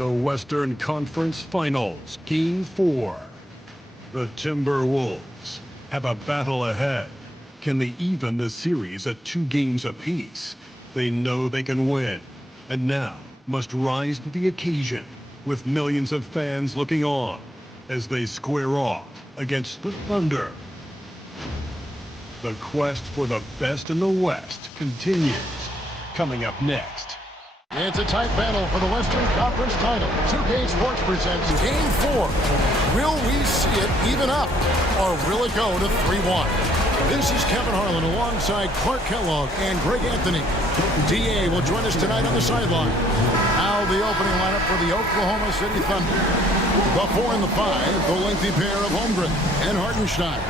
The Western Conference Finals, Game 4. The Timberwolves have a battle ahead. Can they even the series at 2 games apiece? They know they can win, and now must rise to the occasion, with millions of fans looking on as they square off against the Thunder. The quest for the best in the West continues. Coming up next. It's a tight battle for the Western Conference title. 2K Sports presents Game 4. Will we see it even up, or will it go to 3-1? This is Kevin Harlan alongside Clark Kellogg and Greg Anthony. DA will join us tonight on the sideline. Now the opening lineup for the Oklahoma City Thunder. The 4 and the 5, the lengthy pair of Holmgren and Hartenstein.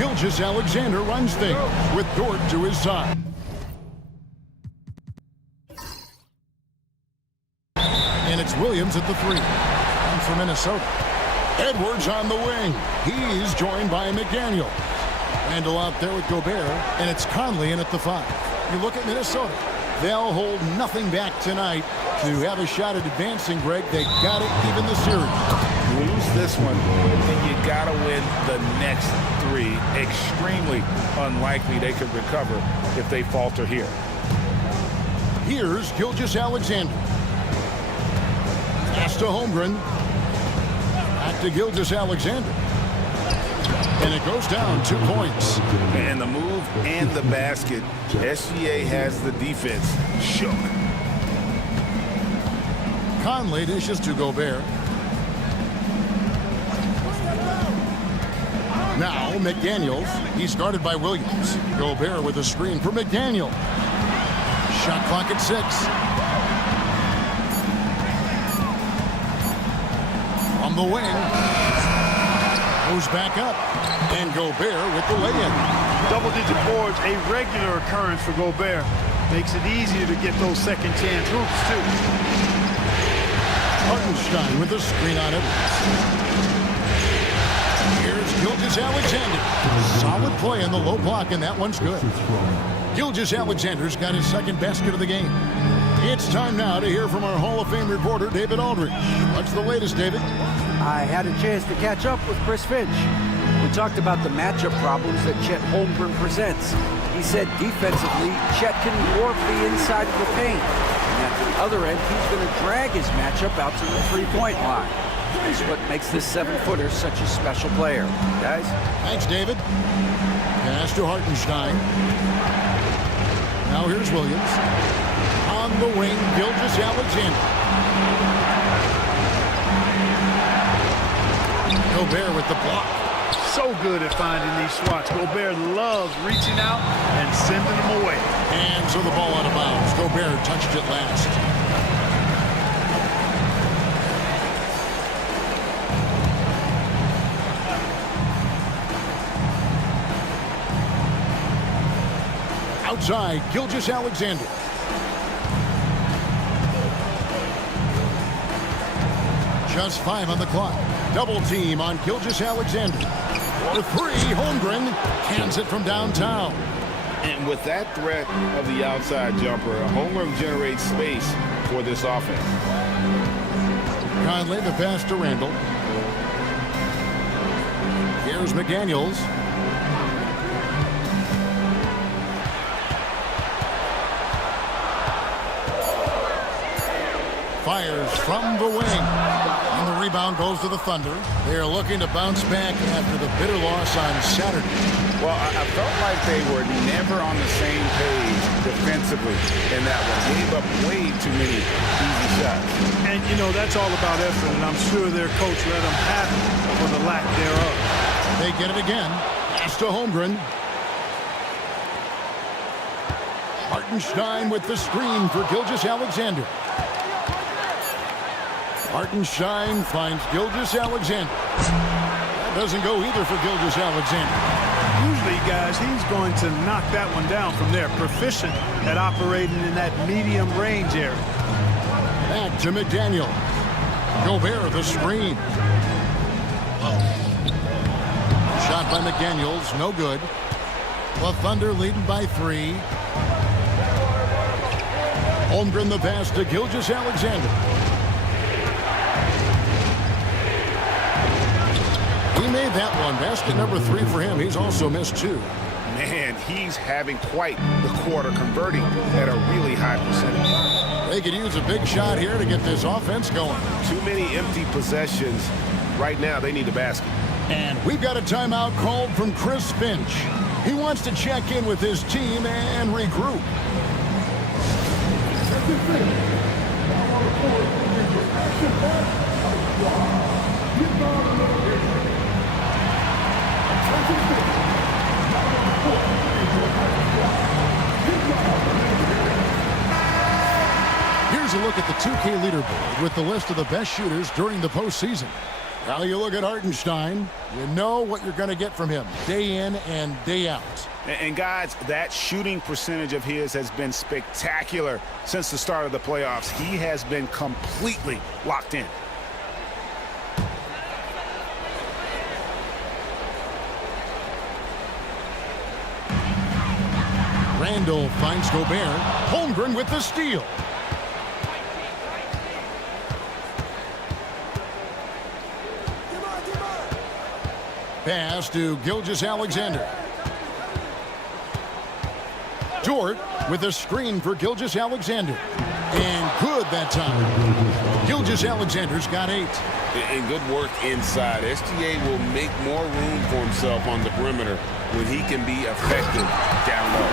Gilgeous-Alexander runs things with Dort to his side. And it's Williams at the 3. And for Minnesota, Edwards on the wing. He's joined by McDaniel. Randall out there with Gobert, and it's Conley in at the 5. You look at Minnesota. They'll hold nothing back tonight to have a shot at advancing, Greg. They got to even the series. You lose this one, and you got to win the next 3. Extremely unlikely they could recover if they falter here. Here's Gilgeous-Alexander. Pass to Holmgren. Back to Gilgeous-Alexander. And it goes down 2 points. And the move and the basket. SGA has the defense shook. Conley dishes to Gobert. Now McDaniels. He's guarded by Williams. Gobert with a screen for McDaniel. Shot clock at 6. From the wing. Goes back up. And Gobert with the lay-in. Double-digit boards, a regular occurrence for Gobert. Makes it easier to get those second-chance hoops, too. Hartenstein with the screen on it. Here's Gilgeous-Alexander. Solid play in the low block, and that one's good. Gilgeous-Alexander's got his second basket of the game. It's time now to hear from our Hall of Fame reporter, David Aldridge. What's the latest, David? I had a chance to catch up with Chris Finch. We talked about the matchup problems that Chet Holmgren presents. He said defensively, Chet can warp the inside of the paint. And at the other end, he's going to drag his matchup out to the three-point line. This is what makes this 7-footer such a special player. Guys? Thanks, David. Pass to Hartenstein. Now here's Williams. On the wing, Gilgeous-Alexander. Gobert with the block. So good at finding these swats. Gobert loves reaching out and sending them away. And so the ball out of bounds. Gobert touched it last. Outside, Gilgeous-Alexander. Just 5 on the clock. Double team on Gilgeous-Alexander. The 3, Holmgren cans it from downtown. And with that threat of the outside jumper, Holmgren generates space for this offense. Conley, the pass to Randall. Here's McDaniels. Fires from the wing. And the rebound goes to the Thunder. They are looking to bounce back after the bitter loss on Saturday. Well, I felt like they were never on the same page defensively in that one. Gave up way too many easy shots. And, you know, that's all about effort, and I'm sure their coach let them have it for the lack thereof. They get it again. Pass to Holmgren. Hartenstein with the screen for Gilgeous-Alexander. Hartenstein finds Gilgeous-Alexander. That doesn't go either for Gilgeous-Alexander. Usually, guys, he's going to knock that one down from there. Proficient at operating in that medium range area. Back to McDaniel. Gobert, the screen. Shot by McDaniels, no good. The Thunder leading by 3. Holmgren the pass to Gilgeous-Alexander. made that one. Basket number 3 for him. He's also missed 2. Man, he's having quite the quarter, converting at a really high percentage. They could use a big shot here to get this offense going. Too many empty possessions. Right now, they need a basket. And we've got a timeout called from Chris Finch. He wants to check in with his team and regroup. Here's a look at the 2K leaderboard with the list of the best shooters during the postseason. Now you look at Hartenstein, you know what you're going to get from him day in and day out. And guys, that shooting percentage of his has been spectacular since the start of the playoffs. He has been completely locked in. Randall finds Gobert. Holmgren with the steal. Pass to Gilgeous-Alexander. Dort with a screen for Gilgeous-Alexander. And good that time. Gilgeous-Alexander's got 8. And good work inside. SGA will make more room for himself on the perimeter when he can be effective down low.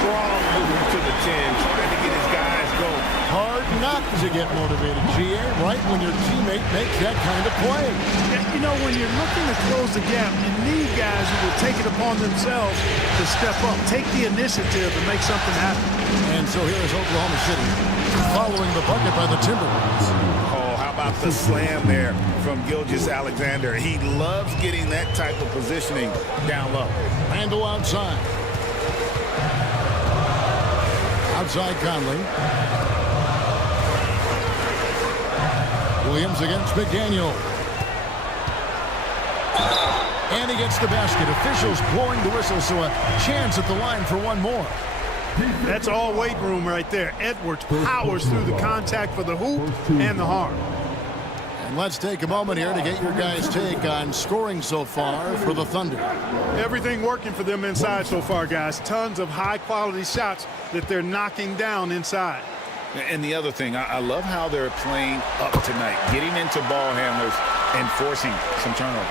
Strong move to the 10, trying to get his guys going. Hard not to get motivated, GA, right when your teammate makes that kind of play. Yeah, you know, when you're looking to close the gap, you need guys who will take it upon themselves to step up, take the initiative and make something happen. And so here is Oklahoma City following the bucket by the Timberwolves. Oh, how about the slam there from Gilgeous-Alexander? He loves getting that type of positioning down low. Randall outside. Outside Conley. Williams against McDaniel. And he gets the basket. Officials blowing the whistle, so a chance at the line for one more. That's all weight room right there. Edwards powers through the contact for the hoop and the harm. And let's take a moment here to get your guys' take on scoring so far for the Thunder. Everything working for them inside so far, guys. Tons of high-quality shots that they're knocking down inside. And the other thing, I love how they're playing up tonight, getting into ball handlers and forcing some turnovers.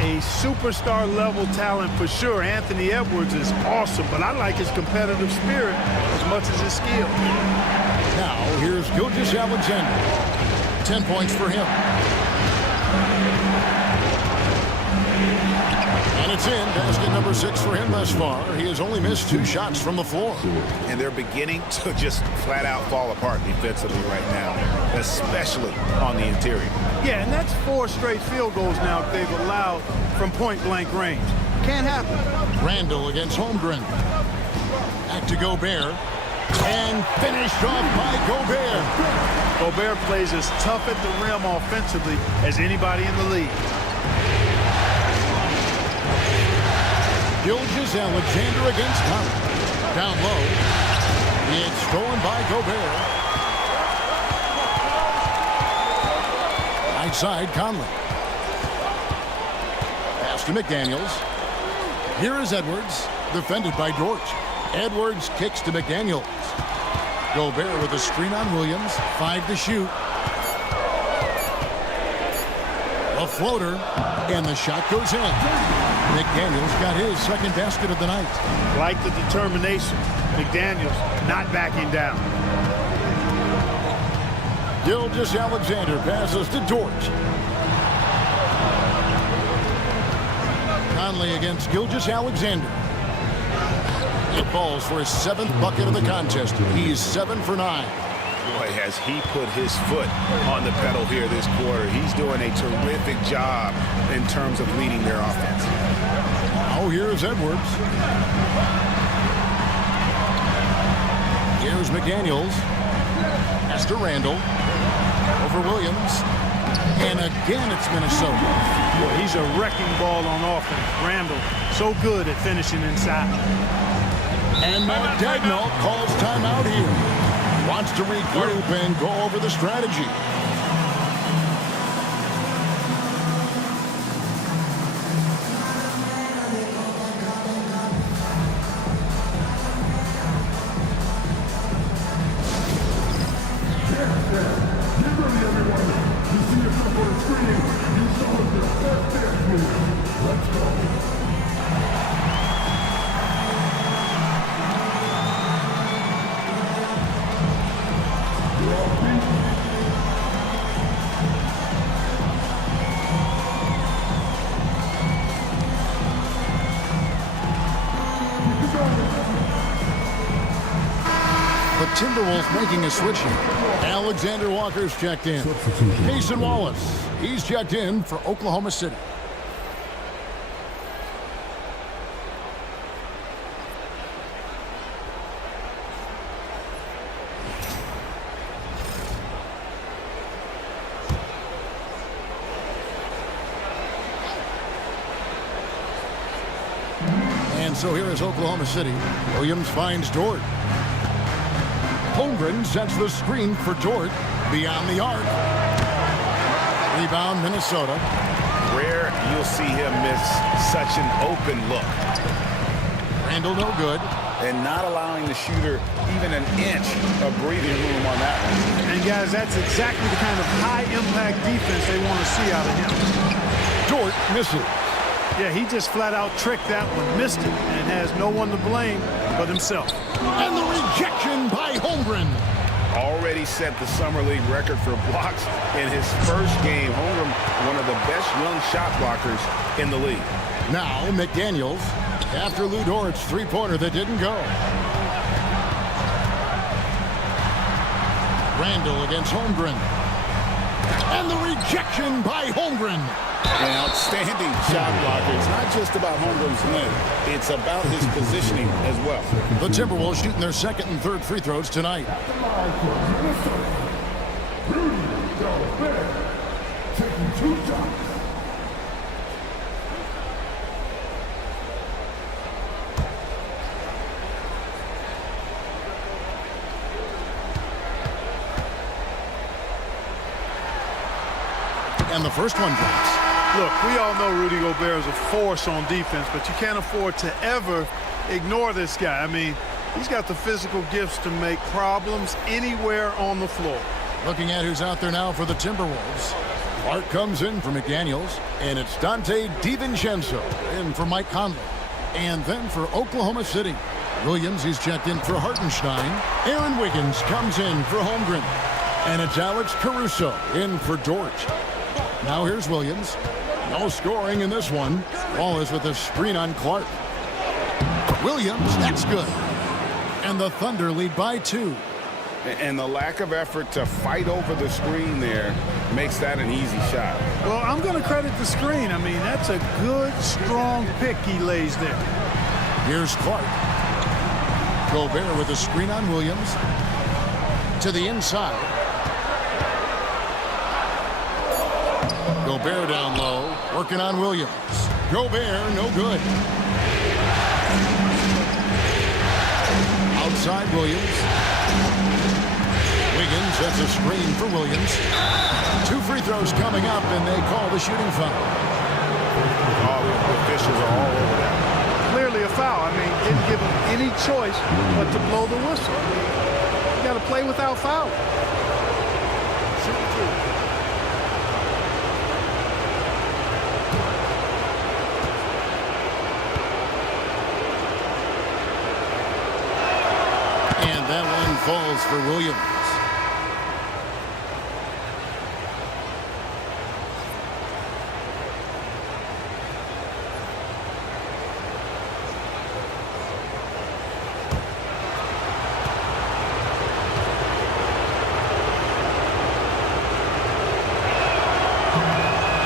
A superstar-level talent for sure. Anthony Edwards is awesome, but I like his competitive spirit as much as his skill. Now, here's Gilgeous-Alexander. 10 points for him. And it's in. Basket number 6 for him thus far. He has only missed 2 shots from the floor. And they're beginning to just flat out fall apart defensively right now, especially on the interior. Yeah, and that's 4 straight field goals now they've allowed from point-blank range. Can't happen. Randall against Holmgren. Back to Gobert. And finished off by Gobert. Gobert plays as tough at the rim offensively as anybody in the league. Gilgeous-Alexander against Conley. Down low. It's stolen by Gobert. Right side, Conley. Pass to McDaniels. Here is Edwards, defended by Dort. Edwards kicks to McDaniels. Gobert with a screen on Williams. 5 to shoot. A floater, and the shot goes in. McDaniels got his second basket of the night. Like the determination. McDaniels not backing down. Gilgeous-Alexander passes to Dort. Conley against Gilgeous-Alexander. It falls for his 7th bucket of the contest. He's 7 for 9. Boy, has he put his foot on the pedal here this quarter. He's doing a terrific job in terms of leading their offense. Now here's Edwards. Here's McDaniels. Pass to Randall. Over Williams. And again, it's Minnesota. Boy, he's a wrecking ball on offense. Randall, so good at finishing inside. And Mark Dagnall calls timeout here. Wants to regroup and go over the strategy. Timberwolves making a switch here. Alexander Walker's checked in. Mason Wallace, he's checked in for Oklahoma City. And so here is Oklahoma City. Williams finds Dort. Holmgren sets the screen for Dort beyond the arc. Rebound, Minnesota. Rare you'll see him miss such an open look. Randall no good. And not allowing the shooter even an inch of breathing room on that one. And guys, that's exactly the kind of high-impact defense they want to see out of him. Dort misses. Yeah, he just flat out tricked that one, missed it, and has no one to blame but himself. And the rejection by Holmgren. Already set the Summer League record for blocks in his first game. Holmgren, one of the best young shot blockers in the league. Now McDaniels after Lou Dort's three-pointer that didn't go. Randall against Holmgren. And the rejection by Holmgren. An outstanding shot blocker. It's not just about Holmgren's length. It's about his positioning as well. The Timberwolves shooting their second and third free throws tonight. Taking 2 shots. And the first one drops. Look, we all know Rudy Gobert is a force on defense, but you can't afford to ever ignore this guy. I mean, he's got the physical gifts to make problems anywhere on the floor. Looking at who's out there now for the Timberwolves. Clark comes in for McDaniels, and it's Dante DiVincenzo in for Mike Conley. And then for Oklahoma City, Williams, he's checked in for Hartenstein. Aaron Wiggins comes in for Holmgren. And it's Alex Caruso in for Dort. Now here's Williams. No scoring in this one. Wallace with a screen on Clark. Williams, that's good. And the Thunder lead by 2. And the lack of effort to fight over the screen there makes that an easy shot. Well, I'm going to credit the screen. I mean, that's a good, strong pick he lays there. Here's Clark. Gobert with a screen on Williams. To the inside. Gobert down low, working on Williams. Gobert, no good. Outside Williams. Wiggins sets a screen for Williams. 2 free throws coming up, and they call the shooting foul. All the officials are all over that. Clearly a foul. I mean, didn't give him any choice but to blow the whistle. You got to play without foul. That one falls for Williams.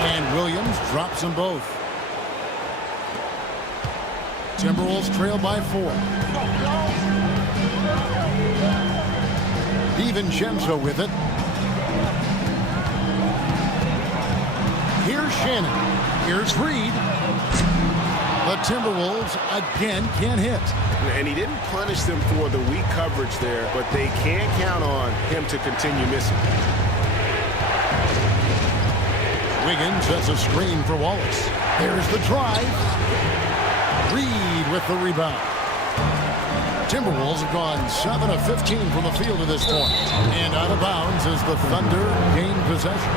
And Williams drops them both. Timberwolves trail by 4. DiVincenzo with it. Here's Shannon. Here's Reed. The Timberwolves again can't hit. And he didn't punish them for the weak coverage there, but they can't count on him to continue missing. Wiggins sets a screen for Wallace. There's the drive. Reed with the rebound. Timberwolves have gone 7 of 15 from the field at this point. And out of bounds as the Thunder gain possession.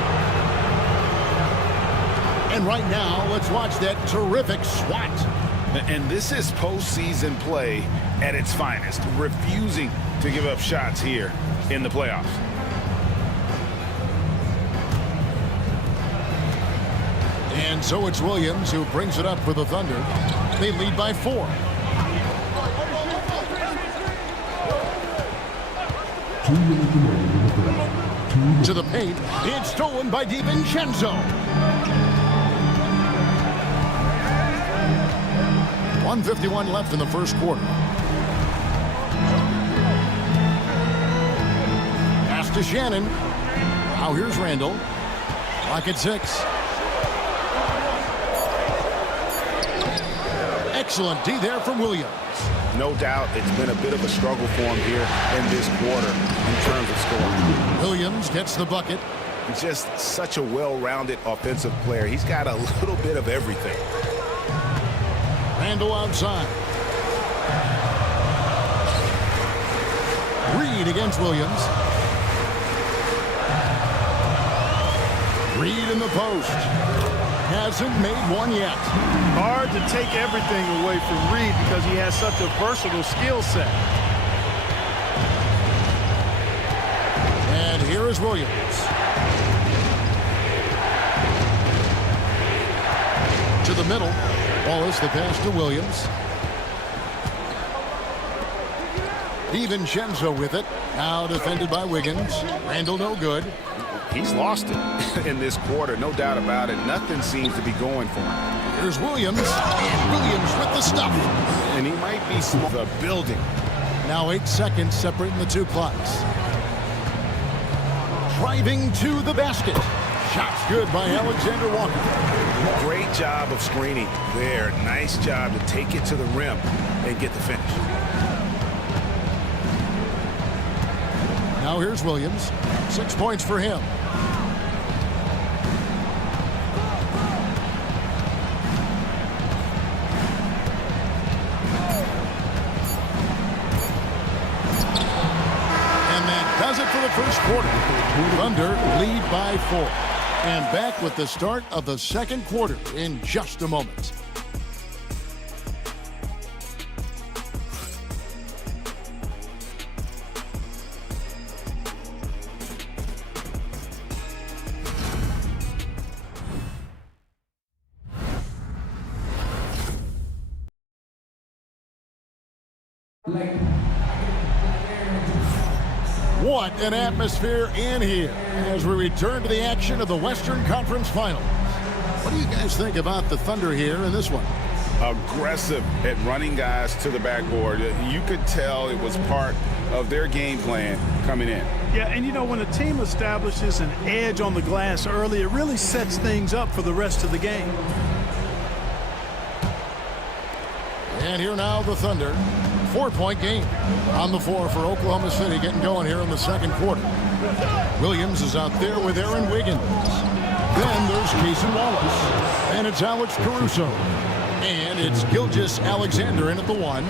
And right now, let's watch that terrific swat. And this is postseason play at its finest, refusing to give up shots here in the playoffs. And so it's Williams who brings it up for the Thunder. They lead by 4. To the paint. It's stolen by DiVincenzo. 1:51 left in the first quarter. Pass to Shannon. Now here's Randall. Clock at 6. Excellent D there from Williams. No doubt it's been a bit of a struggle for him here in this quarter in terms of scoring. Williams gets the bucket. Just such a well-rounded offensive player. He's got a little bit of everything. Randall outside. Reed against Williams. Reed in the post. Hasn't made one yet. Hard to take everything away from Reed because he has such a versatile skill set. And here is Williams. To the middle. Wallace the pass to Williams. DiVincenzo with it. Now defended by Wiggins. Randall no good. He's lost it in this quarter, no doubt about it. Nothing seems to be going for him. Here's Williams. And Williams with the stuff. And he might be the building. Now 8 seconds separating the two clocks. Driving to the basket. Shots good by Alexander Walker. Great job of screening there. Nice job to take it to the rim and get the finish. Now here's Williams. 6 points for him. Does it for the first quarter. Thunder lead by 4. And back with the start of the second quarter in just a moment. What an atmosphere in here as we return to the action of the Western Conference Finals. What do you guys think about the Thunder here in this one? Aggressive at running guys to the backboard. You could tell it was part of their game plan coming in. Yeah, and you know, when a team establishes an edge on the glass early, it really sets things up for the rest of the game. And here now the Thunder. 4-point game on the floor for Oklahoma City, getting going here in the second quarter. Williams is out there with Aaron Wiggins. Then there's Jason Wallace. And it's Alex Caruso. And it's Gilgeous Alexander in at the 1.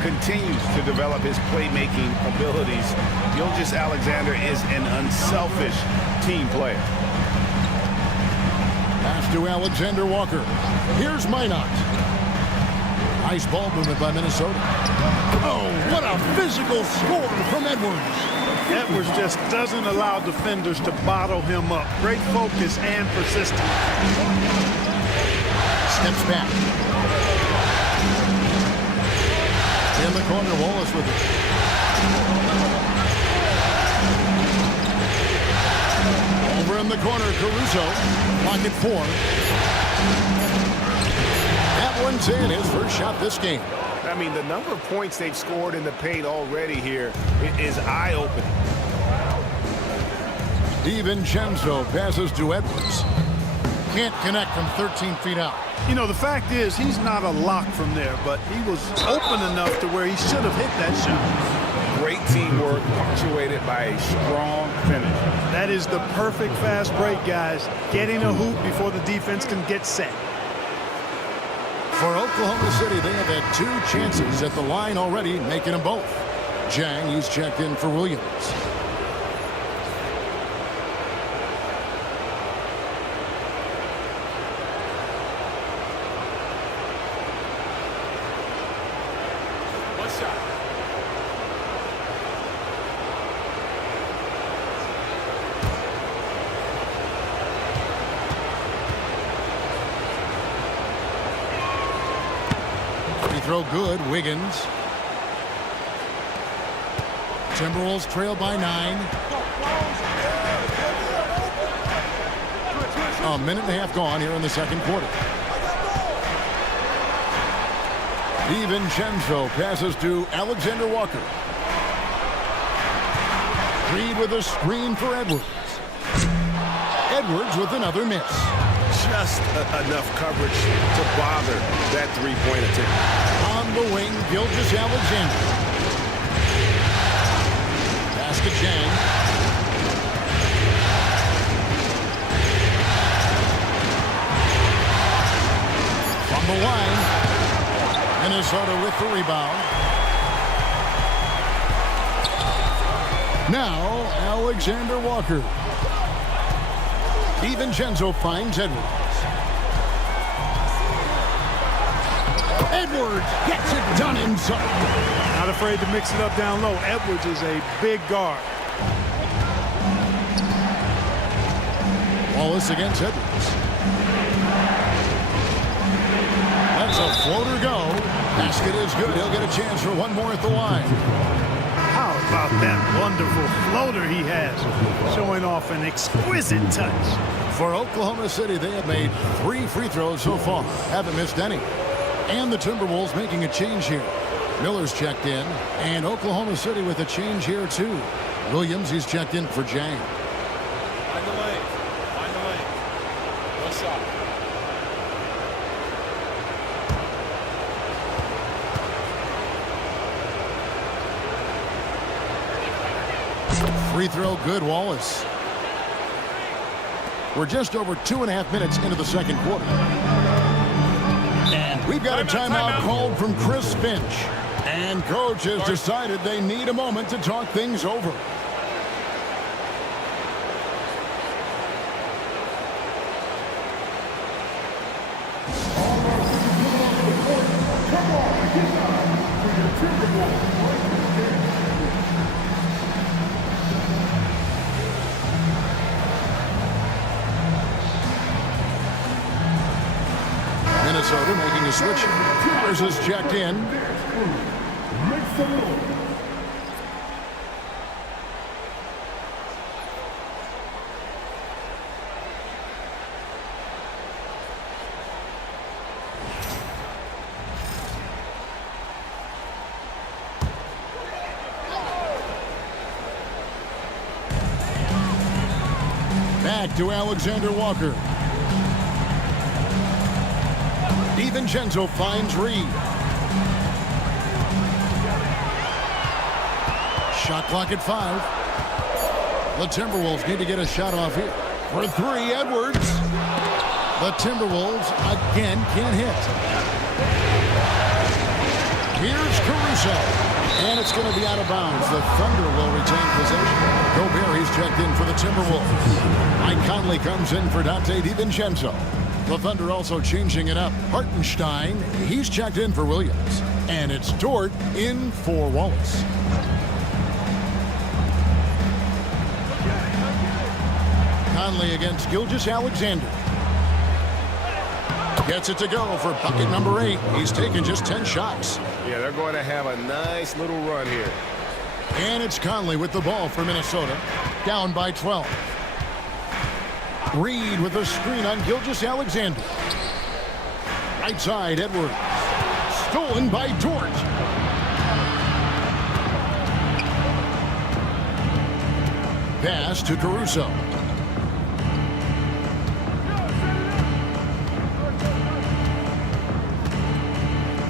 Continues to develop his playmaking abilities. Gilgeous Alexander is an unselfish team player. Pass to Alexander Walker. Here's Minot. Nice ball movement by Minnesota. Oh, what a physical score from Edwards. Edwards just doesn't allow defenders to bottle him up. Great focus and persistence. Steps back. In the corner, Wallace with it. Over in the corner, Caruso. Clock at 4. That one's in, his first shot this game. I mean, the number of points they've scored in the paint already here is eye-opening. DiVincenzo passes to Edwards. Can't connect from 13 feet out. You know, the fact is he's not a lock from there, but he was open enough to where he should have hit that shot. Great teamwork punctuated by a strong finish. That is the perfect fast break, guys. Getting a hoop before the defense can get set. For Oklahoma City, they have had 2 chances at the line already, making them both. Jang, he's checked in for Williams. One shot. Free throw good, Wiggins. Timberwolves trail by 9. A minute and a half gone here in the second quarter. DiVincenzo passes to Alexander Walker. Reed with a screen for Edwards. Edwards with another miss. Just enough coverage to bother that three-point attempt. On the wing, Gilgeous-Alexander. Pass to Chang. From the line, Minnesota with the rebound. Now, Alexander Walker. DiVincenzo finds Edwards. Edwards gets it done inside. Not afraid to mix it up down low. Edwards is a big guard. Wallace against Edwards. That's a floater go. Basket is good. He'll get a chance for one more at the line. How about that wonderful floater he has, showing off an exquisite touch. For Oklahoma City, they have made 3 free throws so far. Haven't missed any. And the Timberwolves making a change here. Miller's checked in, and Oklahoma City with a change here too. Williams, he's checked in for Jang. Find the lane. Find the lane. What's up? Free throw good, Wallace. We're just over 2.5 minutes into the second quarter. And we've got a timeout called from Chris Finch. And coach has decided they need a moment to talk things over. Minnesota making a switch. Myers is checked in. Back to Alexander Walker. DiVincenzo finds Reed. Shot clock at 5. The Timberwolves need to get a shot off here. For 3, Edwards. The Timberwolves again can't hit. Here's Caruso. And it's going to be out of bounds. The Thunder will retain possession. Gobert, he's checked in for the Timberwolves. Mike Conley comes in for Dante DiVincenzo. The Thunder also changing it up. Hartenstein, he's checked in for Williams. And it's Dort in for Wallace. Conley against Gilgeous-Alexander. Gets it to go for bucket number 8. He's taken just 10 shots. Yeah, they're going to have a nice little run here. And it's Conley with the ball for Minnesota. Down by 12. Reed with a screen on Gilgeous-Alexander. Right side, Edwards. Stolen by Dort. Pass to Caruso.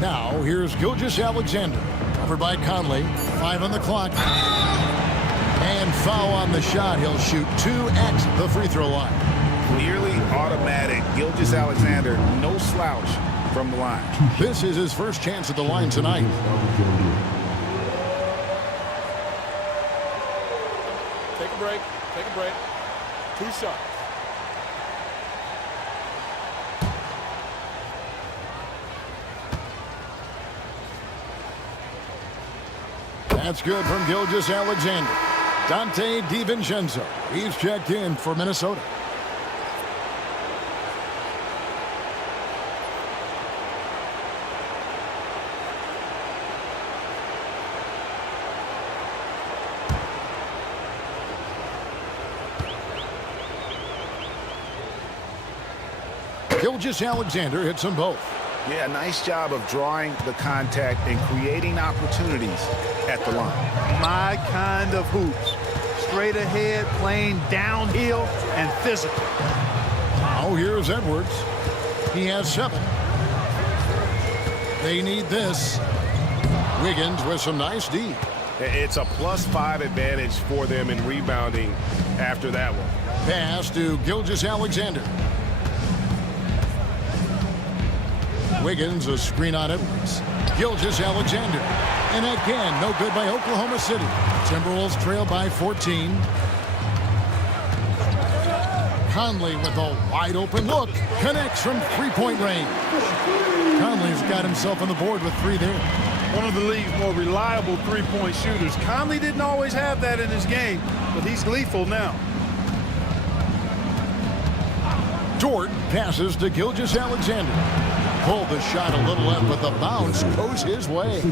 Now, here's Gilgeous-Alexander. Covered by Conley. 5 on the clock. And foul on the shot. He'll shoot 2 at the free throw line. Nearly automatic. Gilgeous-Alexander, no slouch from the line. This is his first chance at the line tonight. Take a break. Take a break. 2 shots. That's good from Gilgeous-Alexander. Dante DiVincenzo. He's checked in for Minnesota. Gilgeous-Alexander hits them both. Yeah, nice job of drawing the contact and creating opportunities at the line. My kind of hoops. Straight ahead, playing downhill, and physical. Now here's Edwards. He has 7. They need this. Wiggins with some nice D. It's a +5 advantage for them in rebounding after that one. Pass to Gilgeous-Alexander. Wiggins, a screen on Edwards. Gilgeous-Alexander. And again, no good by Oklahoma City. Timberwolves trail by 14. Conley with a wide open look. Connects from three-point range. Conley's got himself on the board with 3 there. One of the league's more reliable three-point shooters. Conley didn't always have that in his game, but he's lethal now. Dort passes to Gilgeous-Alexander. Pulled the shot a little left, but the bounce goes his way.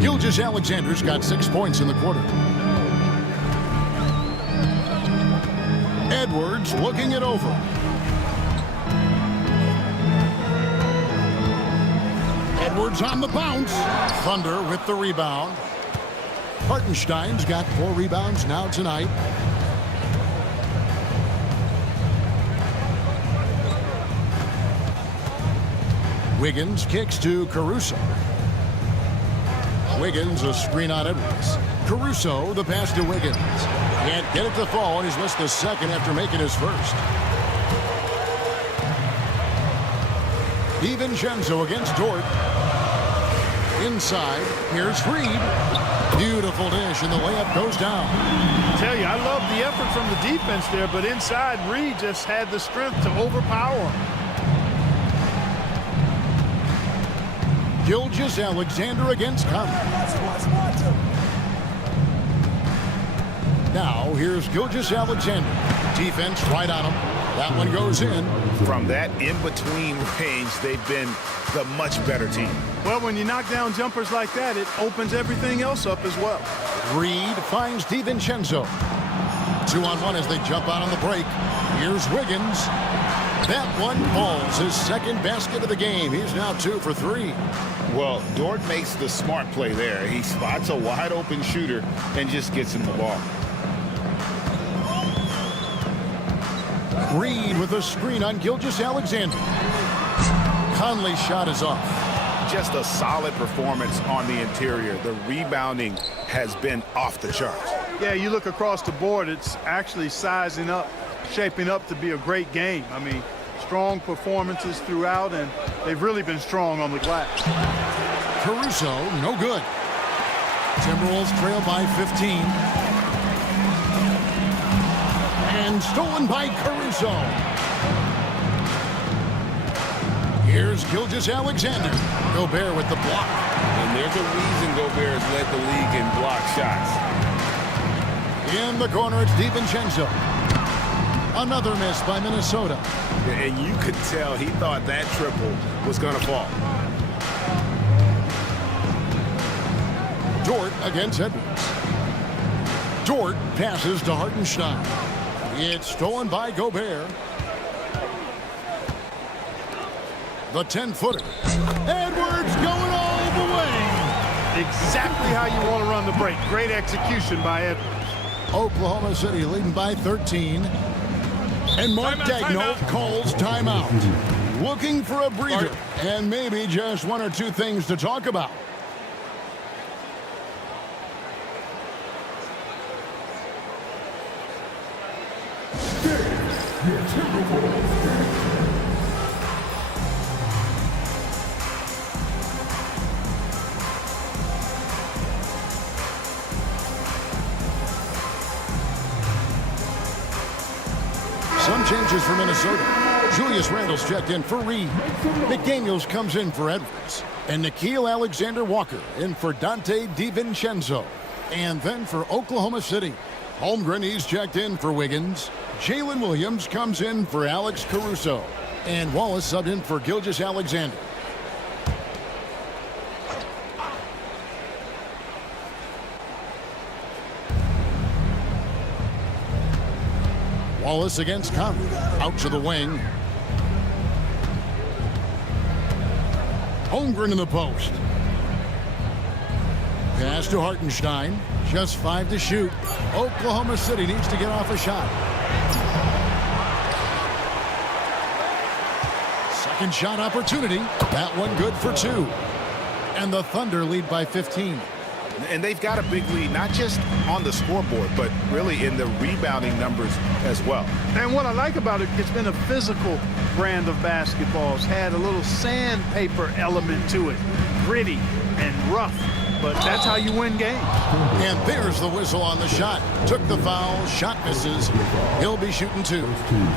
Gilgeous-Alexander's got 6 points in the quarter. Edwards looking it over. Edwards on the bounce. Thunder with the rebound. Hartenstein's got 4 rebounds now tonight. Wiggins kicks to Caruso. Wiggins, a screen on Edwards. Caruso, the pass to Wiggins. Can't get it to fall, and he's missed the second after making his first. DiVincenzo against Dort. Inside, here's Reed. Beautiful dish, and the layup goes down. I tell you, I love the effort from the defense there, but inside, Reed just had the strength to overpower him. Gilgeous-Alexander against Conley. Now, here's Gilgeous-Alexander. Defense right on him. That one goes in. From that in-between range, they've been the much better team. Well, when you knock down jumpers like that, it opens everything else up as well. Reed finds DiVincenzo. 2-on-1 as they jump out on the break. Here's Wiggins. That one falls, his second basket of the game. He's now 2 for 3. Well, Dort makes the smart play there. He spots a wide-open shooter and just gets him the ball. Reed with a screen on Gilgeous-Alexander. Conley's shot is off. Just a solid performance on the interior. The rebounding has been off the charts. Yeah, you look across the board, it's actually sizing up, shaping up to be a great game. I mean, strong performances throughout, and they've really been strong on the glass. Caruso, no good. Timberwolves trail by 15. And stolen by Caruso. Here's Gilgeous-Alexander. Gobert with the block. And there's a reason Gobert has led the league in block shots. In the corner, it's DiVincenzo. Another miss by Minnesota. And you could tell he thought that triple was going to fall. Dort against Edwards. Dort passes to Hartenstein. It's stolen by Gobert. The 10-footer. Edwards going all the way. Exactly how you want to run the break. Great execution by Edwards. Oklahoma City leading by 13. And Mark Daigneault calls timeout. Looking for a breather and maybe just 1 or 2 things to talk about. Some changes for Minnesota. Julius Randle's checked in for Reed. McDaniels comes in for Edwards. And Nickeil Alexander-Walker in for Dante DiVincenzo. And then for Oklahoma City, Holmgren, he's checked in for Wiggins. Jalen Williams comes in for Alex Caruso. And Wallace subbed in for Gilgeous-Alexander. Wallace against Conley. Out to the wing. Holmgren in the post. Pass to Hartenstein. Just 5 to shoot. Oklahoma City needs to get off a shot. Second shot opportunity. That one good for 2. And the Thunder lead by 15. And they've got a big lead, not just on the scoreboard, but really in the rebounding numbers as well. And what I like about it, it's been a physical brand of basketball. It's had a little sandpaper element to it. Gritty and rough. But that's how you win games. And there's the whistle on the shot. Took the foul. Shot misses. He'll be shooting 2.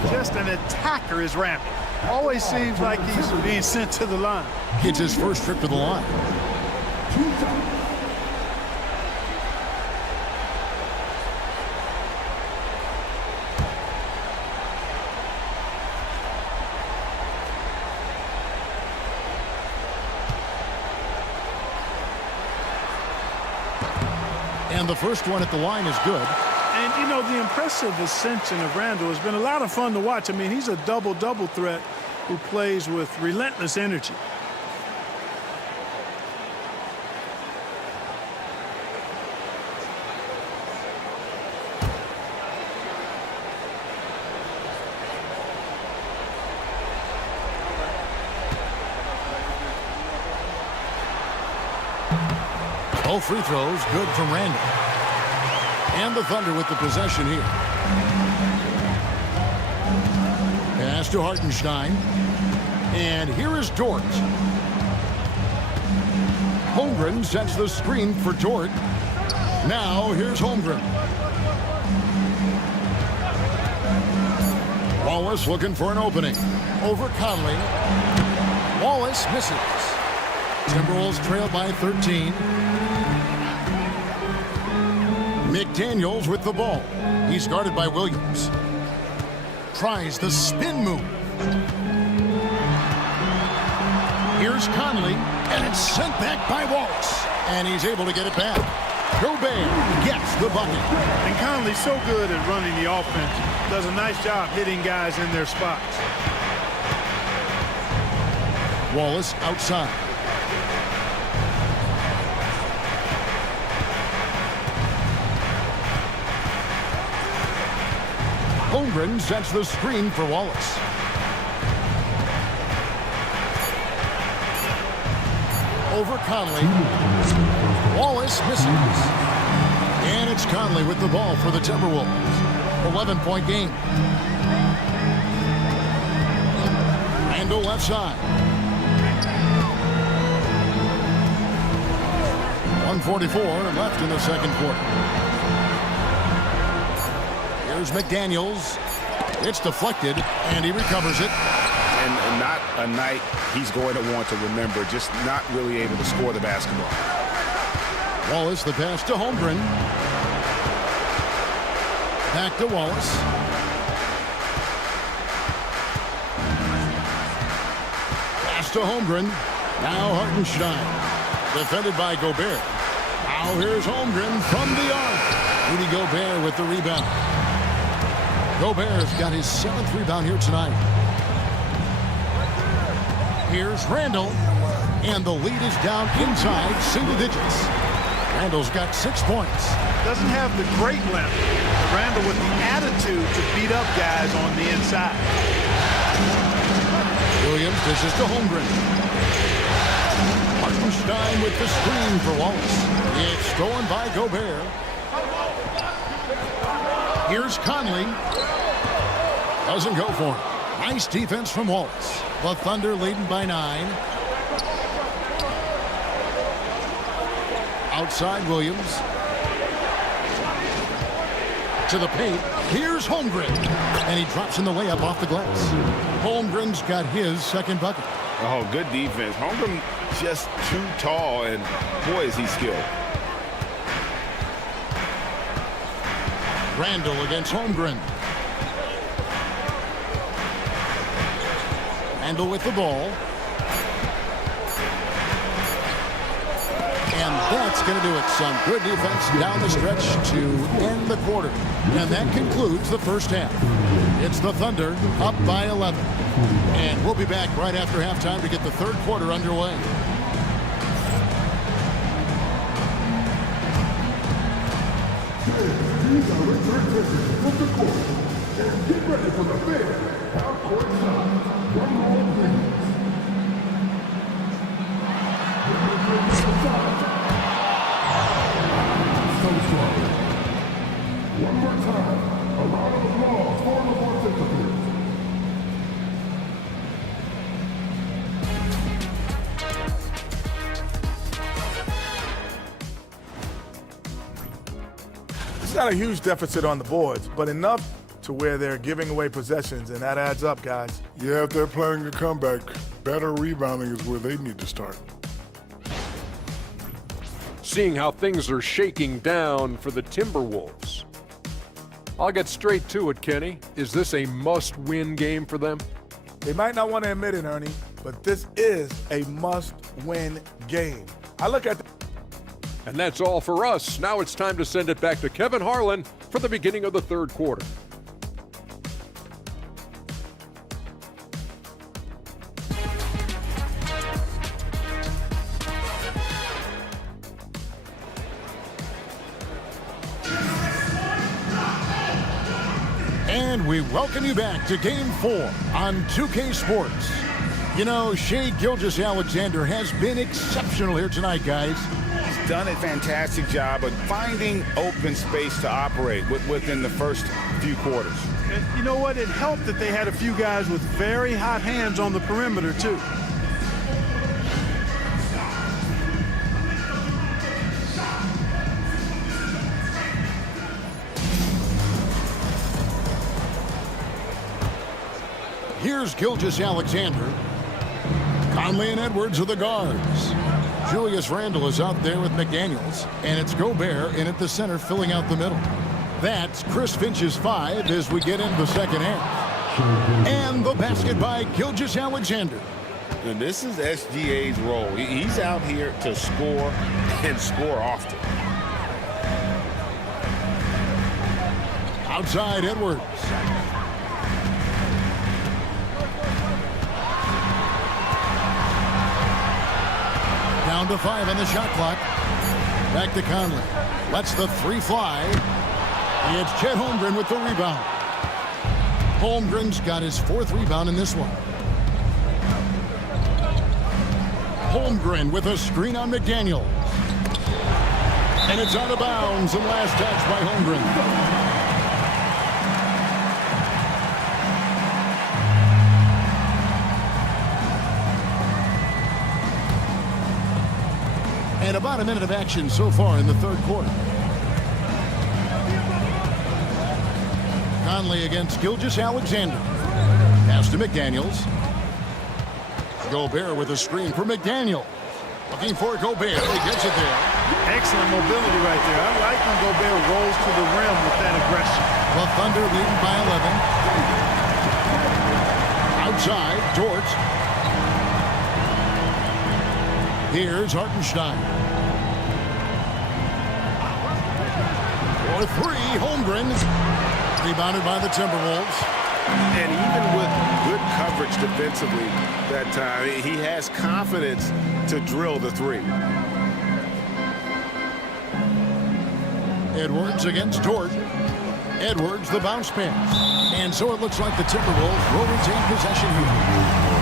Just an attacker is rampant. Always seems like he's being sent to the line. It's his first trip to the line. And the first one at the line is good. And, you know, the impressive ascension of Randall has been a lot of fun to watch. I mean, he's a double-double threat who plays with relentless energy. Both free throws good from Randall. And the Thunder with the possession here. Pass to Hartenstein. And here is Dort. Holmgren sets the screen for Dort. Now here's Holmgren. Wallace looking for an opening. Over Conley. Wallace misses. Timberwolves trail by 13. McDaniels with the ball. He's guarded by Williams. Tries the spin move. Here's Conley, and it's sent back by Wallace. And he's able to get it back. Gobert gets the bucket. And Conley's so good at running the offense. Does a nice job hitting guys in their spots. Wallace outside. Holmgren sets the screen for Wallace. Over Conley. Wallace misses. And it's Conley with the ball for the Timberwolves. 11-point game. Randall left side. 1:44 left in the second quarter. Here's McDaniels. It's deflected, and he recovers it. And not a night he's going to want to remember, just not really able to score the basketball. Wallace, the pass to Holmgren. Back to Wallace. Pass to Holmgren. Now Hartenstein. Defended by Gobert. Now here's Holmgren from the arc. Rudy Gobert with the rebound. Gobert's got his 7th rebound here tonight. Here's Randall. And the lead is down inside single digits. Randall's got 6 points. Doesn't have the great length. Randall with the attitude to beat up guys on the inside. Williams dishes to Holmgren. Hartenstein with the screen for Wallace. It's stolen by Gobert. Here's Conley. Doesn't go for it. Nice defense from Wallace. The Thunder leading by 9. Outside Williams. To the paint. Here's Holmgren. And he drops in the layup off the glass. Holmgren's got his second bucket. Oh, good defense. Holmgren just too tall, and boy, is he skilled. Randall against Holmgren. Randall with the ball. And that's going to do it. Some good defense down the stretch to end the quarter. And that concludes the first half. It's the Thunder up by 11. And we'll be back right after halftime to get the third quarter underway. It's not a huge deficit on the boards, but enough to where they're giving away possessions, and that adds up, guys. Yeah, if they're playing a comeback, better rebounding is where they need to start. Seeing how things are shaking down for the Timberwolves. I'll get straight to it, Kenny. Is this a must-win game for them? They might not want to admit it, Ernie, but this is a must-win game. I look at And that's all for us. Now it's time to send it back to Kevin Harlan for the beginning of the third quarter. And we welcome you back to Game 4 on 2K Sports. You know, Shai Gilgeous-Alexander has been exceptional here tonight, guys. He's done a fantastic job of finding open space to operate within the first few quarters. And you know what? It helped that they had a few guys with very hot hands on the perimeter, too. Here's Gilgeous-Alexander. Conley and Edwards are the guards. Julius Randle is out there with McDaniels, and it's Gobert in at the center filling out the middle. That's Chris Finch's 5 as we get into the second half. And the basket by Gilgeous-Alexander. And this is SGA's role. He's out here to score and score often. Outside Edwards. Down to 5 on the shot clock. Back to Conley. Lets the 3 fly. It's Chet Holmgren with the rebound. Holmgren's got his 4th rebound in this one. Holmgren with a screen on McDaniels. And it's out of bounds, and last touch by Holmgren. And about a minute of action so far in the third quarter. Conley against Gilgeous-Alexander. Pass to McDaniels. Gobert with a screen for McDaniel. Looking for Gobert. He gets it there. Excellent mobility right there. I like when Gobert rolls to the rim with that aggression. The Thunder leading by 11. Outside, Dort. Here's Hartenstein. For 3, Holmgren. Rebounded by the Timberwolves. And even with good coverage defensively that time, he has confidence to drill the 3. Edwards against Dort. Edwards, the bounce pass. And so it looks like the Timberwolves will retain possession here.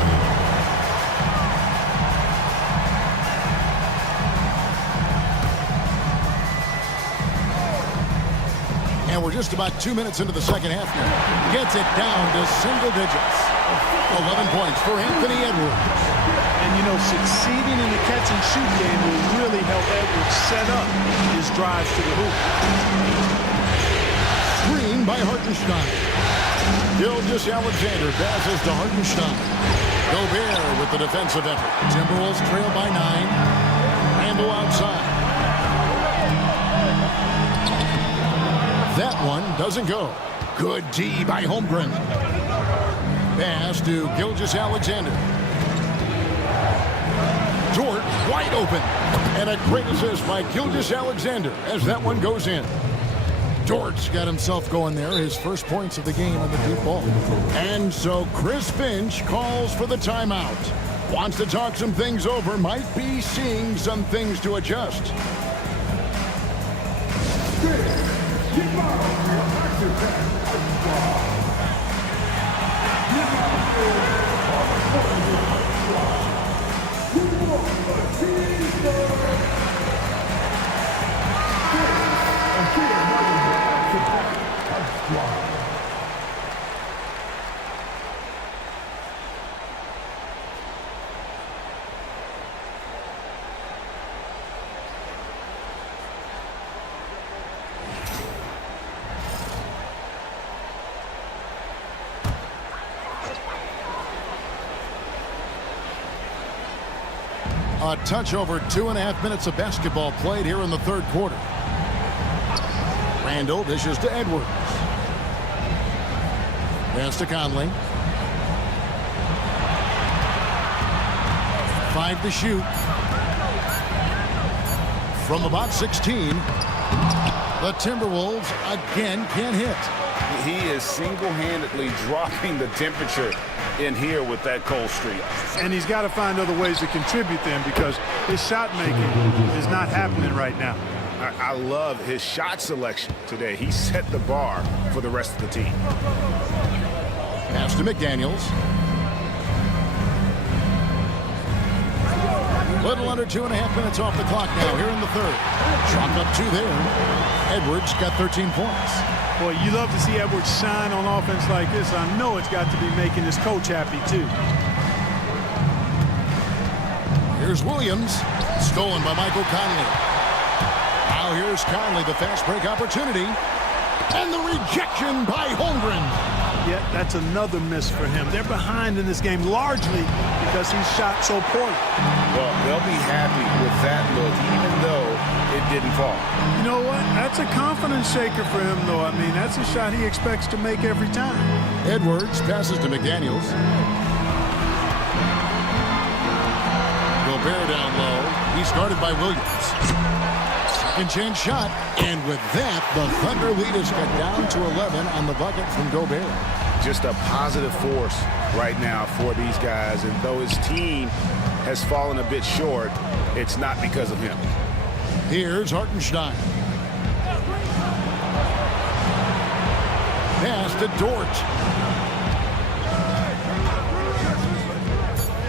And we're just about 2 minutes into the second half now. Gets it down to single digits. 11 points for Anthony Edwards. And, you know, succeeding in the catch-and-shoot game will really help Edwards set up his drives to the hoop. Screen by Hartenstein. Gilgeous-Alexander passes to Hartenstein. Gobert with the defensive effort. Timberwolves trail by 9. Randle outside. That one doesn't go. Good D by Holmgren. Pass to Gilgeous-Alexander. Dort wide open. And a great assist by Gilgeous-Alexander as that one goes in. Dort's got himself going there. His first points of the game on the deep ball. And so Chris Finch calls for the timeout. Wants to talk some things over. Might be seeing some things to adjust. A touch over 2.5 minutes of basketball played here in the third quarter. Randall dishes to Edwards. Pass to Conley. 5 to shoot. From about 16, the Timberwolves again can't hit. He is single-handedly dropping the temperature in here with that cold streak. And he's got to find other ways to contribute then, because his shot making is not happening right now. I love his shot selection today. He set the bar for the rest of the team. Pass to McDaniels. Little under 2.5 minutes off the clock now here in the third. Chalk up 2 there. Edwards got 13 points. Boy, you love to see Edwards shine on offense like this. I know it's got to be making his coach happy, too. Here's Williams. Stolen by Michael Conley. Now here's Conley, the fast break opportunity. And the rejection by Holmgren. Yeah, that's another miss for him. They're behind in this game largely because he shot so poorly. Well, they'll be happy with that look, even though it didn't fall. You know what? That's a confidence shaker for him, though. I mean, that's a shot he expects to make every time. Edwards passes to McDaniels. Gobert down low. He's guarded by Williams. Second chance shot. And with that, the Thunder lead is cut down to 11 on the bucket from Gobert. Just a positive force right now for these guys. And though his team has fallen a bit short, it's not because of him. Here's Hartenstein. Pass to Dort.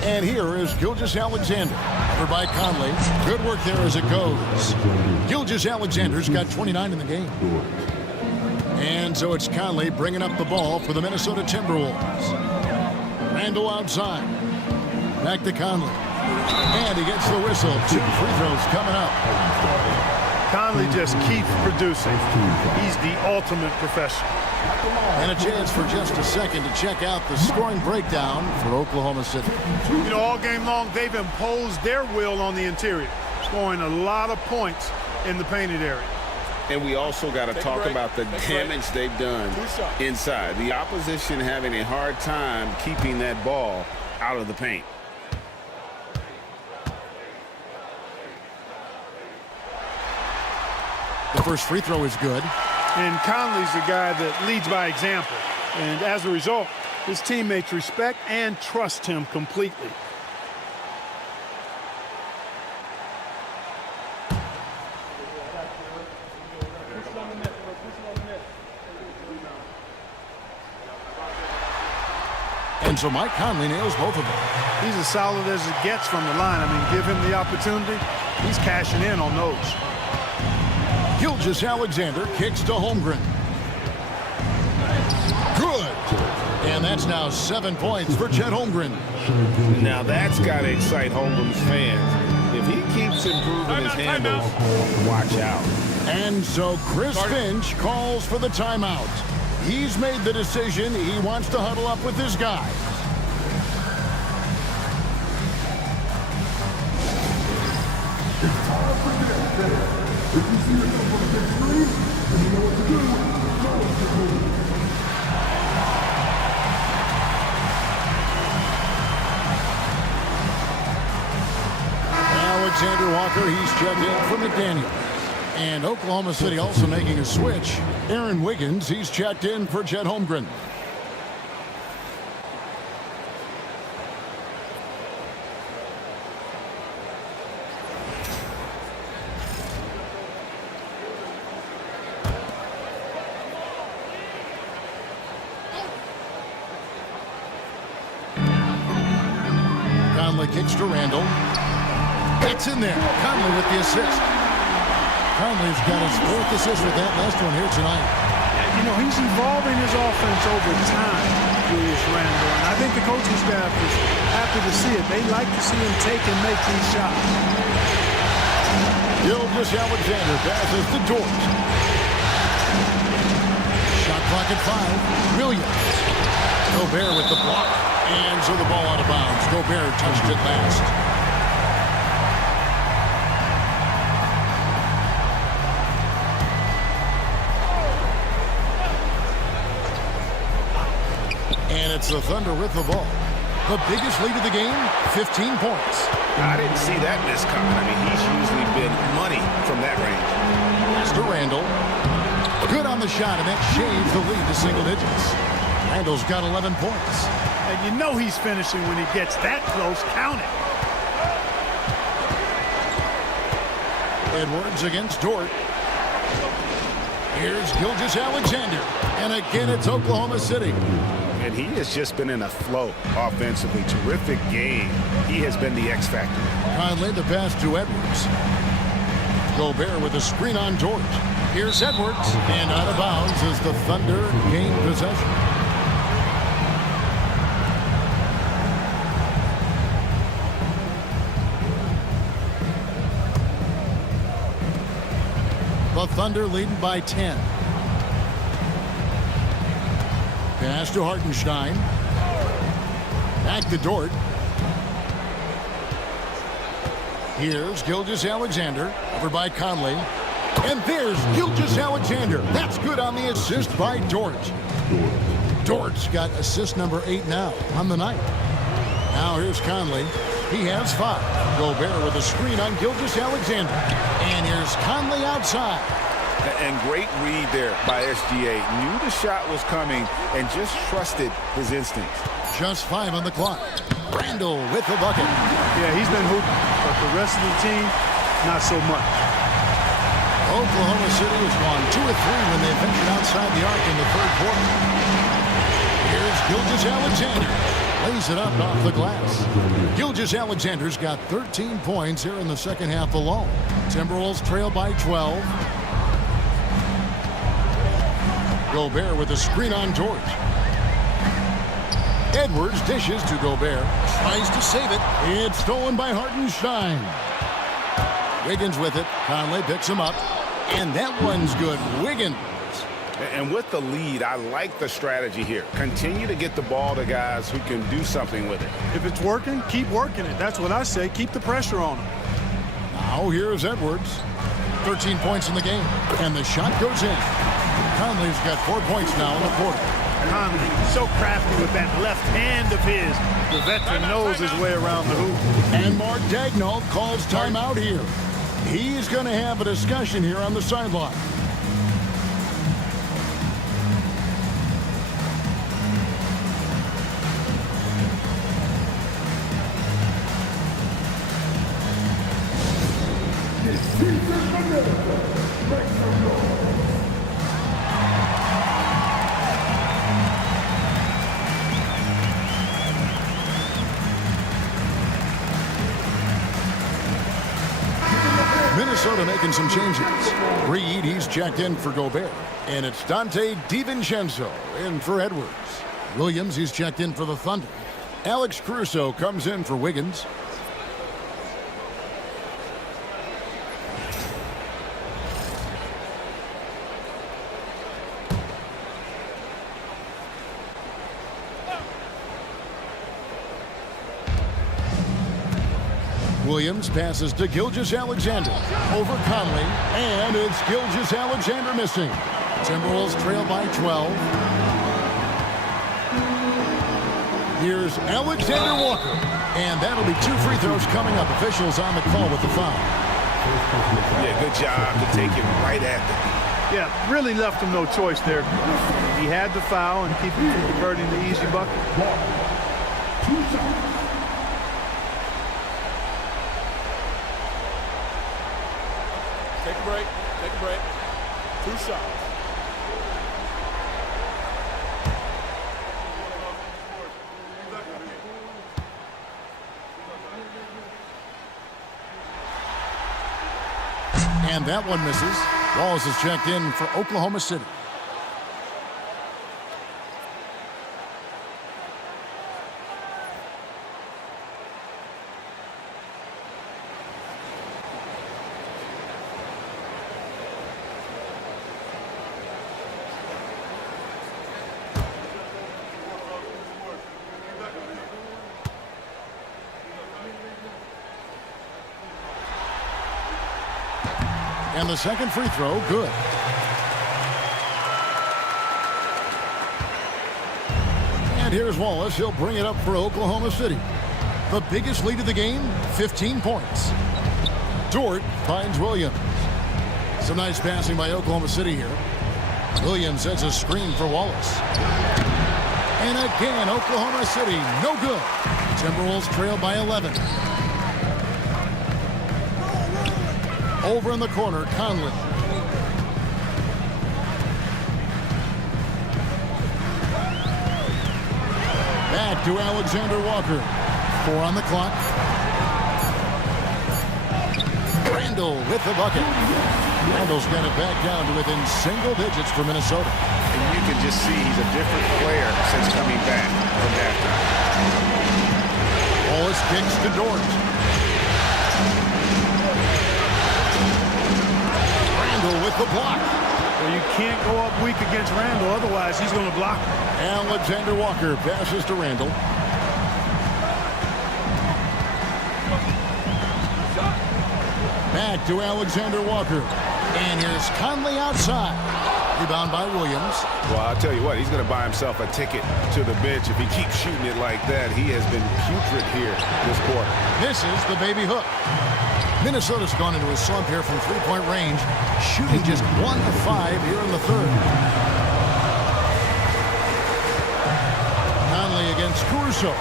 And here is Gilgeous-Alexander. Covered by Conley. Good work there as it goes. Gilgeous-Alexander's got 29 in the game. And so it's Conley bringing up the ball for the Minnesota Timberwolves. Randall outside. Back to Conley. And he gets the whistle. 2 free throws coming up. Conley just keeps producing. He's the ultimate professional. And a chance for just a second to check out the scoring breakdown for Oklahoma City. You know, all game long, they've imposed their will on the interior, scoring a lot of points in the painted area. And we also got to talk about the damage they've done inside. The opposition having a hard time keeping that ball out of the paint. The first free throw is good. And Conley's the guy that leads by example. And as a result, his teammates respect and trust him completely. And so Mike Conley nails both of them. He's as solid as it gets from the line. I mean, give him the opportunity, he's cashing in on those. Gilgeous-Alexander kicks to Holmgren. Good. And that's now 7 points for Chet Holmgren. Now that's got to excite Holmgren's fans. If he keeps improving his handles, watch out. And so Chris Finch calls for the timeout. He's made the decision. He wants to huddle up with his guys. Alexander Walker, he's checked in for McDaniels. And Oklahoma City also making a switch. Aaron Wiggins, he's checked in for Chet Holmgren. Conley kicks to Randall. It's in there. Conley with the assist. Conley's got his 4th assist with that last one here tonight. You know, he's evolving his offense over time, Julius Randle. And I think the coaching staff is happy to see it. They like to see him take and make these shots. Gilgeous-Alexander passes to George. Shot clock at 5. Williams. Gobert with the block. And so the ball out of bounds. Gobert touched it last. And it's the Thunder with the ball. The biggest lead of the game, 15 points. I didn't see that miss coming. I mean, he's usually been money from that range. Mr. Randall. Good on the shot, and that shaves the lead to single digits. Randall's got 11 points. And you know he's finishing when he gets that close. Count it. Edwards against Dort. Here's Gilgeous-Alexander. And again, it's Oklahoma City. And he has just been in a flow offensively. Terrific game. He has been the X factor. Conley the pass to Edwards. Gobert with a screen on George. Here's Edwards. And out of bounds as the Thunder gain possession. The Thunder leading by 10. Pass to Hartenstein. Back to Dort. Here's Gilgeous-Alexander. Over by Conley. And there's Gilgeous-Alexander. That's good on the assist by Dort. Dort's got assist number 8 now on the night. Now here's Conley. He has 5. Gobert with a screen on Gilgeous-Alexander. And here's Conley outside. And great read there by SGA. Knew the shot was coming and just trusted his instincts. Just 5 on the clock. Randall with the bucket. Yeah, he's been hooping, but the rest of the team, not so much. Oklahoma City has gone 2 of 3 when they ventured outside the arc in the 3rd quarter. Here's Gilgeous-Alexander. Lays it up off the glass. Gilgeous-Alexander's got 13 points here in the second half alone. Timberwolves trail by 12. Gobert with a screen on George. Edwards dishes to Gobert. Tries to save it. It's stolen by Hartenstein. Wiggins with it. Conley picks him up. And that one's good. Wiggins. And with the lead, I like the strategy here. Continue to get the ball to guys who can do something with it. If it's working, keep working it. That's what I say. Keep the pressure on him. Now here's Edwards. 13 points in the game. And the shot goes in. Conley's got 4 points now in the quarter. Conley, so crafty with that left hand of his. The veteran knows his way around the hoop. And Mark Daigneault calls timeout here. He's going to have a discussion here on the sideline. Minnesota making some changes. Reed, he's checked in for Gobert. And it's Dante DiVincenzo in for Edwards. Williams, he's checked in for the Thunder. Alex Caruso comes in for Wiggins. Williams passes to Gilgeous-Alexander. Over Conley. And it's Gilgeous-Alexander missing. Timberwolves trail by 12. Here's Alexander Walker. And that'll be 2 free throws coming up. Officials on the call with the foul. Yeah, good job to take it right at the Yeah, really left him no choice there. He had the foul and keep him from converting the easy bucket. Take a break. Take a break. 2 shots. And that one misses. Wallace is checked in for Oklahoma City. And the second free throw, good. And here's Wallace. He'll bring it up for Oklahoma City. The biggest lead of the game, 15 points. Dort finds Williams. Some nice passing by Oklahoma City here. Williams sets a screen for Wallace. And again, Oklahoma City, no good. Timberwolves trail by 11. Over in the corner, Conley. Back to Alexander Walker. 4 on the clock. Randall with the bucket. Randall's got it back down to within single digits for Minnesota. And you can just see he's a different player since coming back from halftime. Wallace kicks to Dort. With the block. Well, you can't go up weak against Randall, otherwise he's going to block. Alexander Walker passes to Randall. Back to Alexander Walker. And here's Conley outside. Rebound by Williams. Well, I'll tell you what, he's going to buy himself a ticket to the bench. If he keeps shooting it like that, he has been putrid here this quarter. Misses the baby hook. Minnesota's gone into a slump here from three-point range, shooting just 1 of 5 here in the third. Conley against Caruso.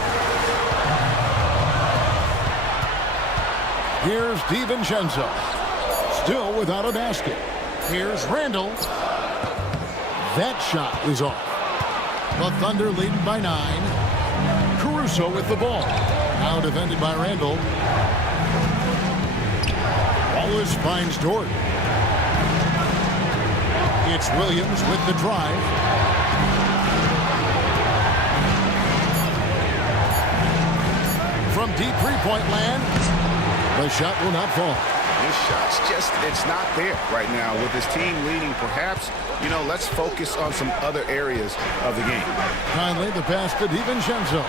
Here's DiVincenzo. Still without a basket. Here's Randall. That shot is off. The Thunder leading by 9. Caruso with the ball. Now defended by Randall. Wallace finds Dort. It's Williams with the drive. From deep three-point land, the shot will not fall. This shot's just, it's not there right now. With his team leading, perhaps, let's focus on some other areas of the game. Finally, the pass to DiVincenzo.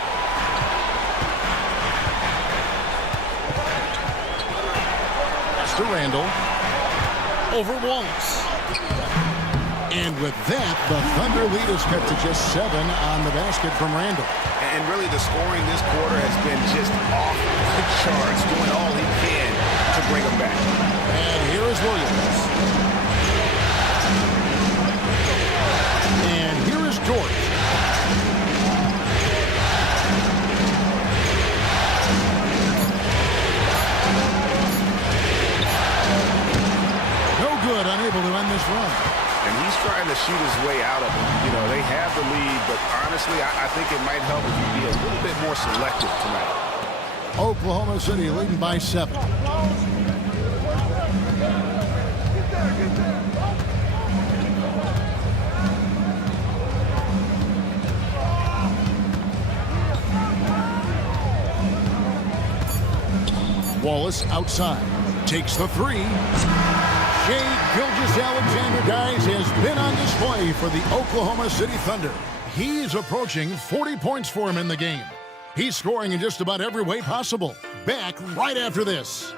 To Randall. Over Wallace. And with that, the Thunder lead is cut to just 7 on the basket from Randall. And really, the scoring this quarter has been just off the charts, doing all he can to bring them back. And here is Williams. And here is Dort. Good, unable to end this run. And he's trying to shoot his way out of it. They have the lead, but honestly, I think it might help if you be a little bit more selective tonight. Oklahoma City leading by 7. Wallace outside. Takes the 3. Shai Gilgeous-Alexander, guys, has been on display for the Oklahoma City Thunder. He's approaching 40 points for him in the game. He's scoring in just about every way possible. Back right after this.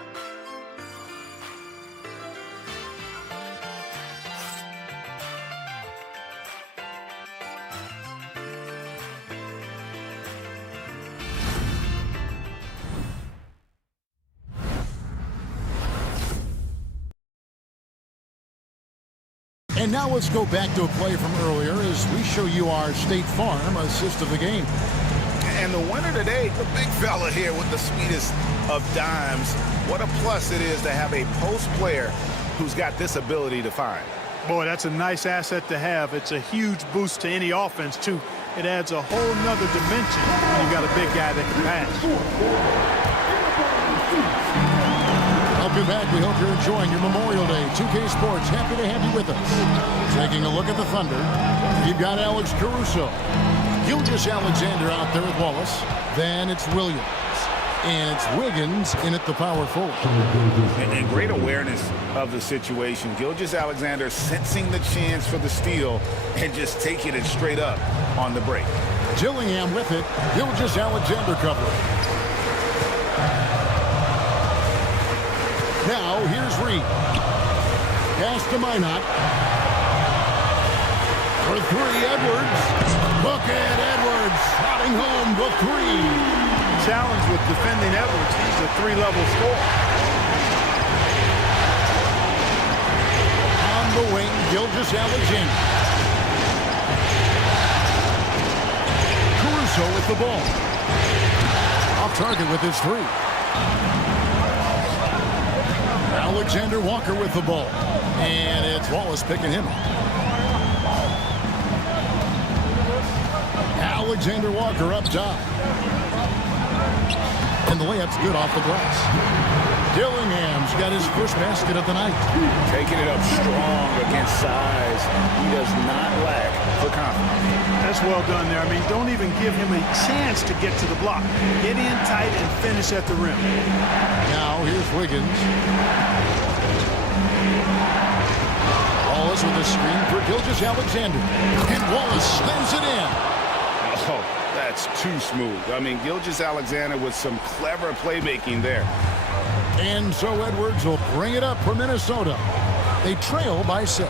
And now let's go back to a play from earlier as we show you our State Farm assist of the game. And the winner today, the big fella here with the sweetest of dimes. What a plus it is to have a post player who's got this ability to find. Boy, that's a nice asset to have. It's a huge boost to any offense, too. It adds a whole nother dimension when you got a big guy that can pass. A Welcome back. We hope you're enjoying your Memorial Day. 2K Sports, happy to have you with us. Taking a look at the Thunder, you've got Alex Caruso. Gilgeous Alexander out there with Wallace. Then it's Williams. And it's Wiggins in at the power forward. And great awareness of the situation. Gilgeous Alexander sensing the chance for the steal and just taking it straight up on the break. Gillingham with it. Gilgeous Alexander covering. Now here's Reed. Pass to Minot. For three, Edwards. Look at Edwards slotting home the three. Challenge with defending Edwards. He's a three-level scorer. On the wing, Gilgeous Alexander. Caruso with the ball. Off target with his three. Alexander Walker with the ball. And it's Wallace picking him up. Alexander Walker up top. And the layup's good off the glass. Dillingham's got his first basket of the night. Taking it up strong against size. He does not lack for confidence. That's well done there. I mean, don't even give him a chance to get to the block. Get in tight and finish at the rim. Now here's Wiggins. Wallace with a screen for Gilgeous Alexander. And Wallace slams it in. Oh, that's too smooth. I mean, Gilgeous Alexander with some clever playmaking there. And so Edwards will bring it up for Minnesota. They trail by 6.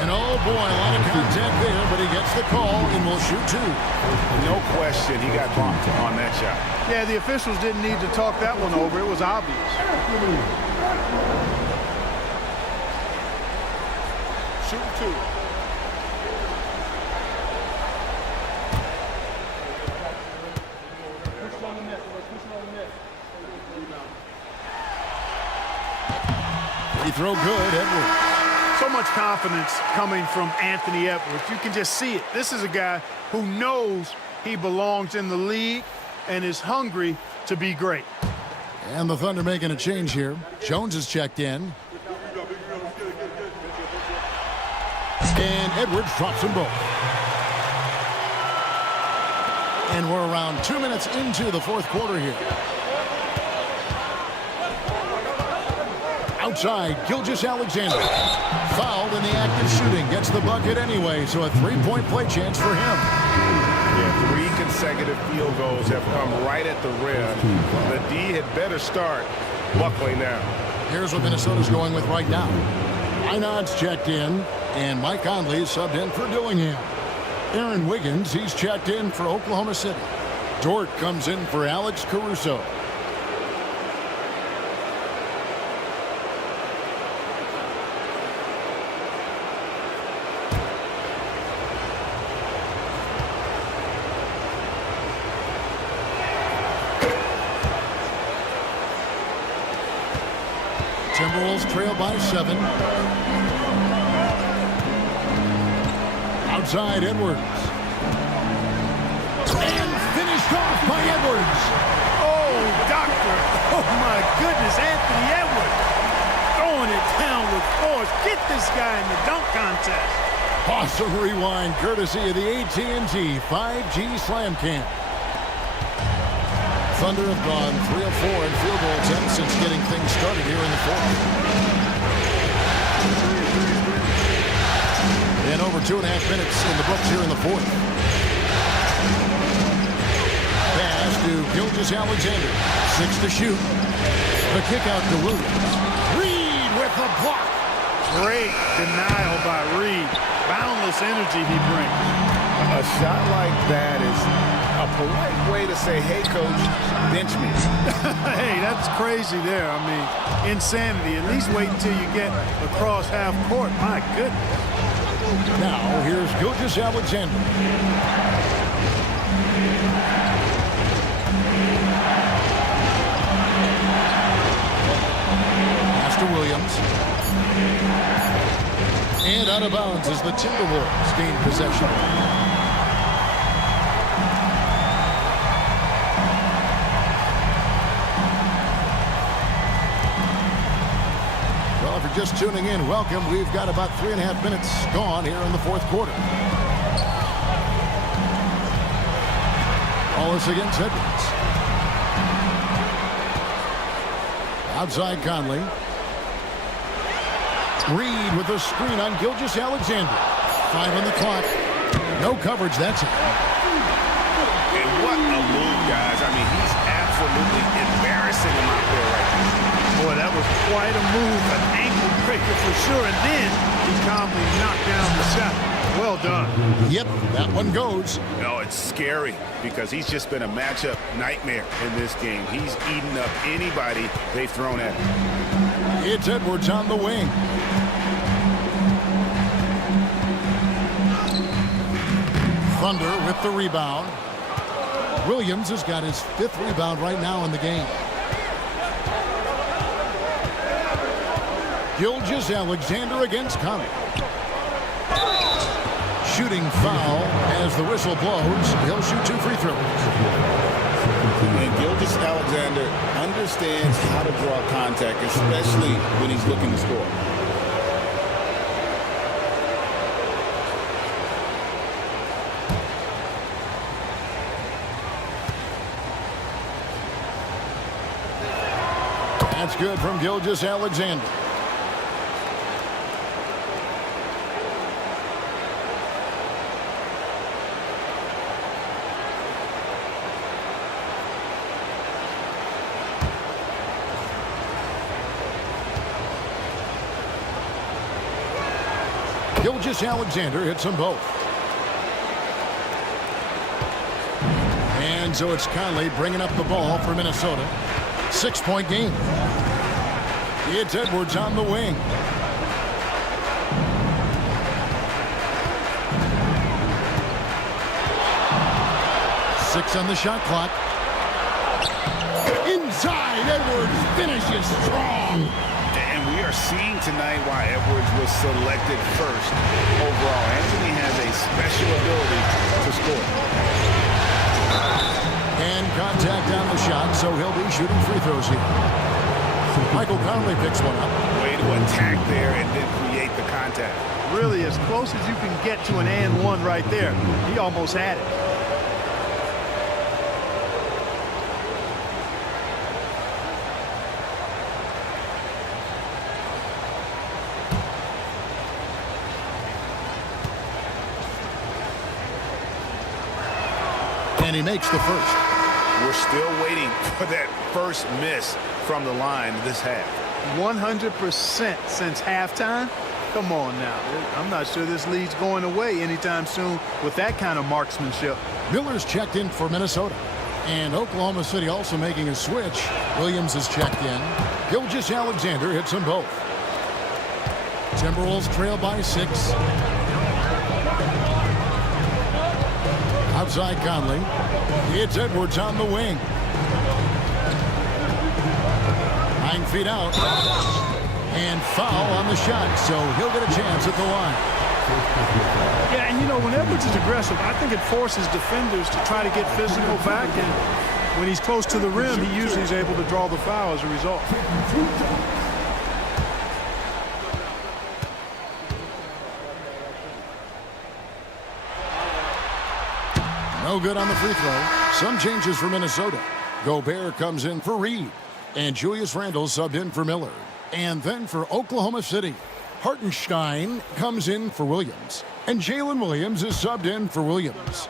And oh boy, a lot of contact there, but he gets the call and will shoot 2. No question, he got bumped on that shot. Yeah, the officials didn't need to talk that one over. It was obvious. Shoot 2. Free throw good, Edwards. So much confidence coming from Anthony Edwards. You can just see it. This is a guy who knows he belongs in the league and is hungry to be great. And the Thunder making a change here. Jones is checked in. And Edwards drops them both. And we're around 2 minutes into the fourth quarter here. Outside, Gilgeous Alexander. Fouled in the act of shooting. Gets the bucket anyway, so a three-point play chance for him. Yeah, 3 consecutive field goals have come right at the rim. The D had better start buckling now. Here's what Minnesota's going with right now. Minot's checked in, and Mike Conley subbed in for Dillingham. Aaron Wiggins, he's checked in for Oklahoma City. Dort comes in for Alex Caruso. Timberwolves trail by 7. Outside, Edwards. And finished off by Edwards. Oh, doctor. Oh, my goodness, Anthony Edwards. Throwing it down with force. Get this guy in the dunk contest. Awesome rewind, courtesy of the AT&T 5G Slam Cam. Thunder have gone 3 of 4 in field goal attempts since getting things started here in the fourth. And over 2.5 minutes in the books here in the fourth. Pass to Gilgeous Alexander. 6 to shoot. The kick out to Williams. Reed with the block. Great denial by Reed. Boundless energy he brings. A shot like that is a polite way to say, hey, coach, bench me. Hey, that's crazy there. I mean, insanity. At least wait until you get across half court. My goodness. Now, here's Gilgeous Alexander. Pass to Williams. And out of bounds as the Timberwolves gain possession. just tuning in, welcome. We've got about 3.5 minutes gone here in the fourth quarter. Wallace against Edwards. Outside Conley. Reed with a screen on Gilgeous-Alexander. 5 on the clock. No coverage, that's it. And what a move, guys. I mean, he's absolutely embarrassing him out there right now. Boy, that was quite a move, an ankle breaker for sure. And then he calmly knocked down the shot. Well done. Yep, that one goes. No, it's scary because he's just been a matchup nightmare in this game. He's eaten up anybody they've thrown at him. It's Edwards on the wing. Thunder with the rebound. Williams has got his 5th rebound right now in the game. Gilgeous-Alexander against Conley. Shooting foul as the whistle blows. He'll shoot 2 free throws. And Gilgeous-Alexander understands how to draw contact, especially when he's looking to score. That's good from Gilgeous-Alexander. Gilgeous-Alexander hits them both. And so it's Conley bringing up the ball for Minnesota. 6-point game. It's Edwards on the wing. Six on the shot clock. Inside, Edwards finishes strong. And we are seeing tonight why Edwards was selected first overall. Anthony has a special ability to score. And contact on the shot, so he'll be shooting free throws here. Michael Conley picks one up. Way to attack there and then create the contact. Really as close as you can get to an and one right there. He almost had it. And he makes the first. We're still waiting for that first miss from the line this half. 100% since halftime. Come on now. I'm not sure this lead's going away anytime soon with that kind of marksmanship. Miller's checked in for Minnesota. And Oklahoma City also making a switch. Williams is checked in. Gilgeous-Alexander hits them both. Timberwolves trail by 6. Outside Conley. It's Edwards on the wing. 9 feet out. And foul on the shot, so he'll get a chance at the line. Yeah, and you know, when Edwards is aggressive, I think it forces defenders to try to get physical back, and when he's close to the rim, he usually is able to draw the foul as a result. No good on the free throw. Some changes for Minnesota. Gobert comes in for Reed. And Julius Randle subbed in for Miller. And then for Oklahoma City, Hartenstein comes in for Williams. And Jalen Williams is subbed in for Williams.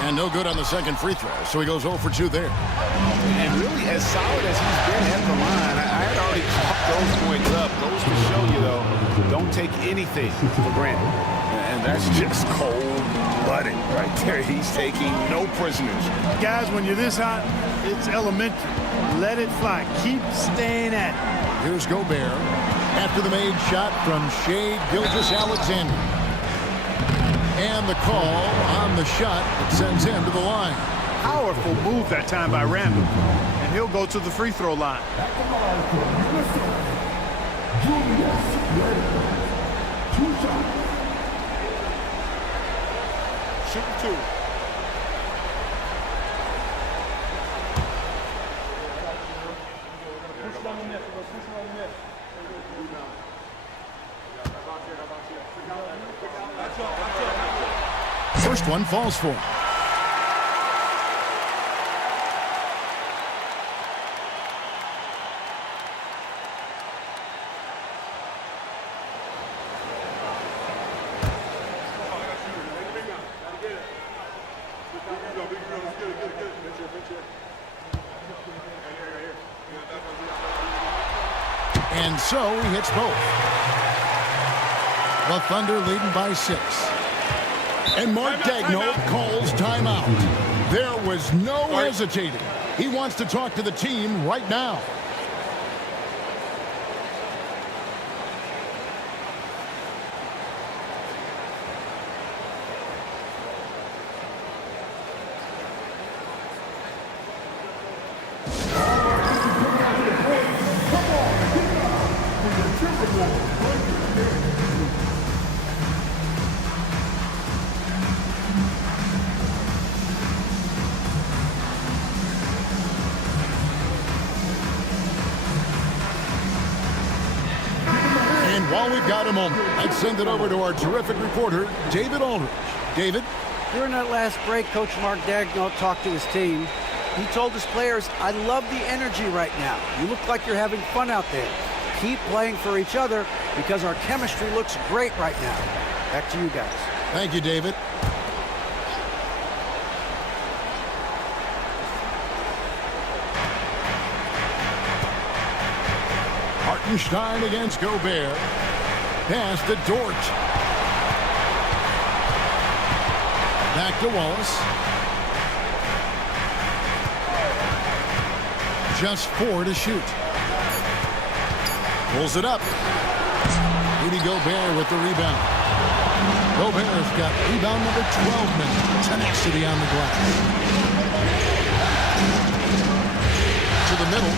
And no good on the second free throw, so he goes 0 for 2 there. And really, as solid as he's been at the line, I had already chalked those points up. Goes to show you, though, don't take anything for granted. And that's just cold-blooded right there. He's taking no prisoners. Guys, when you're this hot, it's elementary. Let it fly. Keep staying at it. Here's Gobert after the made shot from Shai Gilgeous-Alexander. And the call on the shot that sends him to the line. Powerful move that time by Randle. And he'll go to the free throw line. Shooting 2. First one falls for him. And so he hits both. The Thunder leading by 6. And Mark Daigneault calls timeout. There was no hesitating. He wants to talk to the team right now. While we've got a moment, I'd send it over to our terrific reporter, David Aldridge. David? During that last break, Coach Mark Daigneault talked to his team. He told his players, I love the energy right now. You look like you're having fun out there. Keep playing for each other because our chemistry looks great right now. Back to you guys. Thank you, David. Hartenstein against Gobert. Pass to Dort. Back to Wallace. Just 4 to shoot. Pulls it up. Rudy Gobert with the rebound. Gobert's got rebound number 12 minute. Tenacity on the glass. To the middle.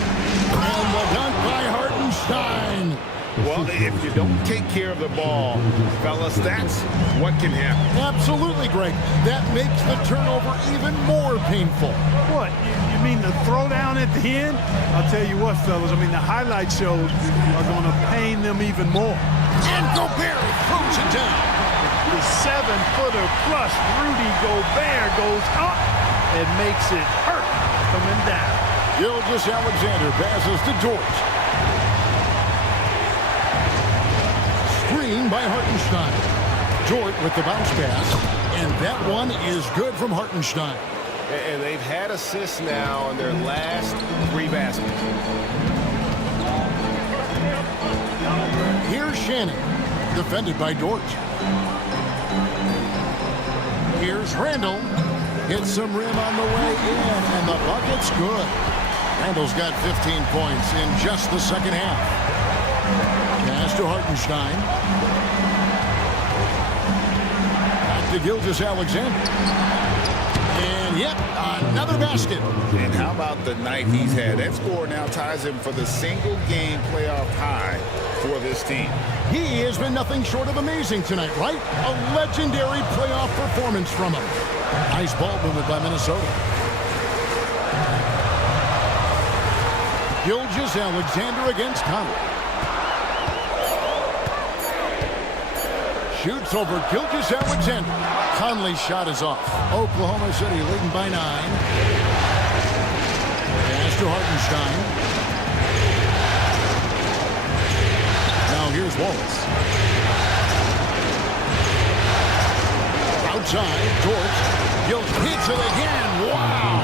And the dunk by Hartenstein. Well, if you don't take care of the ball, fellas, that's what can happen. Absolutely, Greg. That makes the turnover even more painful. What? You mean the throwdown at the end? I'll tell you what, fellas. I mean, the highlight shows are going to pain them even more. And Gobert throws it down. The 7-footer plus Rudy Gobert goes up and makes it hurt coming down. Gilgeous-Alexander passes to Dort. Screen by Hartenstein. Dort with the bounce pass. And that one is good from Hartenstein. And they've had assists now on their last 3 baskets. Here's Shannon. Defended by Dort. Here's Randall. Hits some rim on the way in. And the bucket's good. Randall's got 15 points in just the second half. Pass to Hartenstein. Back to Gilgeous-Alexander. And yep, another basket. And how about the night he's had? That score now ties him for the single-game playoff high for this team. He has been nothing short of amazing tonight, right? A legendary playoff performance from him. Nice ball movement by Minnesota. Gilgeous-Alexander against Conley. Shoots over Gilgeous-Alexander. Conley's shot is off. Oklahoma City leading by 9. Pass to Hartenstein. Now here's Wallace. Outside, Dort. Gilt hits it again. Wow!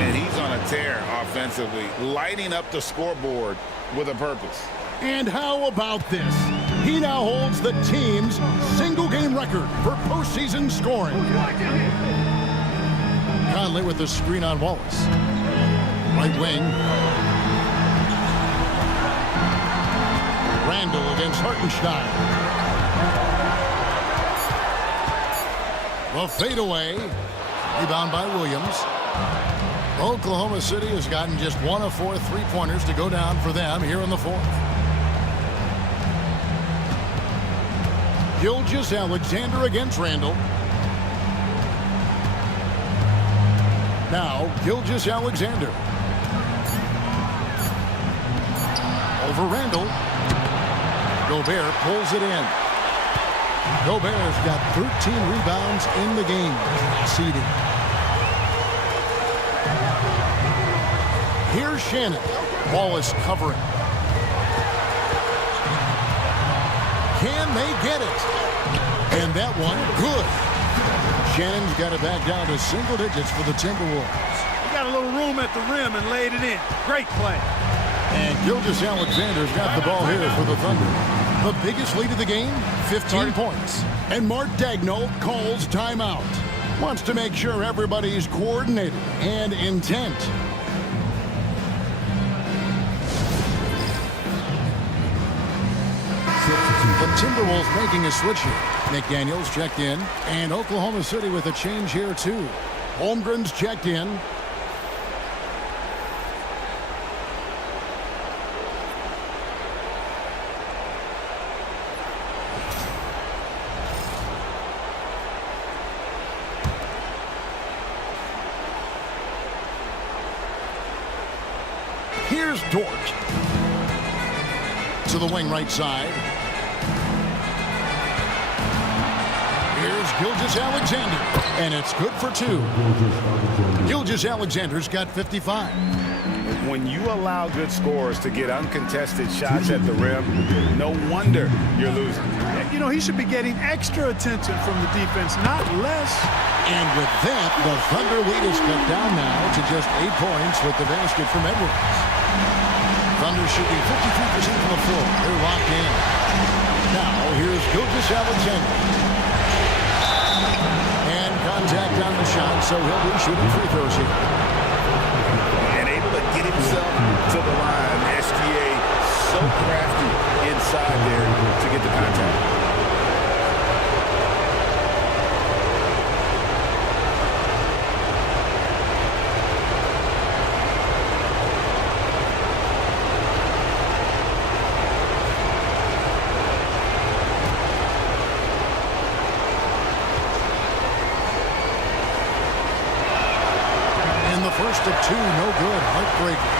And he's on a tear offensively, lighting up the scoreboard with a purpose. And how about this? He now holds the team's single-game record for postseason scoring. Conley with the screen on Wallace. Right wing. Randall against Hartenstein. The fadeaway. Rebound by Williams. Oklahoma City has gotten just 1 of 4 3-pointers to go down for them here in the 4th. Gilgeous-Alexander against Randall. Now, Gilgeous-Alexander. Over Randall. Gobert pulls it in. Gobert's got 13 rebounds in the game. Seeding. Here's Shannon. Ball is covering. Can they get it? And that one, good. Shannon's got it back down to single digits for the Timberwolves. He got a little room at the rim and laid it in. Great play. And Gilgeous-Alexander's got the ball here for the Thunder. The biggest lead of the game, 15 points. And Mark Daigneault calls timeout. Wants to make sure everybody's coordinated and intent. The Timberwolves making a switch here. McDaniels checked in, and Oklahoma City with a change here too. Holmgren's checked in. Here's Dort. To the wing right side. Here's Gilgeous-Alexander, and it's good for two. Gilgeous-Alexander's got 55. When you allow good scorers to get uncontested shots at the rim, no wonder you're losing. You know, he should be getting extra attention from the defense, not less. And with that, the Thunder lead is cut down now to just 8 points with the basket from Edwards. Thunder shooting 53% from the floor. They're locked in. Now, here's Gilgeous-Alexander. And contact on the shot, so he'll be shooting free throws here. And able to get himself to the line. SGA so crafty inside there to get the contact. First of two, no good. Heartbreaker.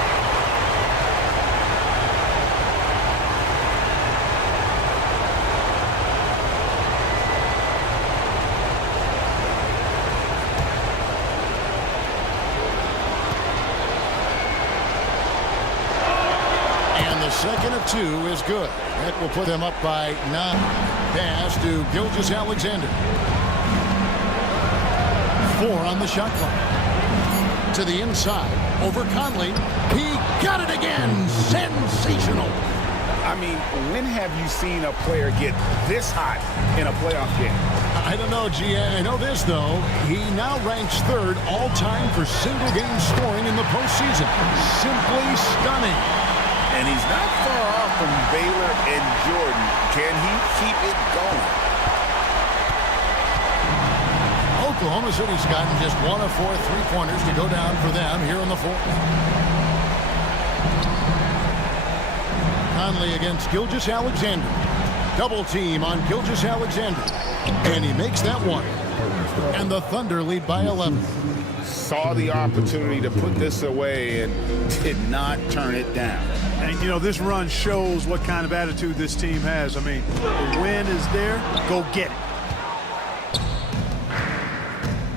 And the second of two is good. That will put them up by 9. Pass to Gilgeous-Alexander. 4 on the shot clock. To the inside, over Conley. He got it again. Sensational. I mean, when have you seen a player get this hot in a playoff game? I don't know, GA. I know this, though. He now ranks 3rd all-time for single-game scoring in the postseason. Simply stunning. And he's not far off from Baylor and Jordan. Can he keep it going? Oklahoma City's gotten just 1 of 4 3-pointers to go down for them here in the 4th. Conley against Gilgeous-Alexander. Double team on Gilgeous-Alexander. And he makes that one. And the Thunder lead by 11. Saw the opportunity to put this away and did not turn it down. And, you know, this run shows what kind of attitude this team has. I mean, the win is there. Go get it.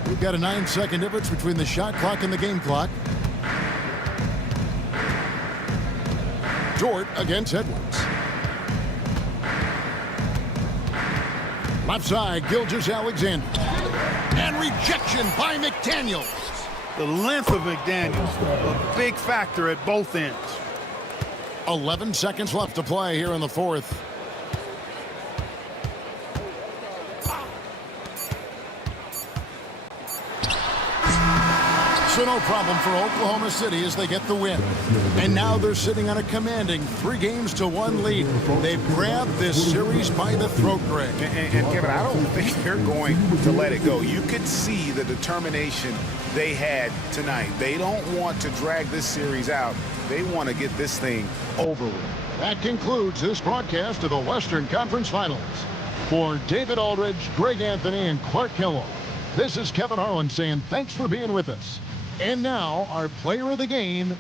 We've got a 9-second difference between the shot clock and the game clock. Dort against Edwards. Left side, Gilgeous-Alexander. And rejection by McDaniels. The length of McDaniels, a big factor at both ends. 11 seconds left to play here in the 4th. So no problem for Oklahoma City as they get the win. And now they're sitting on a commanding 3-1 lead. They've grabbed this series by the throat, Greg. And Kevin, I don't think they're going to let it go. You could see the determination they had tonight. They don't want to drag this series out. They want to get this thing over with. That concludes this broadcast of the Western Conference Finals. For David Aldridge, Greg Anthony, and Clark Kellogg, this is Kevin Harlan saying thanks for being with us. And now, our player of the game,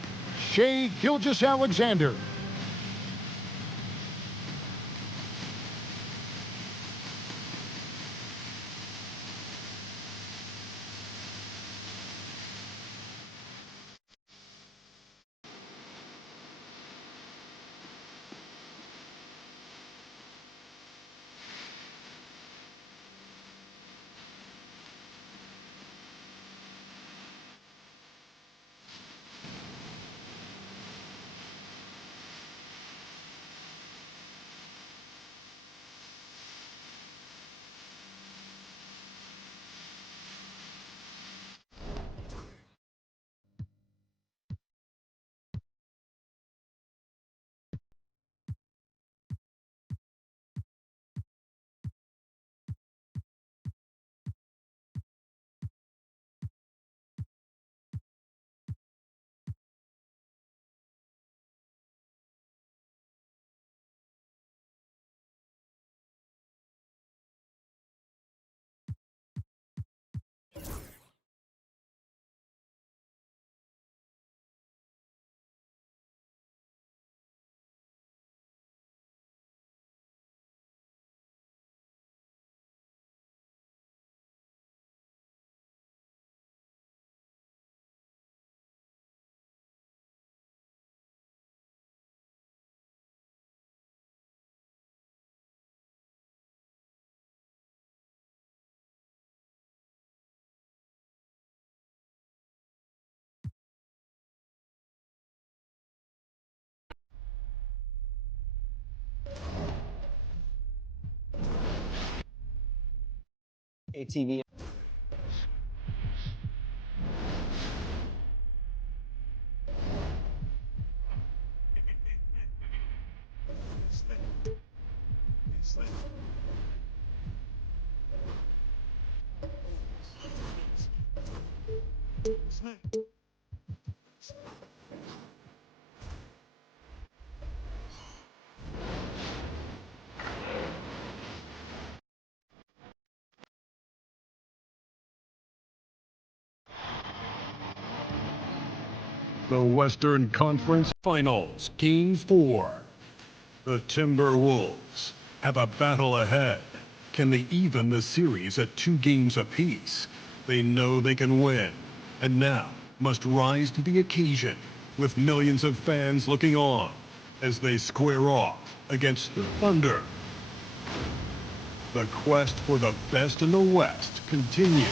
Shai Gilgeous-Alexander. 'Cause ATV. The Western Conference Finals, Game 4. The Timberwolves have a battle ahead. Can they even the series at 2 games apiece? They know they can win, and now must rise to the occasion with millions of fans looking on as they square off against the Thunder. The quest for the best in the West continues.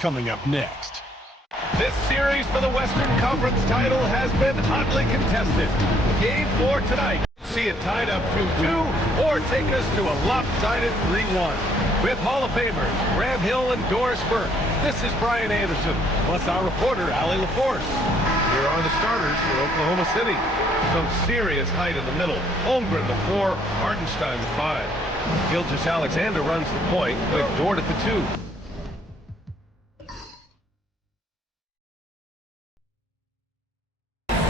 Coming up next. This series for the Western Conference title has been hotly contested. Game 4 tonight. See it tied up 2-2 or take us to a lopsided 3-1. With Hall of Famers Graham Hill and Doris Burke, this is Brian Anderson, plus our reporter, Allie LaForce. Here are the starters for Oklahoma City. Some serious height in the middle. Holmgren the 4, Hartenstein the 5. Gilgeous-Alexander runs the point with Dort at the 2.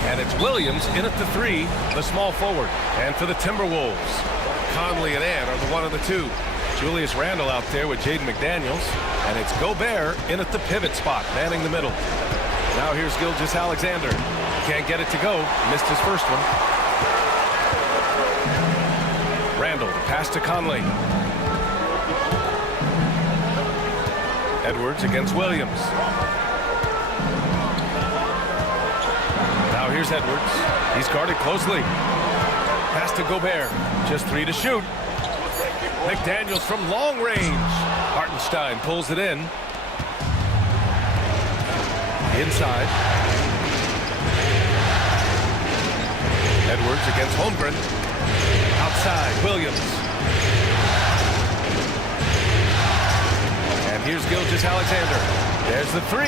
And it's Williams in at the 3, the small forward. And for the Timberwolves, Conley and Ant are the 1 and the 2. Julius Randle out there with Jaden McDaniels. And it's Gobert in at the pivot spot, manning the middle. Now here's Gilgeous-Alexander. Can't get it to go. Missed his first one. Randle, pass to Conley. Edwards against Williams. Now here's Edwards. He's guarded closely. Pass to Gobert. Just 3 to shoot. McDaniels from long range. Hartenstein pulls it in. Inside. Edwards against Holmgren. Outside, Williams. And here's Gilgeous-Alexander. There's the 3.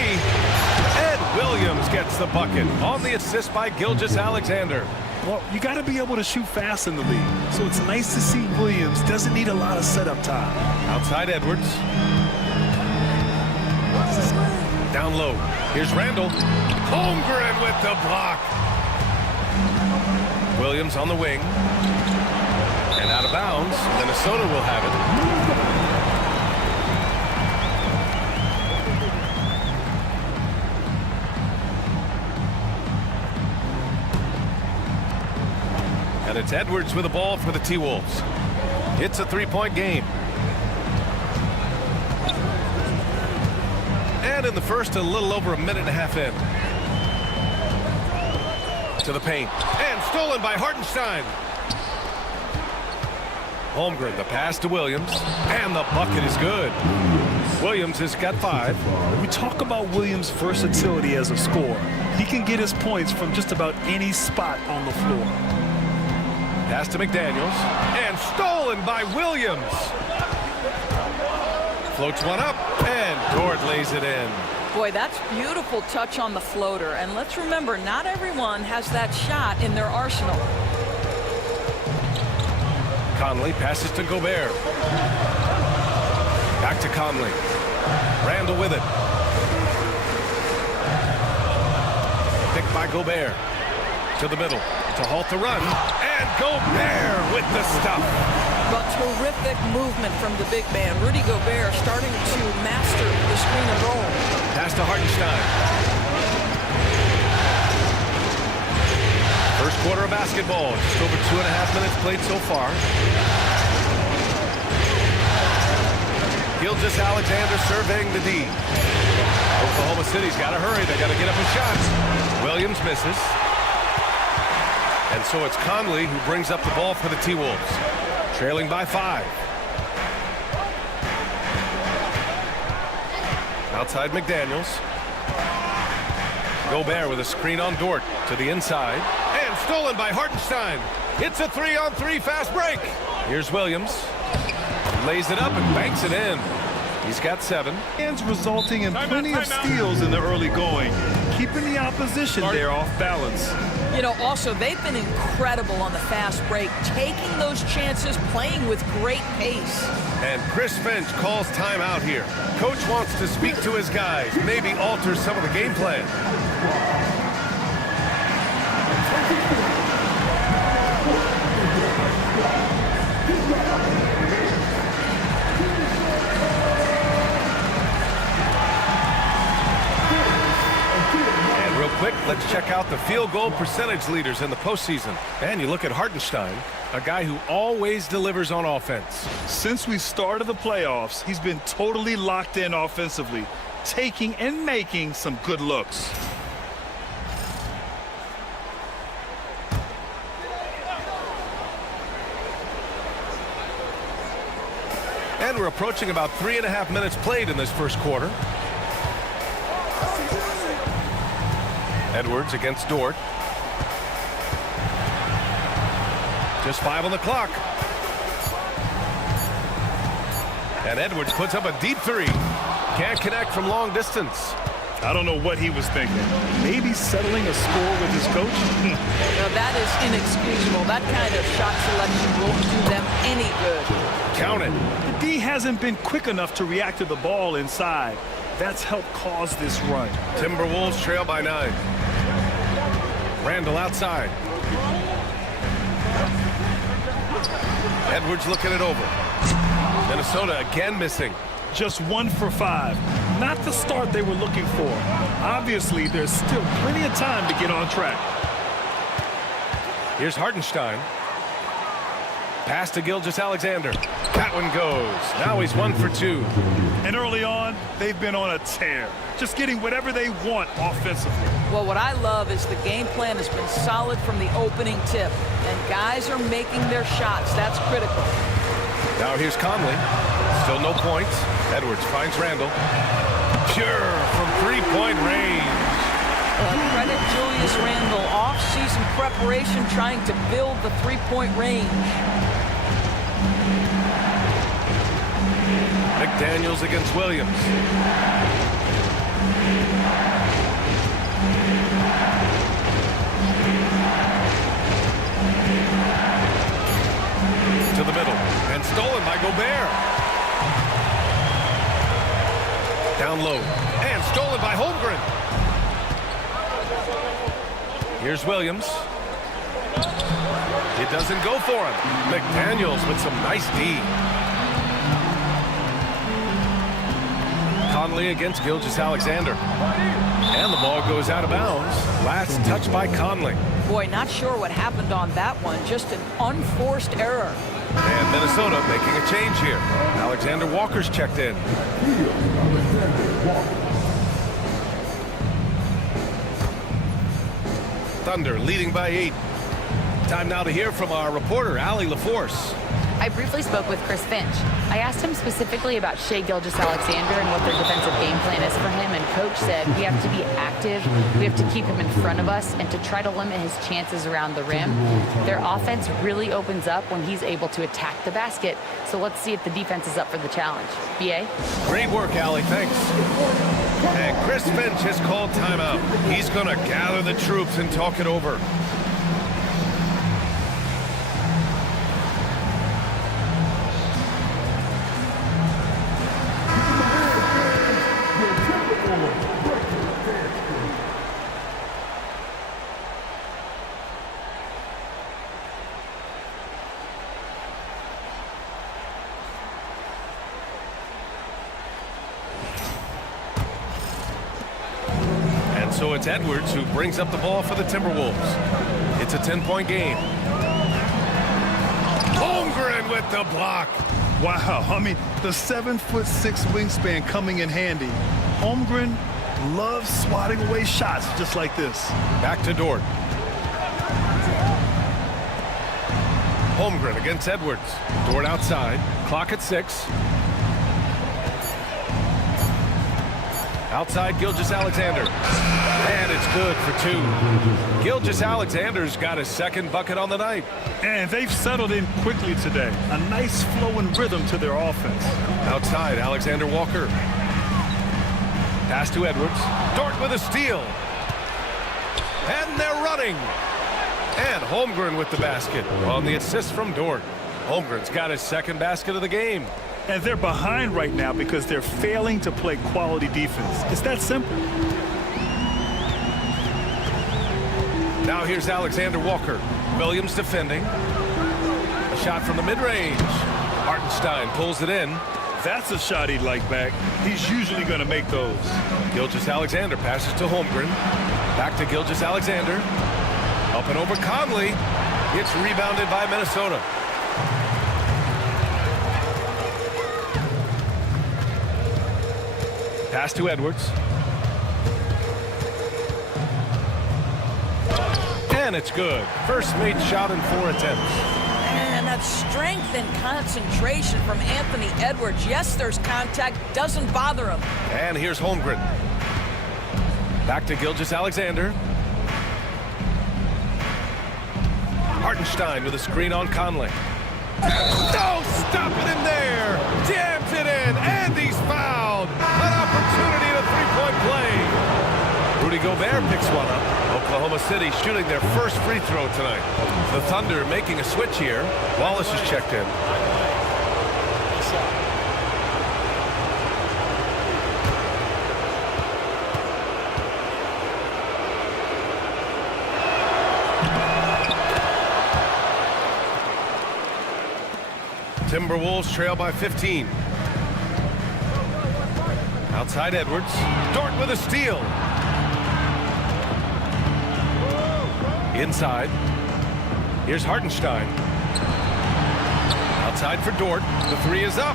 Ed Williams gets the bucket on the assist by Gilgeous-Alexander. Well, you got to be able to shoot fast in the league. So it's nice to see Williams doesn't need a lot of setup time. Outside Edwards. Down low. Here's Randle. Holmgren with the block. Williams on the wing. And out of bounds. Minnesota will have it. And it's Edwards with the ball for the T-Wolves. It's a 3-point game. And in the first, a little over a minute and a half in. To the paint. And stolen by Hartenstein. Holmgren, the pass to Williams. And the bucket is good. Williams has got 5. We talk about Williams' versatility as a scorer. He can get his points from just about any spot on the floor. Pass to McDaniels. And stolen by Williams. Floats one up. And Dort lays it in. Boy, that's beautiful touch on the floater. And let's remember, not everyone has that shot in their arsenal. Conley passes to Gobert. Back to Conley. Randle with it. Picked by Gobert. To the middle. To halt the run. And Gobert with the stuff. But terrific movement from the big man. Rudy Gobert starting to master the screen and roll. Pass to Hartenstein. First quarter of basketball. Just over 2.5 minutes played so far. Gilgeous-Alexander surveying the D. Oklahoma City's got to hurry. They got to get up a shot. Williams misses. And so it's Conley who brings up the ball for the T-Wolves. Trailing by 5. Outside McDaniels. Gobert with a screen on Dort to the inside. And stolen by Hartenstein. It's a 3-on-3 fast break. Here's Williams. Lays it up and banks it in. He's got 7. And resulting in plenty of steals in the early going, keeping the opposition there off balance. You know, also, they've been incredible on the fast break, taking those chances, playing with great pace. And Chris Finch calls timeout here. Coach wants to speak to his guys, maybe alter some of the game plan. Quick, let's check out the field goal percentage leaders in the postseason. And you look at Hartenstein, a guy who always delivers on offense. Since we started the playoffs, he's been totally locked in offensively, taking and making some good looks. And we're approaching about 3.5 minutes played in this first quarter. Edwards against Dort. Just 5 on the clock. And Edwards puts up a deep 3. Can't connect from long distance. I don't know what he was thinking. Maybe settling a score with his coach? Now that is inexcusable. That kind of shot selection won't do them any good. Count it. The D hasn't been quick enough to react to the ball inside. That's helped cause this run. Timberwolves trail by 9. Randall outside. Edwards looking it over. Minnesota again missing. Just 1 for 5. Not the start they were looking for. Obviously, there's still plenty of time to get on track. Here's Hartenstein. Pass to Gilgeous-Alexander. That one goes. Now he's 1 for 2. And early on, they've been on a tear. Just getting whatever they want offensively. Well, what I love is the game plan has been solid from the opening tip. And guys are making their shots. That's critical. Now here's Conley. Still no points. Edwards finds Randall. Pure from three-point range. Credit Julius Randle. Off-season preparation trying to build the three-point range. McDaniels against Williams. To the middle. And stolen by Gobert. Down low. And stolen by Holmgren. Here's Williams. It doesn't go for him. McDaniels with some nice D. Conley against Gilgeous-Alexander. And the ball goes out of bounds. Last touch by Conley. Boy, not sure what happened on that one. Just an unforced error. And Minnesota making a change here. Alexander Walker's checked in. Thunder leading by 8. Time now to hear from our reporter, Allie LaForce. I briefly spoke with Chris Finch. I asked him specifically about Shai Gilgeous-Alexander and what their defensive game plan is for him, and Coach said we have to be active, we have to keep him in front of us, and to try to limit his chances around the rim. Their offense really opens up when he's able to attack the basket, so let's see if the defense is up for the challenge. B.A.? Great work, Allie. Thanks. And Chris Finch has called timeout. He's going to gather the troops and talk it over. So it's Edwards who brings up the ball for the Timberwolves. It's a 10-point game. Holmgren with the block. Wow, I mean, the 7'6" wingspan coming in handy. Holmgren loves swatting away shots just like this. Back to Dort. Holmgren against Edwards. Dort outside. Clock at 6. Outside Gilgeous-Alexander. And it's good for 2. Gilgeous-Alexander's got his second bucket on the night. And they've settled in quickly today. A nice flow and rhythm to their offense. Outside, Alexander Walker. Pass to Edwards. Dort with a steal. And they're running. And Holmgren with the basket on the assist from Dort. Holmgren's got his second basket of the game. And they're behind right now because they're failing to play quality defense. It's that simple. Now here's Alexander Walker. Williams defending. A shot from the mid-range. Hartenstein pulls it in. That's a shot he'd like back. He's usually going to make those. Gilgeous-Alexander passes to Holmgren. Back to Gilgeous-Alexander. Up and over Conley. It's rebounded by Minnesota. Pass to Edwards. And it's good. First made shot in 4 attempts. And that strength and concentration from Anthony Edwards. Yes, there's contact. Doesn't bother him. And here's Holmgren. Back to Gilgeous-Alexander. Hartenstein with a screen on Conley. No, stop it in there. Jams it in, and he's fouled. An opportunity to three-point play. Rudy Gobert picks one up. Oklahoma City shooting their first free throw tonight. The Thunder making a switch here. Wallace is checked in. Timberwolves trail by 15. Outside Edwards. Dort with a steal. Inside. Here's Hartenstein. Outside for Dort. The 3 is up.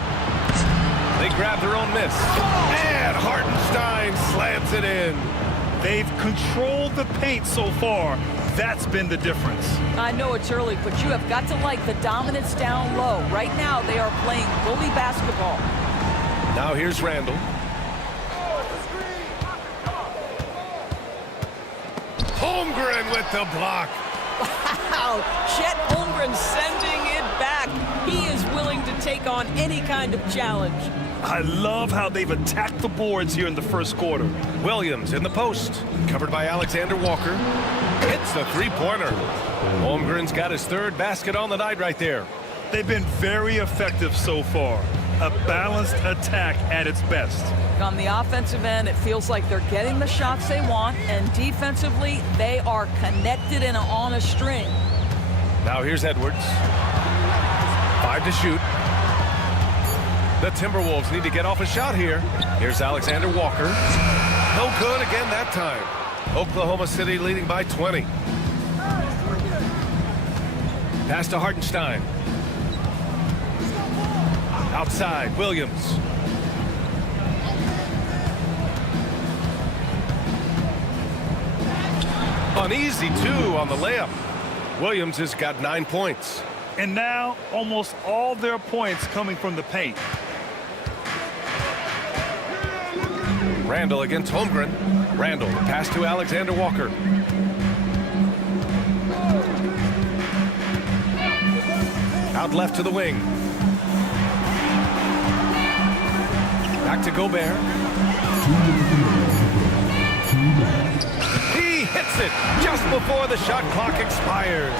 They grab their own miss. And Hartenstein slams it in. They've controlled the paint so far. That's been the difference. I know it's early, but you have got to like the dominance down low. Right now, they are playing bully basketball. Now here's Randall. Holmgren with the block. Wow, Chet Holmgren sending it back. He is willing to take on any kind of challenge. I love how they've attacked the boards here in the first quarter. Williams in the post, covered by Alexander Walker. Hits the three-pointer. Holmgren's got his third basket on the night right there. They've been very effective so far. A balanced attack at its best. On the offensive end, it feels like they're getting the shots they want, and defensively, they are connected and on a string. Now here's Edwards. 5 to shoot. The Timberwolves need to get off a shot here. Here's Alexander Walker. No good again that time. Oklahoma City leading by 20. Pass to Hartenstein. Outside, Williams. An easy 2 on the layup. Williams has got 9 points. And now almost all their points coming from the paint. Randall against Holmgren. Randall, pass to Alexander Walker. Out left to the wing. Back to Gobert. He hits it just before the shot clock expires.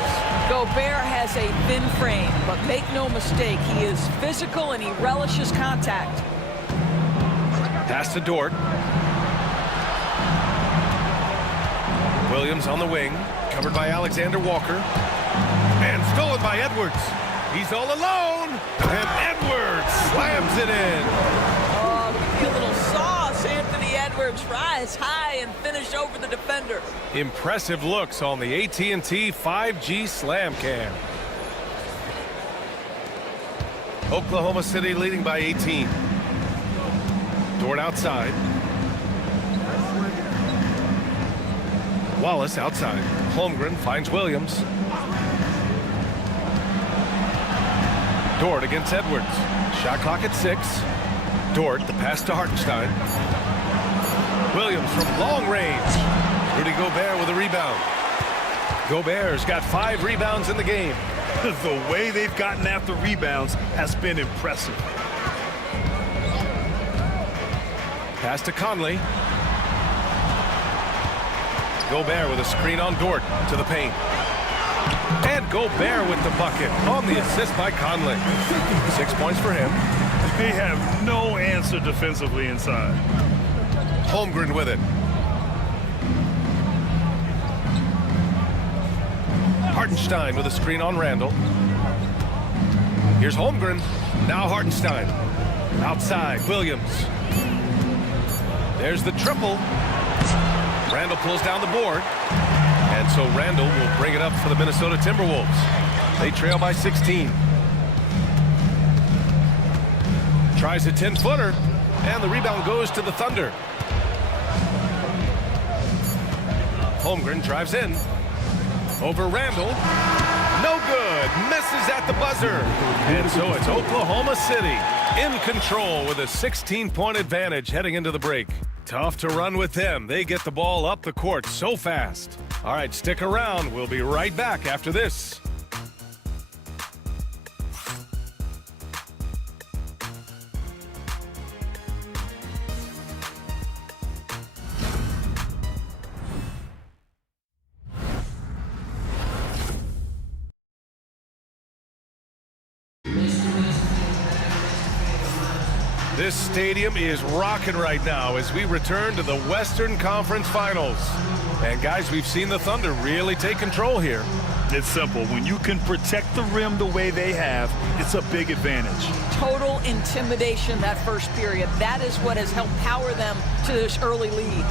Gobert has a thin frame, but make no mistake, he is physical and he relishes contact. Pass to Dort. Williams on the wing, covered by Alexander Walker. And stolen by Edwards. He's all alone, and Edwards slams it in. Oh, give me a little sauce, Anthony Edwards. Rise high and finish over the defender. Impressive looks on the AT&T 5G Slam Cam. Oklahoma City leading by 18. Dort outside. Wallace outside. Holmgren finds Williams. Dort against Edwards. Shot clock at 6. Dort, the pass to Hartenstein. from long range. Rudy Gobert with a rebound. Gobert's got 5 rebounds in the game. The way they've gotten after rebounds has been impressive. Pass to Conley. Gobert with a screen on Dort to the paint. And Gobert with the bucket on the assist by Conley. 6 points for him. They have no answer defensively inside. Holmgren with it. Hartenstein with a screen on Randall. Here's Holmgren. Now Hartenstein. Outside, Williams. There's the triple. Randall pulls down the board. And so Randall will bring it up for the Minnesota Timberwolves. They trail by 16. Tries a 10-footer. And the rebound goes to the Thunder. Holmgren drives in. Over Randall. No good. Misses at the buzzer. And so it's Oklahoma City in control with a 16-point advantage heading into the break. Tough to run with them. They get the ball up the court so fast. All right, stick around. We'll be right back after this. This stadium is rocking right now as we return to the Western Conference Finals. And guys, we've seen the Thunder really take control here. It's simple. When you can protect the rim the way they have, it's a big advantage. Total intimidation that first period. That is what has helped power them to this early lead.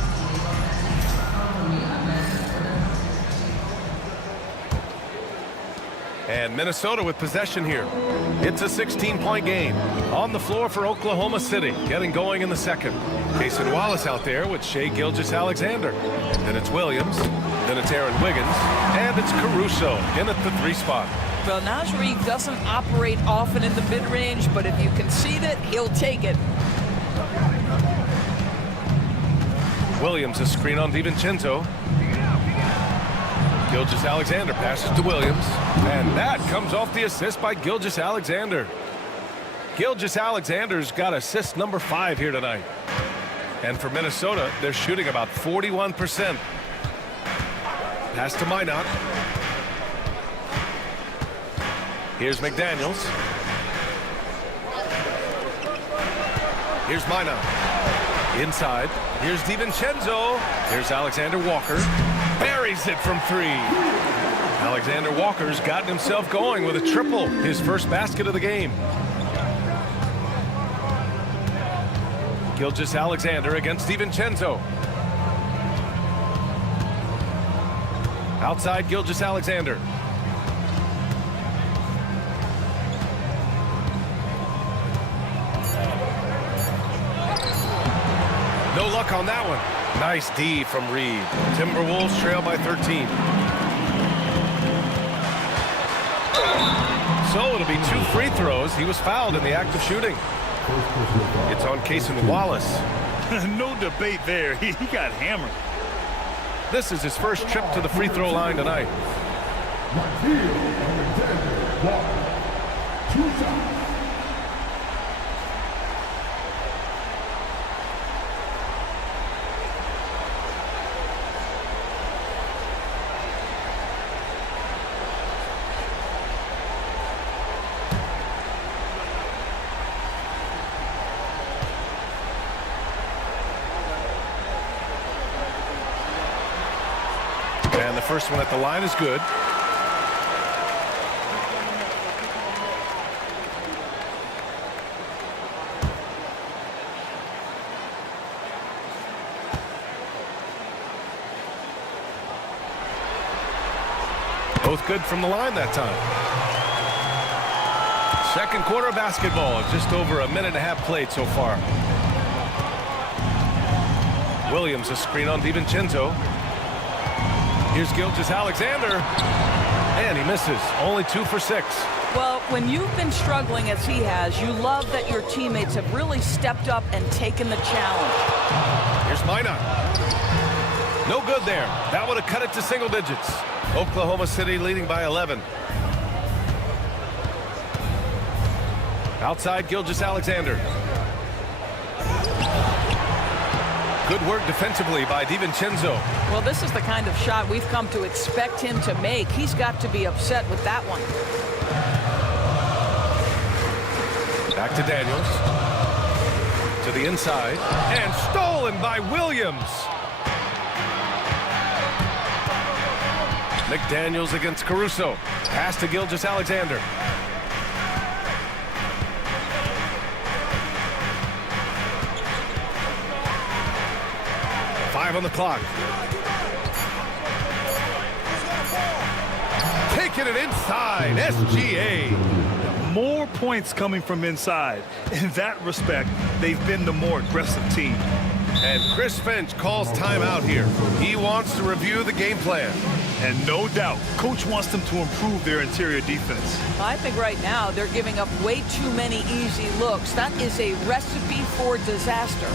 And Minnesota with possession here. It's a 16-point game. On the floor for Oklahoma City, getting going in the second. Cason Wallace out there with Shai Gilgeous-Alexander. Then it's Williams. Then it's Aaron Wiggins. And it's Caruso in at the 3 spot. Well, Naz Reid doesn't operate often in the mid-range, but if you concede it, he'll take it. Williams, a screen on DiVincenzo. Gilgeous-Alexander passes to Williams. And that comes off the assist by Gilgeous-Alexander. Gilgeous-Alexander's got assist number 5 here tonight. And for Minnesota, they're shooting about 41%. Pass to Minot. Here's McDaniels. Here's Minot. Inside. Here's DiVincenzo. Here's Alexander Walker. Buries it from 3. Alexander Walker's gotten himself going with a triple. His first basket of the game. Gilgeous-Alexander against DiVincenzo. Outside Gilgeous-Alexander. No luck on that one. Nice D from Reed. Timberwolves trail by 13. So it'll be 2 free throws. He was fouled in the act of shooting. It's on Cason Wallace. No debate there. He got hammered. This is his first trip to the free throw line tonight. And the first one at the line is good. Both good from the line that time. Second quarter of basketball, just over a minute and a half played so far. Williams, a screen on DiVincenzo. Here's Gilgeous-Alexander. And he misses. Only 2 for 6. Well, when you've been struggling as he has, you love that your teammates have really stepped up and taken the challenge. Here's Minot. No good there. That would have cut it to single digits. Oklahoma City leading by 11. Outside, Gilgeous-Alexander. Good work defensively by DiVincenzo. Well, this is the kind of shot we've come to expect him to make. He's got to be upset with that one. Back to Daniels. To the inside. And stolen by Williams. McDaniels against Caruso. Pass to Gilgeous-Alexander. On the clock. Taking it inside. SGA. More points coming from inside. In that respect, they've been the more aggressive team. And Chris Finch calls timeout here. He wants to review the game plan. And no doubt, coach wants them to improve their interior defense. I think right now they're giving up way too many easy looks. That is a recipe for disaster.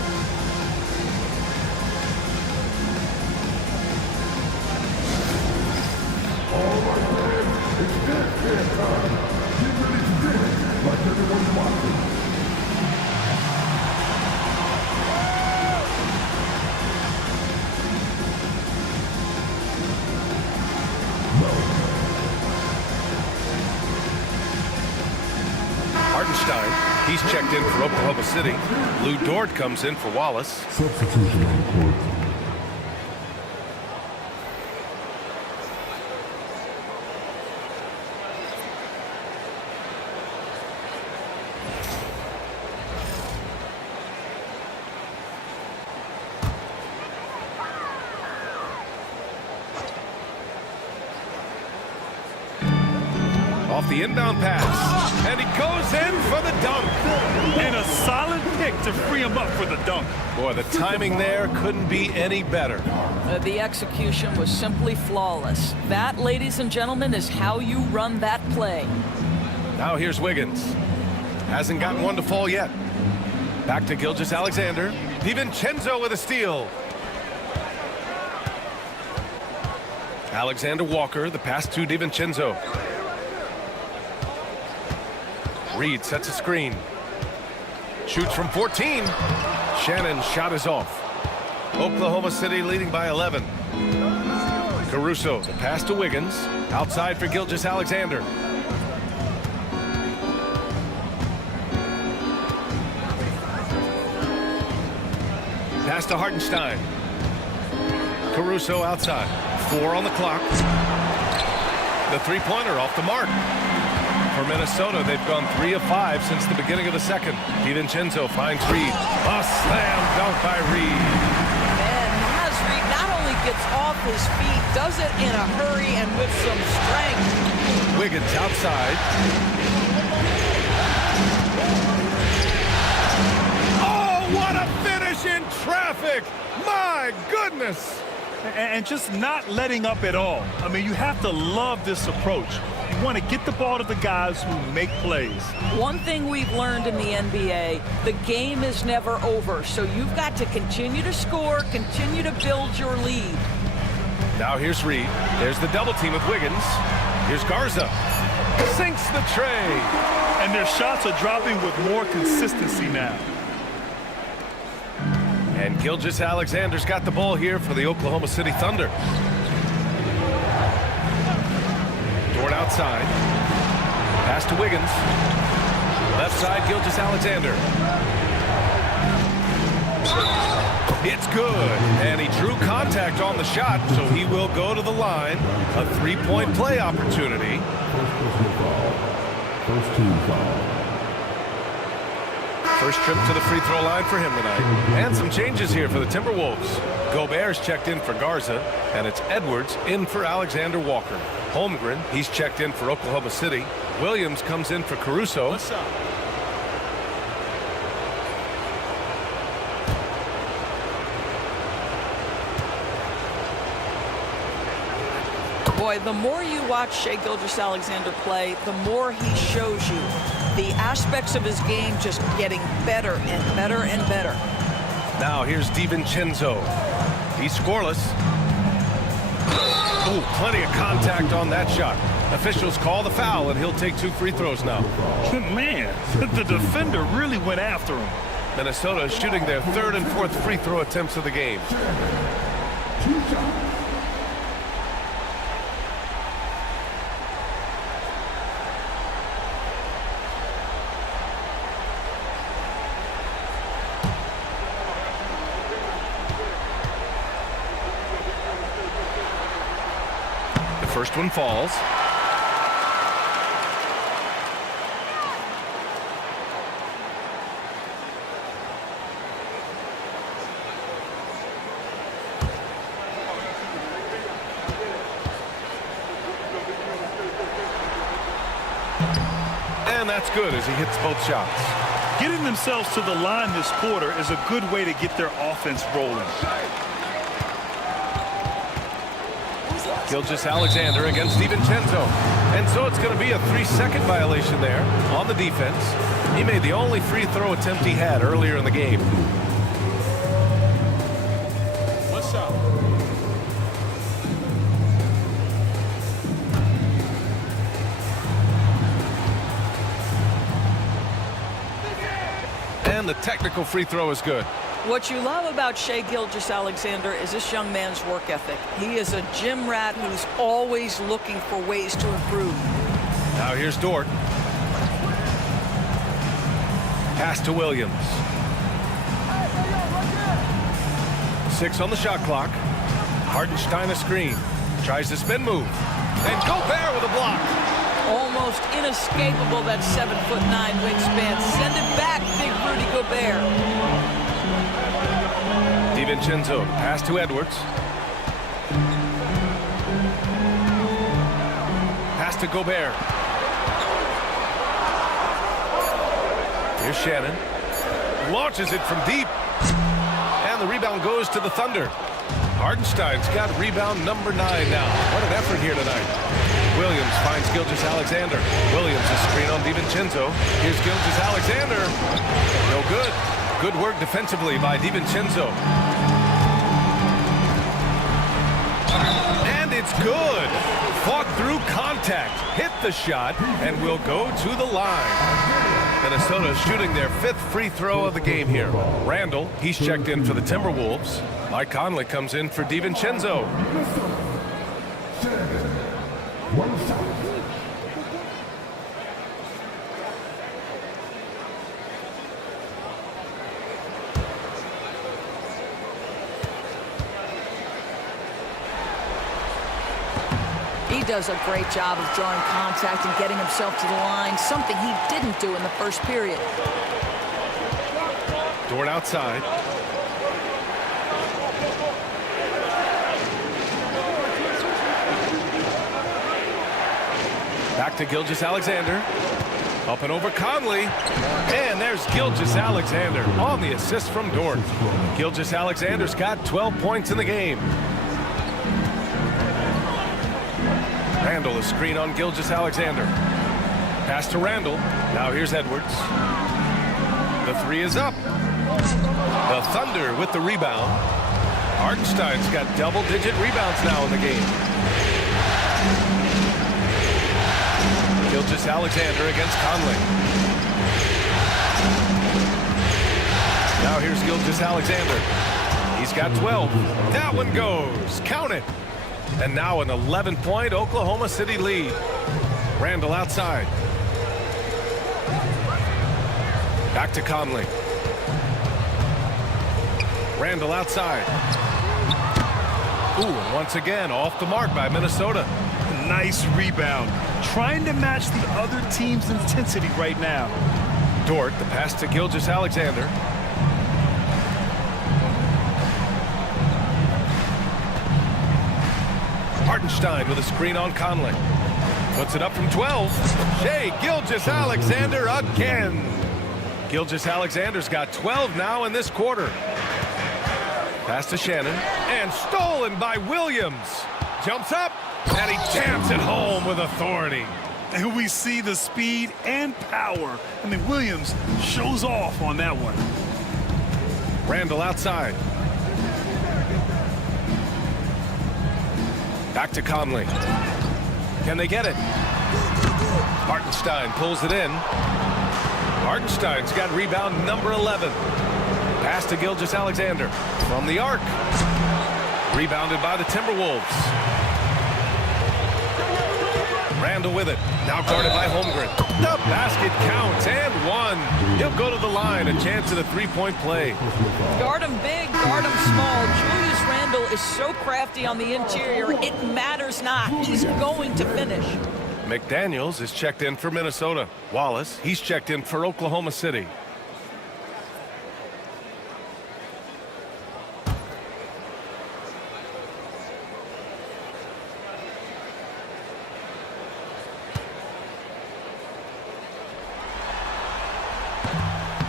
Hartenstein, he's checked in for Oklahoma City. Lou Dort comes in for Wallace. Substitution on the court. Off the inbound pass, and he goes in for the dunk. And a solid pick to free him up for the dunk. Boy, the timing there couldn't be any better. The execution was simply flawless. That, ladies and gentlemen, is how you run that play. Now here's Wiggins. Hasn't gotten one to fall yet. Back to Gilgeous-Alexander. DiVincenzo with a steal. Alexander Walker, the pass to DiVincenzo. Reed sets a screen. Shoots from 14. Shannon's shot is off. Oklahoma City leading by 11. Caruso, the pass to Wiggins. Outside for Gilgeous-Alexander. Pass to Hartenstein. Caruso outside. 4 on the clock. The three-pointer off the mark. For Minnesota, they've gone 3 of 5 since the beginning of the second. DiVincenzo finds Reed. A slam dunk by Reed. And Naz Reed not only gets off his feet, does it in a hurry and with some strength. Wiggins outside. Oh, what a finish in traffic! My goodness! And just not letting up at all. I mean, you have to love this approach. You want to get the ball to the guys who make plays. One thing we've learned in the NBA, the game is never over. So you've got to continue to score, continue to build your lead. Now here's Reed. There's the double team with Wiggins. Here's Garza. Sinks the tray. And their shots are dropping with more consistency now. And Gilgeous-Alexander's got the ball here for the Oklahoma City Thunder. Dort outside. Pass to Wiggins. Left side, Gilgeous-Alexander. It's good. And he drew contact on the shot, so he will go to the line. A three-point play opportunity. First team foul. First trip to the free throw line for him tonight. And some changes here for the Timberwolves. Gobert's checked in for Garza, and it's Edwards in for Alexander Walker. Holmgren, he's checked in for Oklahoma City. Williams comes in for Caruso. What's up? Roy, the more you watch Shai Gilgeous-Alexander play, the more he shows you the aspects of his game just getting better and better and better. Now here's DiVincenzo. He's scoreless. Oh, plenty of contact on that shot. Officials call the foul, and he'll take 2 free throws now. Man, the defender really went after him. Minnesota is shooting their 3rd and 4th free throw attempts of the game. The first one falls. And that's good as he hits both shots. Getting themselves to the line this quarter is a good way to get their offense rolling. Gilgeous-Alexander against DiVincenzo. And so it's going to be a 3-second violation there on the defense. He made the only free throw attempt he had earlier in the game. What's up? And the technical free throw is good. What you love about Shai Gilgeous-Alexander is this young man's work ethic. He is a gym rat who's always looking for ways to improve. Now here's Dort. Pass to Williams. 6 on the shot clock. Hartenstein a screen. Tries the spin move. And Gobert with a block. Almost inescapable, that 7'9" wingspan. Send it back, big Rudy Gobert. DiVincenzo, pass to Edwards. Pass to Gobert. Here's Shannon. Launches it from deep. And the rebound goes to the Thunder. Hartenstein's got rebound number 9 now. What an effort here tonight. Williams finds Gilgeous-Alexander. Williams a screen on DiVincenzo. Here's Gilgeous-Alexander. No good. Good work defensively by DiVincenzo. And it's good. Fought through contact. Hit the shot and will go to the line. Minnesota shooting their 5th free throw of the game here. Randall, he's checked in for the Timberwolves. Mike Conley comes in for DiVincenzo. He does a great job of drawing contact and getting himself to the line, something he didn't do in the first period. Dort outside. Back to Gilgeous-Alexander. Up and over Conley. And there's Gilgeous-Alexander on the assist from Dort. Gilgeous-Alexander's got 12 points in the game. Randall, a screen on Gilgeous-Alexander. Pass to Randall. Now here's Edwards. The 3 is up. The Thunder with the rebound. Hartenstein's got double-digit rebounds now in the game. Gilgeous-Alexander against Conley. Now here's Gilgeous-Alexander. He's got 12. That one goes. Count it. And now an 11-point Oklahoma City lead. Randall outside. Back to Conley. Randall outside. Ooh, and once again off the mark by Minnesota. Nice rebound. Trying to match the other team's intensity right now. Dort, the pass to Gilgeous-Alexander. Hartenstein with a screen on Conley. Puts it up from 12. Shai Gilgeous-Alexander again. Gilgeous-Alexander's got 12 now in this quarter. Pass to Shannon. And stolen by Williams. Jumps up, and he jams it home with authority. And we see the speed and power. I mean, Williams shows off on that one. Randall outside. Back to Conley. Can they get it? Hartenstein pulls it in. Hartenstein's got rebound number 11. Pass to Gilgeous-Alexander from the arc. Rebounded by the Timberwolves. Randall with it. Now guarded by Holmgren. The basket counts and one. He'll go to the line. A chance at a three-point play. Guard him big, guard him small. Julius Randle is so crafty on the interior, it matters not. He's going to finish. McDaniels is checked in for Minnesota. Wallace, he's checked in for Oklahoma City.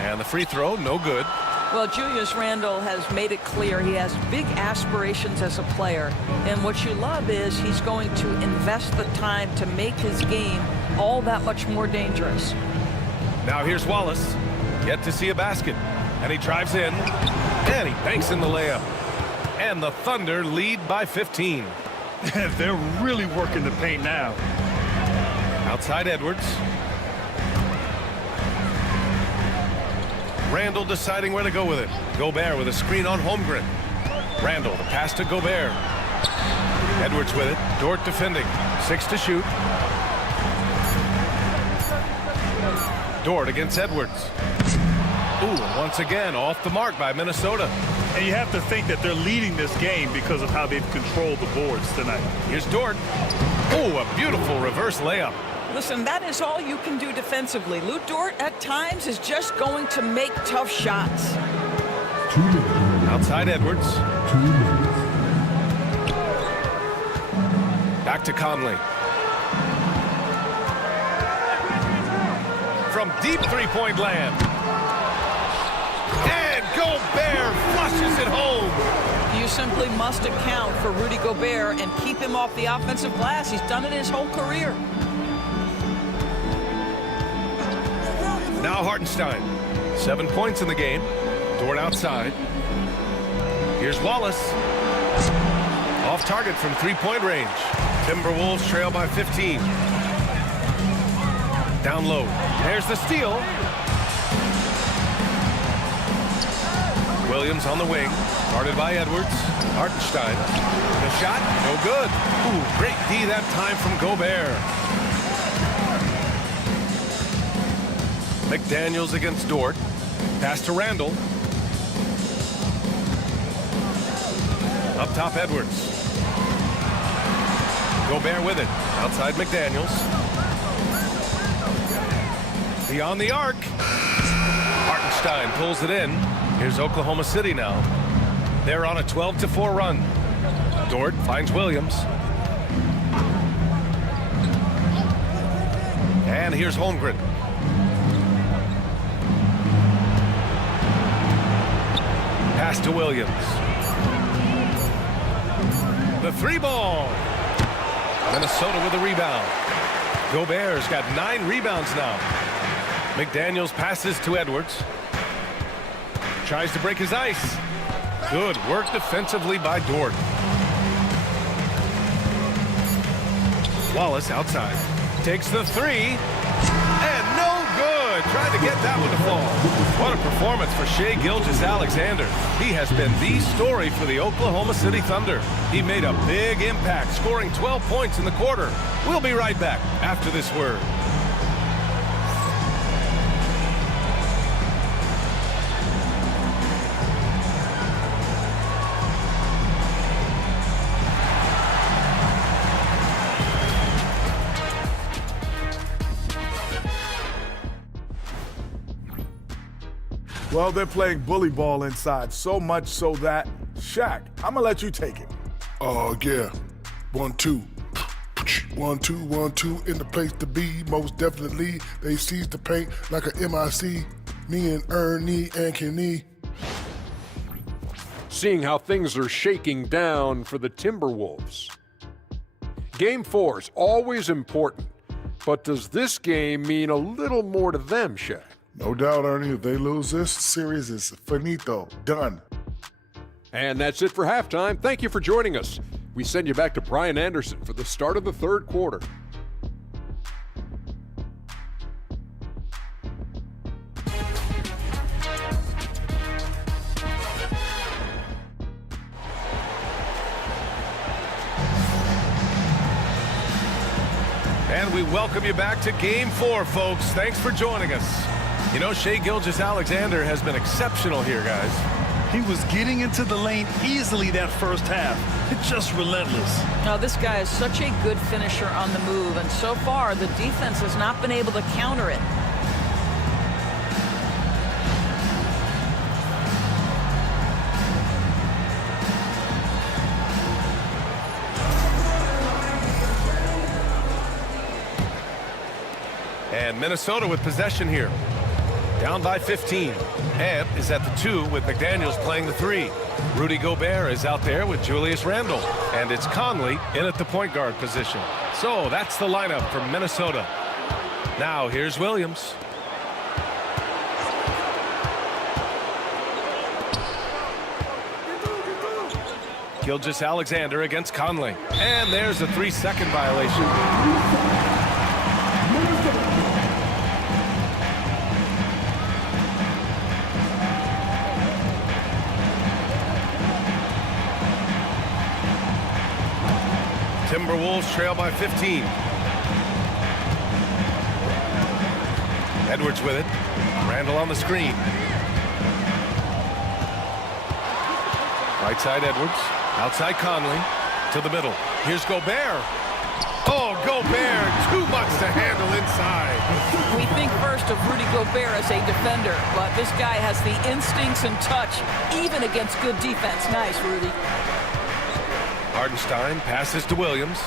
And the free throw, no good. Well, Julius Randle has made it clear he has big aspirations as a player. And what you love is he's going to invest the time to make his game all that much more dangerous. Now here's Wallace. Yet to see a basket. And he drives in. And he banks in the layup. And the Thunder lead by 15. They're really working the paint now. Outside Edwards. Randall deciding where to go with it. Gobert with a screen on Holmgren. Randall, the pass to Gobert. Edwards with it. Dort defending. 6 to shoot. Dort against Edwards. Ooh, once again, off the mark by Minnesota. And you have to think that they're leading this game because of how they've controlled the boards tonight. Here's Dort. Ooh, a beautiful reverse layup. Listen, that is all you can do defensively. Lou Dort, at times, is just going to make tough shots. Outside Edwards. Back to Conley. From deep three-point land. And Gobert flushes it home. You simply must account for Rudy Gobert and keep him off the offensive glass. He's done it his whole career. Now Hartenstein. 7 points in the game. Dort outside. Here's Wallace. Off target from three-point range. Timberwolves trail by 15. Down low. There's the steal. Williams on the wing. Guarded by Edwards. Hartenstein. The shot. No good. Ooh, great D that time from Gobert. McDaniels against Dort. Pass to Randall. Up top, Edwards. Gobert with it. Outside McDaniels. Beyond the arc. Hartenstein pulls it in. Here's Oklahoma City now. They're on a 12-4 run. Dort finds Williams. And here's Holmgren. Pass to Williams. The three ball. Minnesota with a rebound. Gobert's got 9 rebounds now. McDaniels passes to Edwards. Tries to break his ice. Good work defensively by Dort. Wallace outside. Takes the three. And no good. Tried to get that one to fall. What a performance for Shai Gilgeous-Alexander. He has been the story for the Oklahoma City Thunder. He made a big impact, scoring 12 points in the quarter. We'll be right back after this word. Well, they're playing bully ball inside, so much so that, Shaq, I'm gonna let you take it. Oh, yeah. 1, 2. 1, 2, 1, 2, in the place to be, most definitely. They seize the paint like a MIC. Me and Ernie and Kenny. Seeing how things are shaking down for the Timberwolves. Game 4 is always important, but does this game mean a little more to them, Shaq? No doubt, Ernie, if they lose this series, it's finito, done. And that's it for halftime. Thank you for joining us. We send you back to Brian Anderson for the start of the third quarter. And we welcome you back to Game 4, folks. Thanks for joining us. You know, Shai Gilgeous-Alexander has been exceptional here, guys. He was getting into the lane easily that first half. It's just relentless. Now, this guy is such a good finisher on the move, and so far, the defense has not been able to counter it. And Minnesota with possession here. Down by 15. Ant is at the 2 with McDaniels playing the 3. Rudy Gobert is out there with Julius Randle. And it's Conley in at the point guard position. So that's the lineup from Minnesota. Now here's Williams. Gilgeous-Alexander against Conley. And there's a 3-second violation. Timberwolves trail by 15. Edwards with it. Randle on the screen. Right side Edwards. Outside Conley. To the middle. Here's Gobert. Oh, Gobert. Too much to handle inside. We think first of Rudy Gobert as a defender, but this guy has the instincts and touch, even against good defense. Nice, Rudy. Hardenstein passes to Williams.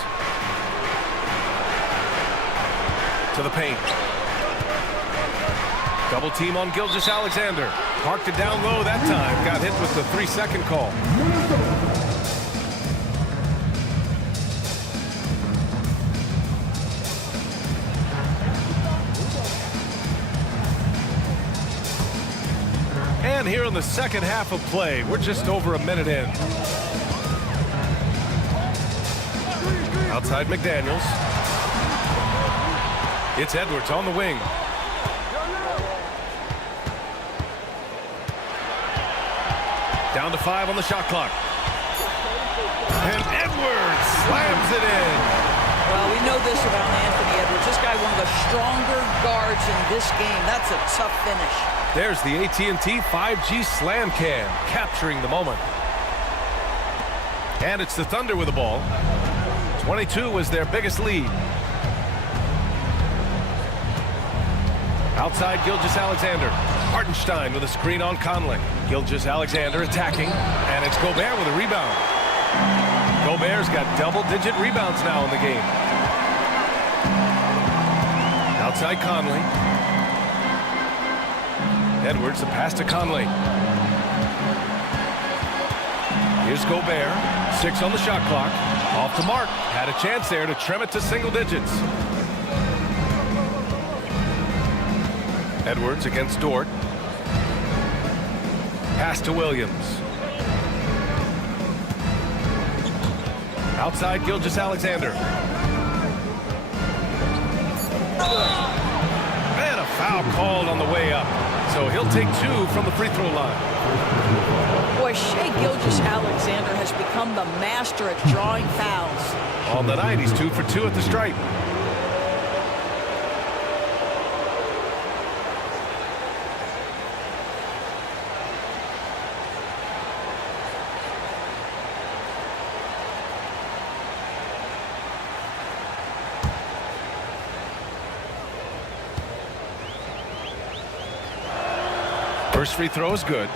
To the paint. Double team on Gilgeous-Alexander. Parked it down low that time. Got hit with the 3-second call. And here in the second half of play, we're just over a minute in. Outside McDaniels. It's Edwards on the wing. Down to 5 on the shot clock. And Edwards slams it in. Well, we know this about Anthony Edwards. This guy, one of the stronger guards in this game. That's a tough finish. There's the AT&T 5G Slam Cam, capturing the moment. And it's the Thunder with the ball. 22 was their biggest lead. Outside Gilgeous-Alexander. Hardenstein with a screen on Conley. Gilgeous-Alexander attacking, and it's Gobert with a rebound. Gobert's got double-digit rebounds now in the game. Outside Conley. Edwards, the pass to Conley. Here's Gobert. 6 on the shot clock. Off to Mark. Had a chance there to trim it to single digits. Edwards against Dort. Pass to Williams. Outside Gilgeous-Alexander. And a foul called on the way up. So he'll take 2 from the free throw line. Boy, Shai Gilgeous-Alexander has become the master at drawing fouls. On the night, he's 2 for 2 at the stripe. First free throw is good.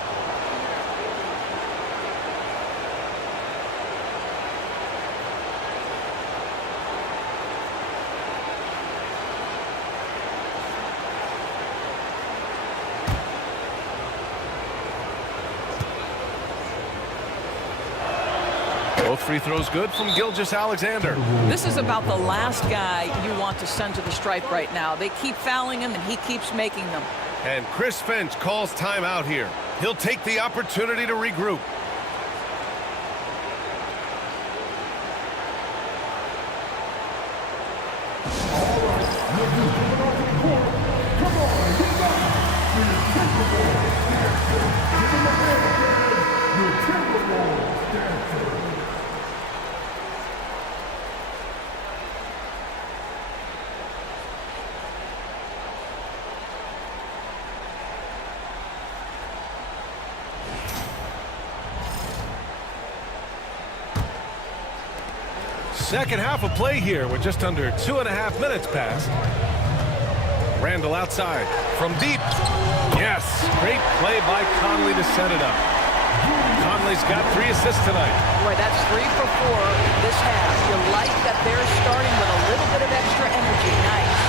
Both free throws good from Gilgeous-Alexander. This is about the last guy you want to send to the stripe right now. They keep fouling him, and he keeps making them. And Chris Finch calls timeout here. He'll take the opportunity to regroup. Second half of play here with just under 2.5 minutes passed. Randall outside from deep. Yes, great play by Conley to set it up. Conley's got 3 assists tonight. Boy, that's 3 for 4 this half. You like that they're starting with a little bit of extra energy. Nice.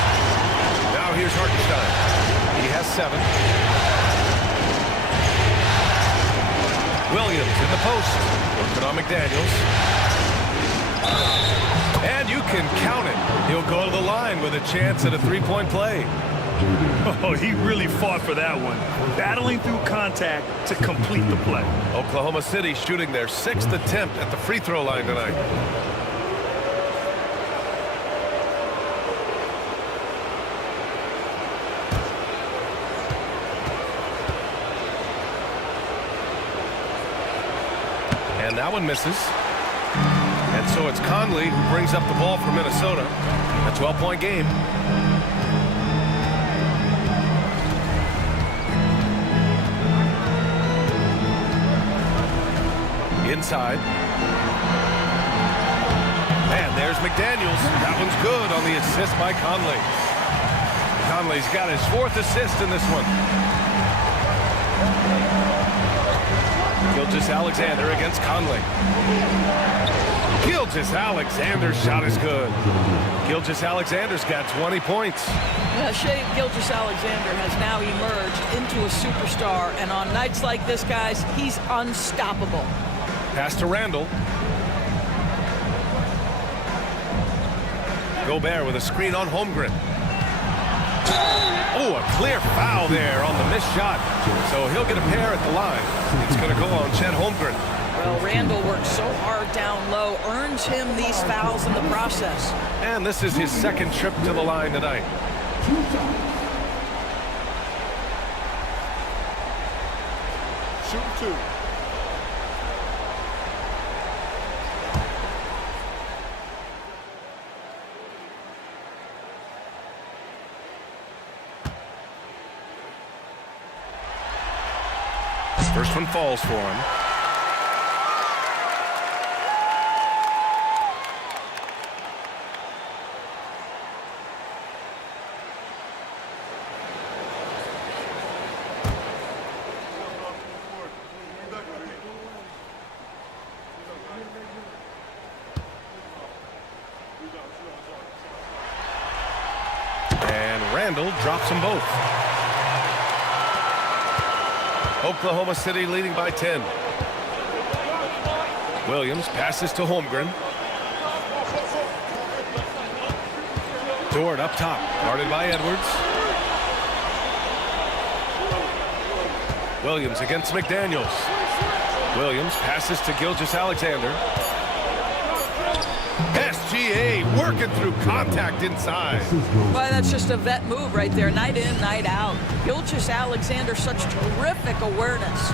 Now here's Hartenstein. He has 7. Williams in the post. Working on McDaniels. And you can count it. He'll go to the line with a chance at a 3-point play. Oh, he really fought for that one. Battling through contact to complete the play. Oklahoma City shooting their 6th attempt at the free throw line tonight. And that one misses. And so it's Conley who brings up the ball for Minnesota. A 12-point game. Inside. And there's McDaniels. That one's good on the assist by Conley. Conley's got his 4th assist in this one. Gilgeous-Alexander against Conley. Gilgeous-Alexander's shot is good. Gilgeous-Alexander's got 20 points. Yeah, Shai Gilgeous-Alexander has now emerged into a superstar, and on nights like this, guys, he's unstoppable. Pass to Randall. Gobert with a screen on Holmgren. Oh, a clear foul there on the missed shot. So he'll get a pair at the line. It's going to go on Chet Holmgren. Well, Randall works so hard down low, earns him these fouls in the process. And this is his 2nd trip to the line tonight. Shoot 2. First one falls for him. And Randall drops them both. Oklahoma City leading by 10. Williams passes to Holmgren. Dort up top, guarded by Edwards. Williams against McDaniels. Williams passes to Gilgeous-Alexander. SGA working through contact inside. Well, that's just a vet move right there. Night in, night out. Gilgeous-Alexander, such terrific awareness.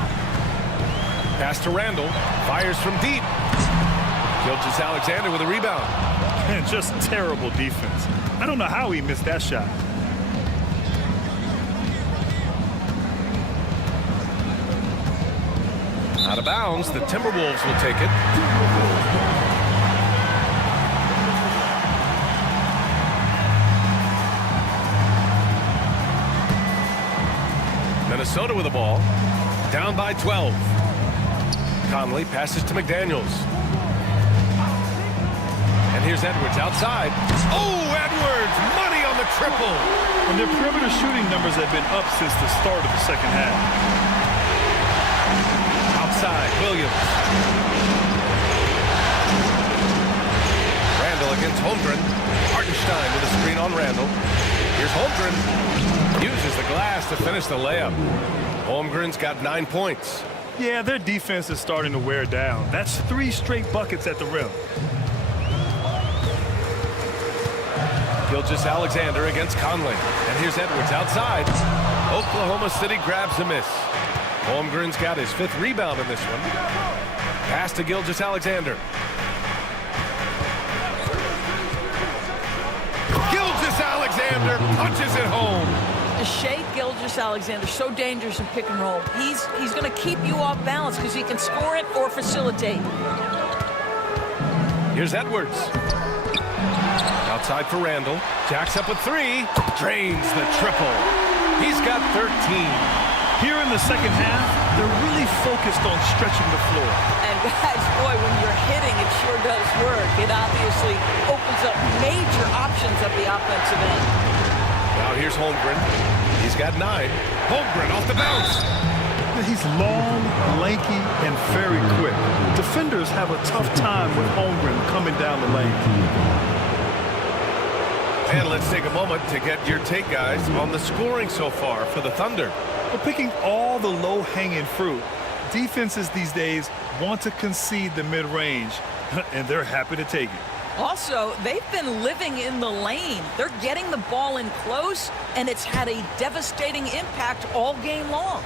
Pass to Randall. Fires from deep. Gilgeous-Alexander with a rebound. Just terrible defense. I don't know how he missed that shot. Out of bounds. The Timberwolves will take it. Minnesota with the ball. Down by 12. Conley passes to McDaniels. And here's Edwards outside. Oh, Edwards! Money on the triple! And their perimeter shooting numbers have been up since the start of the second half. Outside, Williams. Holmgren. Hartenstein with a screen on Randall. Here's Holmgren. Uses the glass to finish the layup. Holmgren's got 9 points. Yeah, their defense is starting to wear down. That's 3 straight buckets at the rim. Gilgeous-Alexander against Conley. And here's Edwards outside. Oklahoma City grabs a miss. Holmgren's got his 5th rebound in this one. Pass to Gilgeous-Alexander. Gilgeous-Alexander punches it home. Shai Gilgeous-Alexander, so dangerous in pick and roll. He's going to keep you off balance because he can score it or facilitate. Here's Edwards. Outside for Randall. Jacks up with 3. Drains the triple. He's got 13. Here in the second half, they're really focused on stretching the floor. And guys, boy, when you're hitting, it sure does work. It obviously opens up major options at the offensive end. Now here's Holmgren. He's got 9. Holmgren off the bounce. He's long, lanky, and very quick. Defenders have a tough time with Holmgren coming down the lane. And let's take a moment to get your take, guys, on the scoring so far for the Thunder. We're picking all the low-hanging fruit. Defenses these days want to concede the mid-range, and they're happy to take it. Also, they've been living in the lane. They're getting the ball in close, and it's had a devastating impact all game long.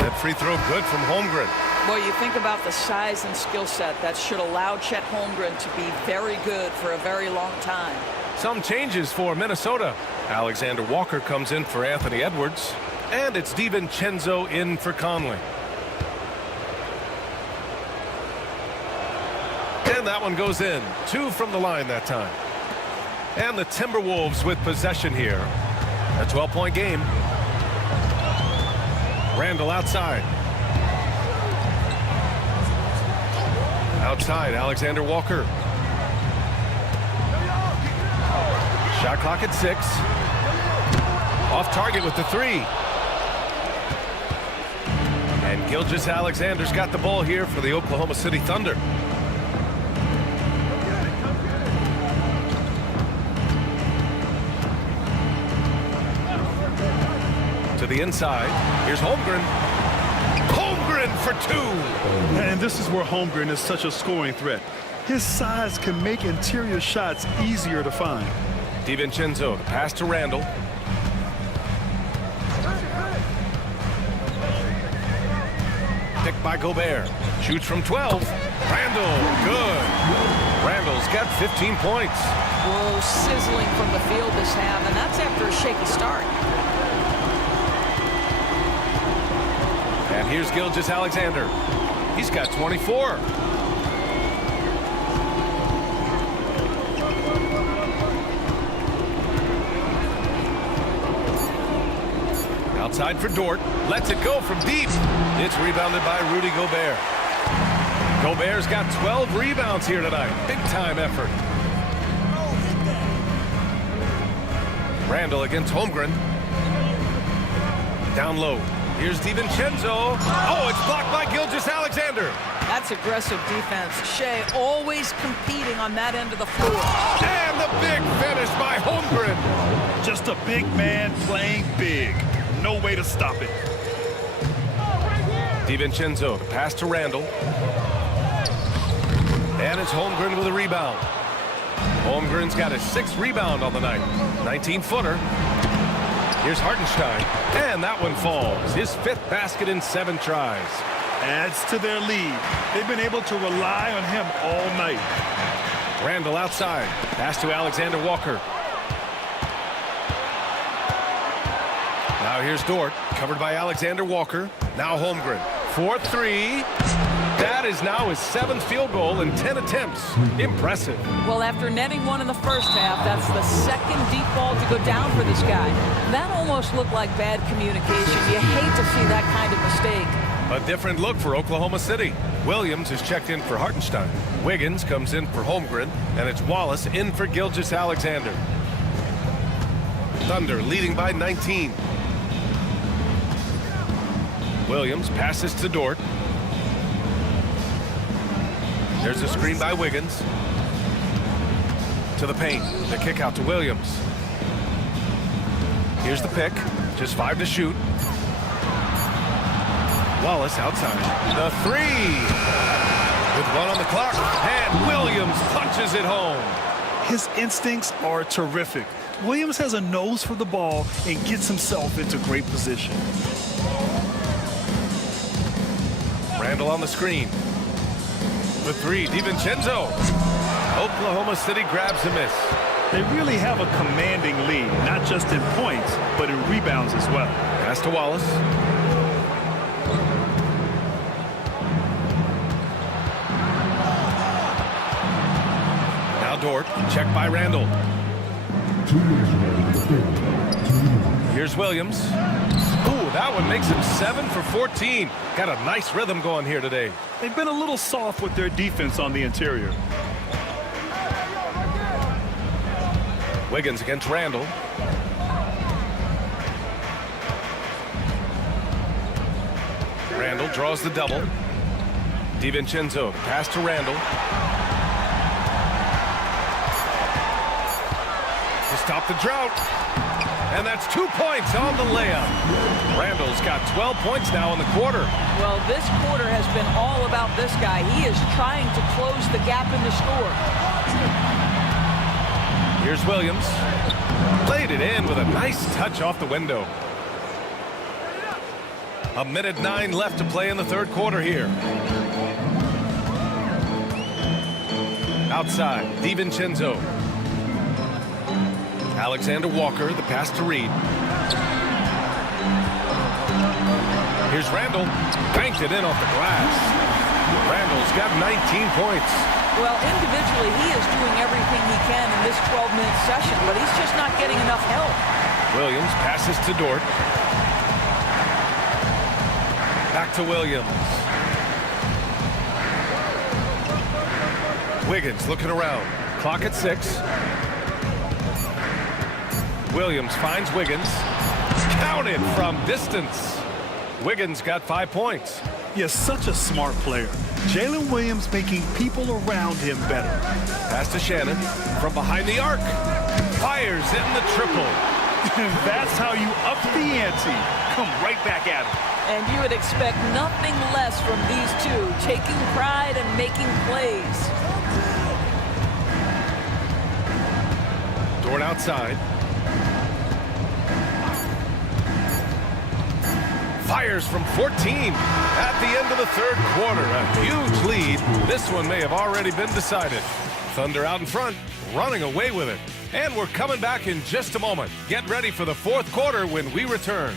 That free throw good from Holmgren. Well, you think about the size and skill set that should allow Chet Holmgren to be very good for a very long time. Some changes for Minnesota. Alexander Walker comes in for Anthony Edwards. And it's DiVincenzo in for Conley. And that one goes in. 2 from the line that time. And the Timberwolves with possession here. A 12-point game. Randall outside. Outside, Alexander Walker. Shot clock at 6. Off target with the 3. And Gilgeous-Alexander's got the ball here for the Oklahoma City Thunder. To the inside. Here's Holmgren. Holmgren for 2. And this is where Holmgren is such a scoring threat. His size can make interior shots easier to find. DiVincenzo, the pass to Randall. Picked by Gobert. Shoots from 12. Randall, good. Randall's got 15 points. Whoa, sizzling from the field this half, and that's after a shaky start. And here's Gilgeous-Alexander. He's got 24. Outside for Dort. Lets it go from deep. It's rebounded by Rudy Gobert. Gobert's got 12 rebounds here tonight. Big time effort. Randall against Holmgren. Down low. Here's DiVincenzo. Oh, it's blocked by Gilgeous-Alexander. That's aggressive defense. Shai always competing on that end of the floor. And the big finish by Holmgren. Just a big man playing big. No way to stop it. DiVincenzo, the pass to Randall. And it's Holmgren with a rebound. Holmgren's got his 6th rebound on the night. 19-footer. Here's Hartenstein. And that one falls. His 5th basket in 7 tries. Adds to their lead. They've been able to rely on him all night. Randall outside. Pass to Alexander Walker. Now here's Dort, covered by Alexander Walker. Now Holmgren. 4-3. That is now his 7th field goal in 10 attempts. Impressive. Well, after netting one in the first half, that's the 2nd deep ball to go down for this guy. That almost looked like bad communication. You hate to see that kind of mistake. A different look for Oklahoma City. Williams is checked in for Hartenstein. Wiggins comes in for Holmgren, and it's Wallace in for Gilgeous-Alexander. Thunder leading by 19. Williams passes to Dort. There's a screen by Wiggins. To the paint. The kick out to Williams. Here's the pick. Just 5 to shoot. Wallace outside. The three. With 1 on the clock. And Williams punches it home. His instincts are terrific. Williams has a nose for the ball and gets himself into great position. Randall on the screen. The three, DiVincenzo. Oklahoma City grabs a miss. They really have a commanding lead, not just in points, but in rebounds as well. Pass to Wallace. Now Dort, check by Randall. 2 minutes remaining in the third. Here's Williams. Ooh, that one makes him 7 for 14. Got a nice rhythm going here today. They've been a little soft with their defense on the interior. Wiggins against Randall. Randall draws the double. DiVincenzo, pass to Randall. To stop the drought. And that's 2 points on the layup. Randall's got 12 points now in the quarter. Well, this quarter has been all about this guy. He is trying to close the gap in the score. Here's Williams. Played it in with a nice touch off the window. 1:09 left to play in the third quarter here. Outside, DiVincenzo. Alexander Walker, the pass to Reed. Here's Randall. Banked it in off the glass. Randall's got 19 points. Well, individually, he is doing everything he can in this 12-minute session, but he's just not getting enough help. Williams passes to Dort. Back to Williams. Wiggins looking around. Clock at 6. Williams finds Wiggins. Counted from distance. Wiggins got 5 points. Yes, such a smart player. Jalen Williams making people around him better. Pass to Shannon from behind the arc. Fires in the triple. That's how you up the ante. Come right back at him. And you would expect nothing less from these two, taking pride and making plays. Dort outside. Fires from 14 at the end of the third quarter. A huge lead. This one may have already been decided. Thunder out in front, running away with it. And we're coming back in just a moment. Get ready for the fourth quarter when we return.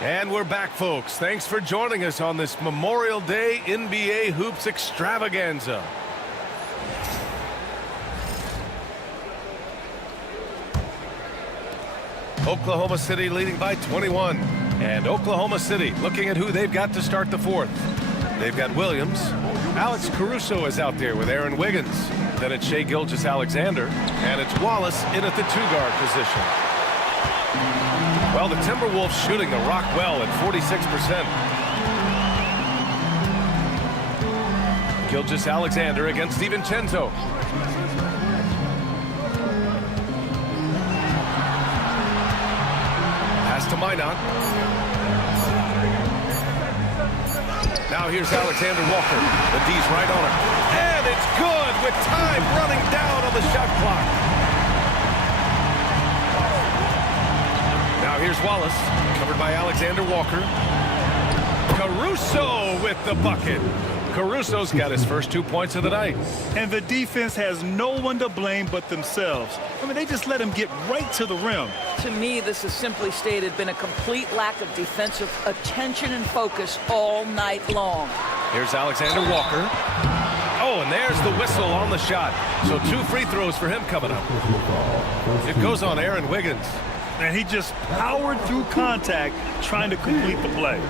And we're back, folks. Thanks for joining us on this Memorial Day NBA Hoops extravaganza. Oklahoma City leading by 21. And Oklahoma City looking at who they've got to start the fourth. They've got Williams. Alex Caruso is out there with Aaron Wiggins. Then it's Shai Gilgeous-Alexander. And it's Wallace in at the two-guard position. Well, the Timberwolves shooting the rock well at 46%. Gilgeous-Alexander against DiVincenzo. Pass to Minot. Now here's Alexander Walker. The D's right on him. And it's good with time running down on the shot clock. Now here's Wallace, covered by Alexander Walker. Caruso with the bucket. Caruso's got his first 2 points of the night. And the defense has no one to blame but themselves. I mean, they just let him get right to the rim. To me, this has simply stated been a complete lack of defensive attention and focus all night long. Here's Alexander Walker. Oh, and there's the whistle on the shot. So 2 free throws for him coming up. It goes on Aaron Wiggins. And he just powered through contact trying to complete the play.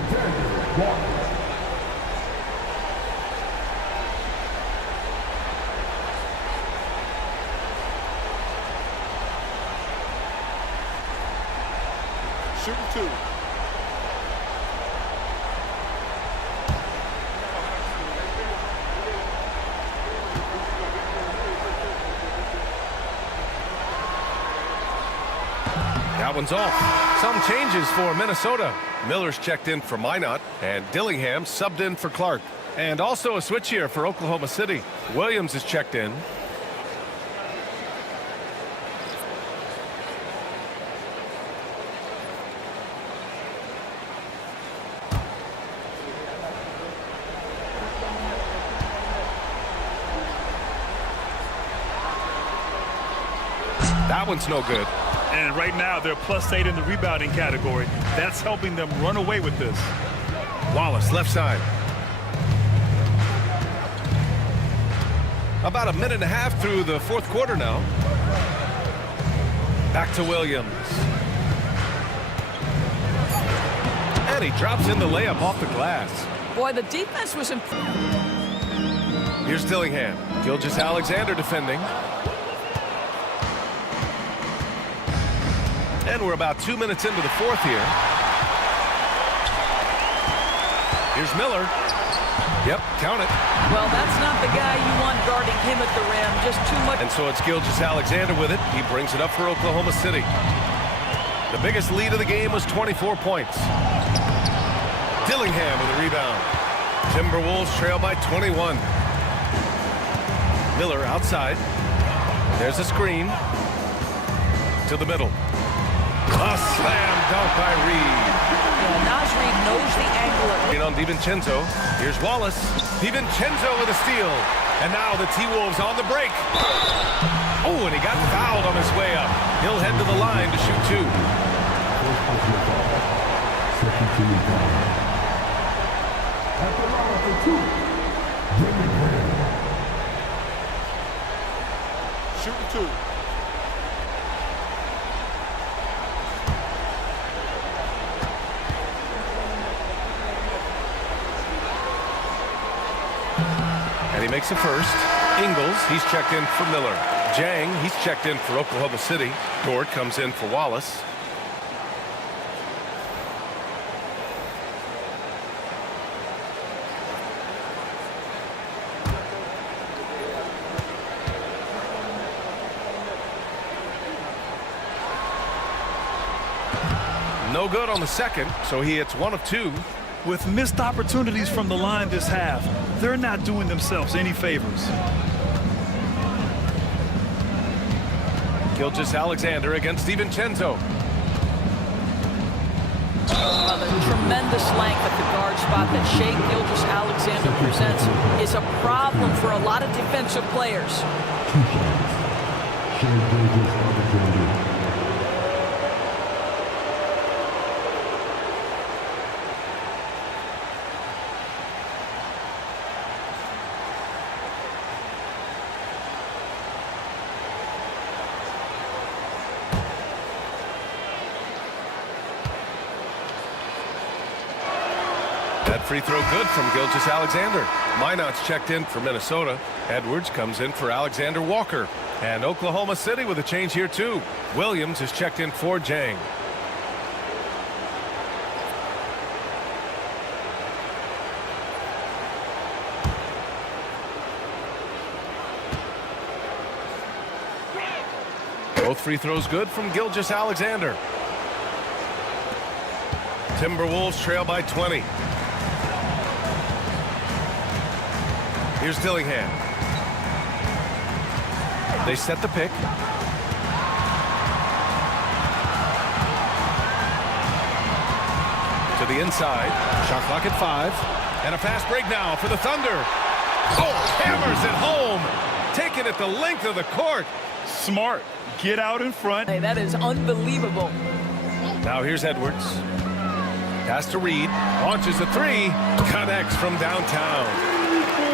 Shooting 2. That one's off. Some changes for Minnesota. Miller's checked in for Minot, and Dillingham subbed in for Clark. And also a switch here for Oklahoma City. Williams is checked in. That one's no good. And right now, they're +8 in the rebounding category. That's helping them run away with this. Wallace, left side. About a minute and a half through the fourth quarter now. Back to Williams. And he drops in the layup off the glass. Boy, the defense was improved. Here's Dillingham. Gilgeous-Alexander defending. And we're about 2 minutes into the fourth here. Here's Miller. Yep, count it. Well, that's not the guy you want guarding him at the rim. Just too much. And so it's Gilgeous-Alexander with it. He brings it up for Oklahoma City. The biggest lead of the game was 24 points. Dillingham with a rebound. Timberwolves trail by 21. Miller outside. There's a screen. To the middle. A slam dunk by Reed. Yeah, Naz Reid knows the angle. On DiVincenzo. Here's Wallace. DiVincenzo with a steal. And now the T-Wolves on the break. Oh, and he got fouled on his way up. He'll head to the line to shoot 2. Second team foul. At the line for 2. Shooting 2. And he makes a first. Ingles, he's checked in for Miller. Jang, he's checked in for Oklahoma City. Dort comes in for Wallace. No good on the second, so he hits 1 of 2. With missed opportunities from the line this half, they're not doing themselves any favors. Gilgeous-Alexander against DiVincenzo. The tremendous length at the guard spot that Shai Gilgeous-Alexander presents is a problem for a lot of defensive players. 2 shots. Shai Gilgeous-Alexander. That free throw good from Gilgeous-Alexander. Minot's checked in for Minnesota. Edwards comes in for Alexander Walker. And Oklahoma City with a change here too. Williams is checked in for Jang. Both free throws good from Gilgeous-Alexander. Timberwolves trail by 20. Here's Dillingham. They set the pick. To the inside. Shot clock at 5. And a fast break now for the Thunder. Oh, hammers it home. Taking it the length of the court. Smart. Get out in front. Hey, that is unbelievable. Now here's Edwards. Pass to Reed. Launches a 3. Connects from downtown.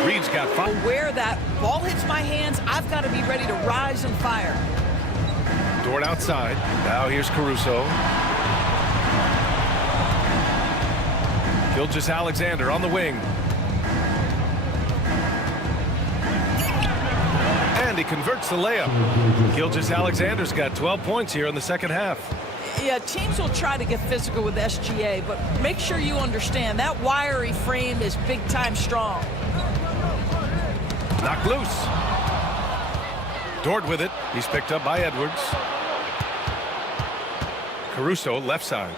Reed's got 5. Where that ball hits my hands, I've got to be ready to rise and fire. Dort outside. Now here's Caruso. Gilgeous-Alexander on the wing. And he converts the layup. Gilgeous-Alexander's got 12 points here in the second half. Yeah, teams will try to get physical with SGA, but make sure you understand that wiry frame is big-time strong. Knocked loose. Dort with it. He's picked up by Edwards. Caruso, left side.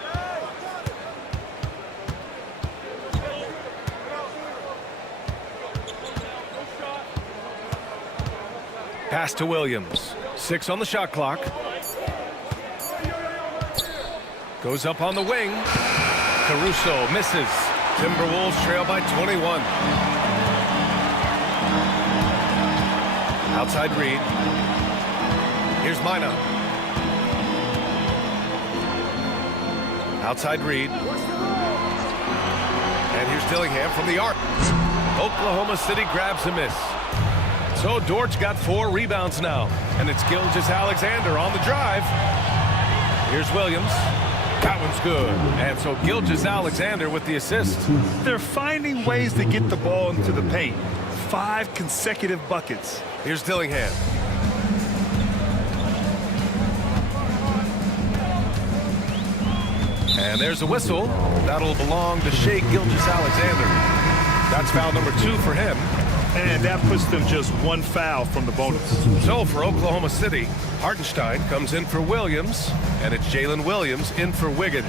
Pass to Williams. 6 on the shot clock. Goes up on the wing. Caruso misses. Timberwolves trail by 21. Outside Reed. Here's Mina. Outside Reed. And here's Dillingham from the arc. Oklahoma City grabs a miss. So Dort's got 4 rebounds now. And it's Gilgeous-Alexander on the drive. Here's Williams. That one's good. And so Gilgeous-Alexander with the assist. They're finding ways to get the ball into the paint. 5 consecutive buckets. Here's Dillingham. And there's a whistle. That'll belong to Shai Gilgeous-Alexander. That's foul number 2 for him. And that puts them just 1 foul from the bonus. So for Oklahoma City, Hartenstein comes in for Williams, and it's Jalen Williams in for Wiggins.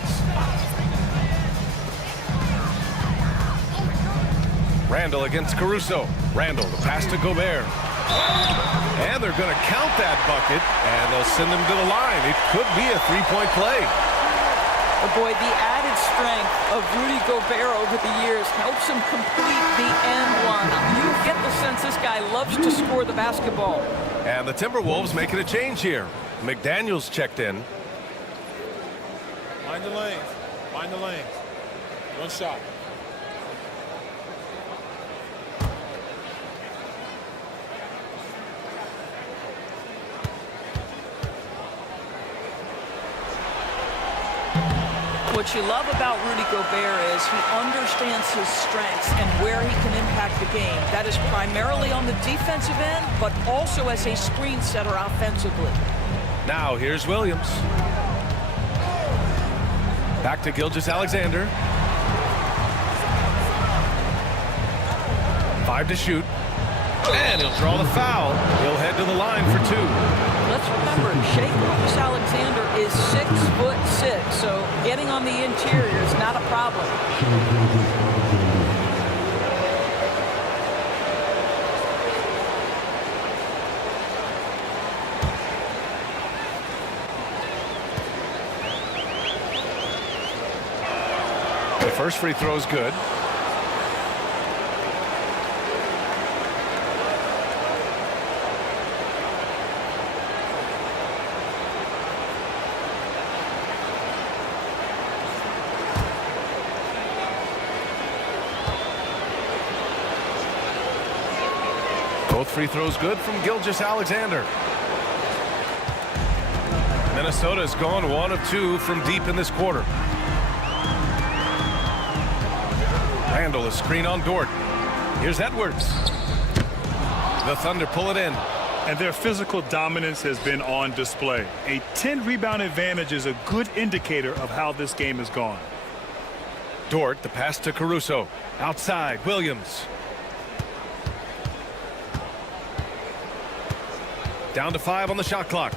Randall against Caruso. Randall, the pass to Gobert. And they're going to count that bucket, and they'll send him to the line. It could be a 3-point play. Oh boy, the added strength of Rudy Gobert over the years helps him complete the end one. You get the sense this guy loves to score the basketball. And the Timberwolves making a change here. McDaniels checked in. Mind the lane. Mind the lane. 1 shot. What you love about Rudy Gobert is he understands his strengths and where he can impact the game. That is primarily on the defensive end, but also as a screen setter offensively. Now here's Williams. Back to Gilgeous-Alexander. 5 to shoot. And he'll draw the foul. He'll head to the line for 2. Let's remember, Shai Gilgeous-Alexander is 6'6", so getting on the interior is not a problem. The first free throw is good. Both free throws good from Gilgeous-Alexander. Minnesota's gone 1 of 2 from deep in this quarter. Randall, a screen on Dort. Here's Edwards. The Thunder pull it in. And their physical dominance has been on display. A 10-rebound advantage is a good indicator of how this game has gone. Dort, the pass to Caruso. Outside, Williams. Down to 5 on the shot clock.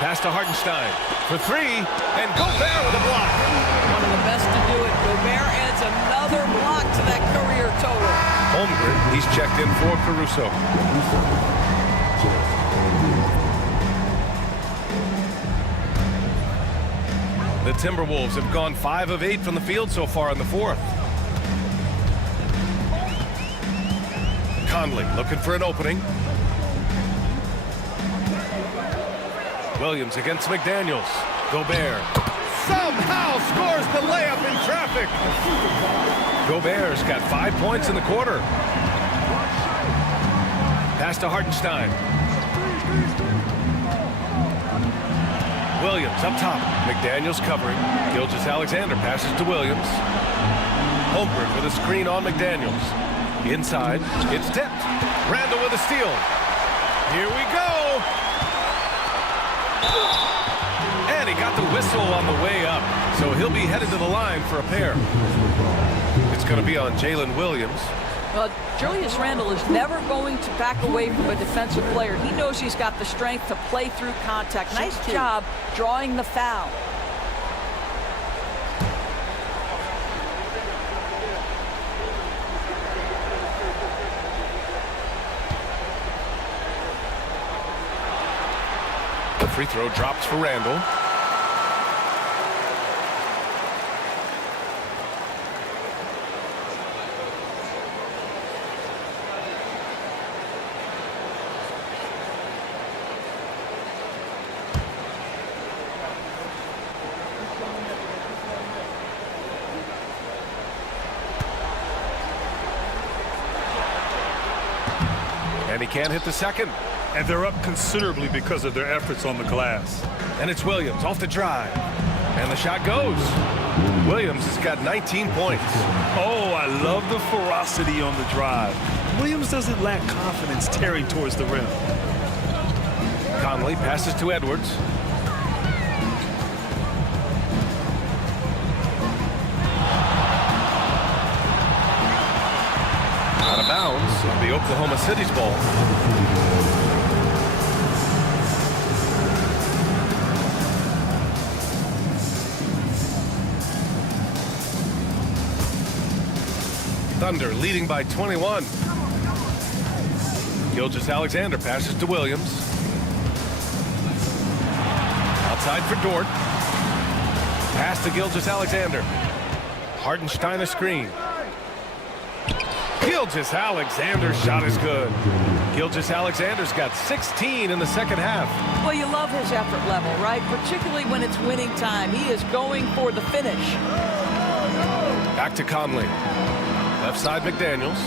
Pass to Hartenstein for 3, and Gobert with a block. One of the best to do it. Gobert adds another block to that career total. Holmgren, he's checked in for Caruso. The Timberwolves have gone 5 of 8 from the field so far in the 4th. Conley looking for an opening. Williams against McDaniels. Gobert somehow scores the layup in traffic. Gobert's got 5 points in the quarter. Pass to Hartenstein. Williams up top. McDaniels covering. Gilgeous-Alexander passes to Williams. Holmgren with a screen on McDaniels. Inside, it's tipped. Randall with a steal. Here we go. he got the whistle on the way up, so he'll be headed to the line for a pair. It's going to be on Jalen Williams. Well, Julius Randle is never going to back away from a defensive player. He knows he's got the strength to play through contact. Nice job drawing the foul. The free throw drops for Randle. And he can't hit the second. And they're up considerably because of their efforts on the glass. And it's Williams off the drive. And the shot goes. Williams has got 19 points. Oh, I love the ferocity on the drive. Williams doesn't lack confidence tearing towards the rim. Conley passes to Edwards. Out of bounds on the Oklahoma City's ball. Thunder leading by 21. Gilgeous-Alexander passes to Williams. Outside for Dort. Pass to Gilgeous-Alexander. Hartenstein a screen. Gilgeous-Alexander's shot is good. Gilgeous-Alexander's got 16 in the second half. Well, you love his effort level, right? Particularly when it's winning time. He is going for the finish. Back to Conley. Left side McDaniels.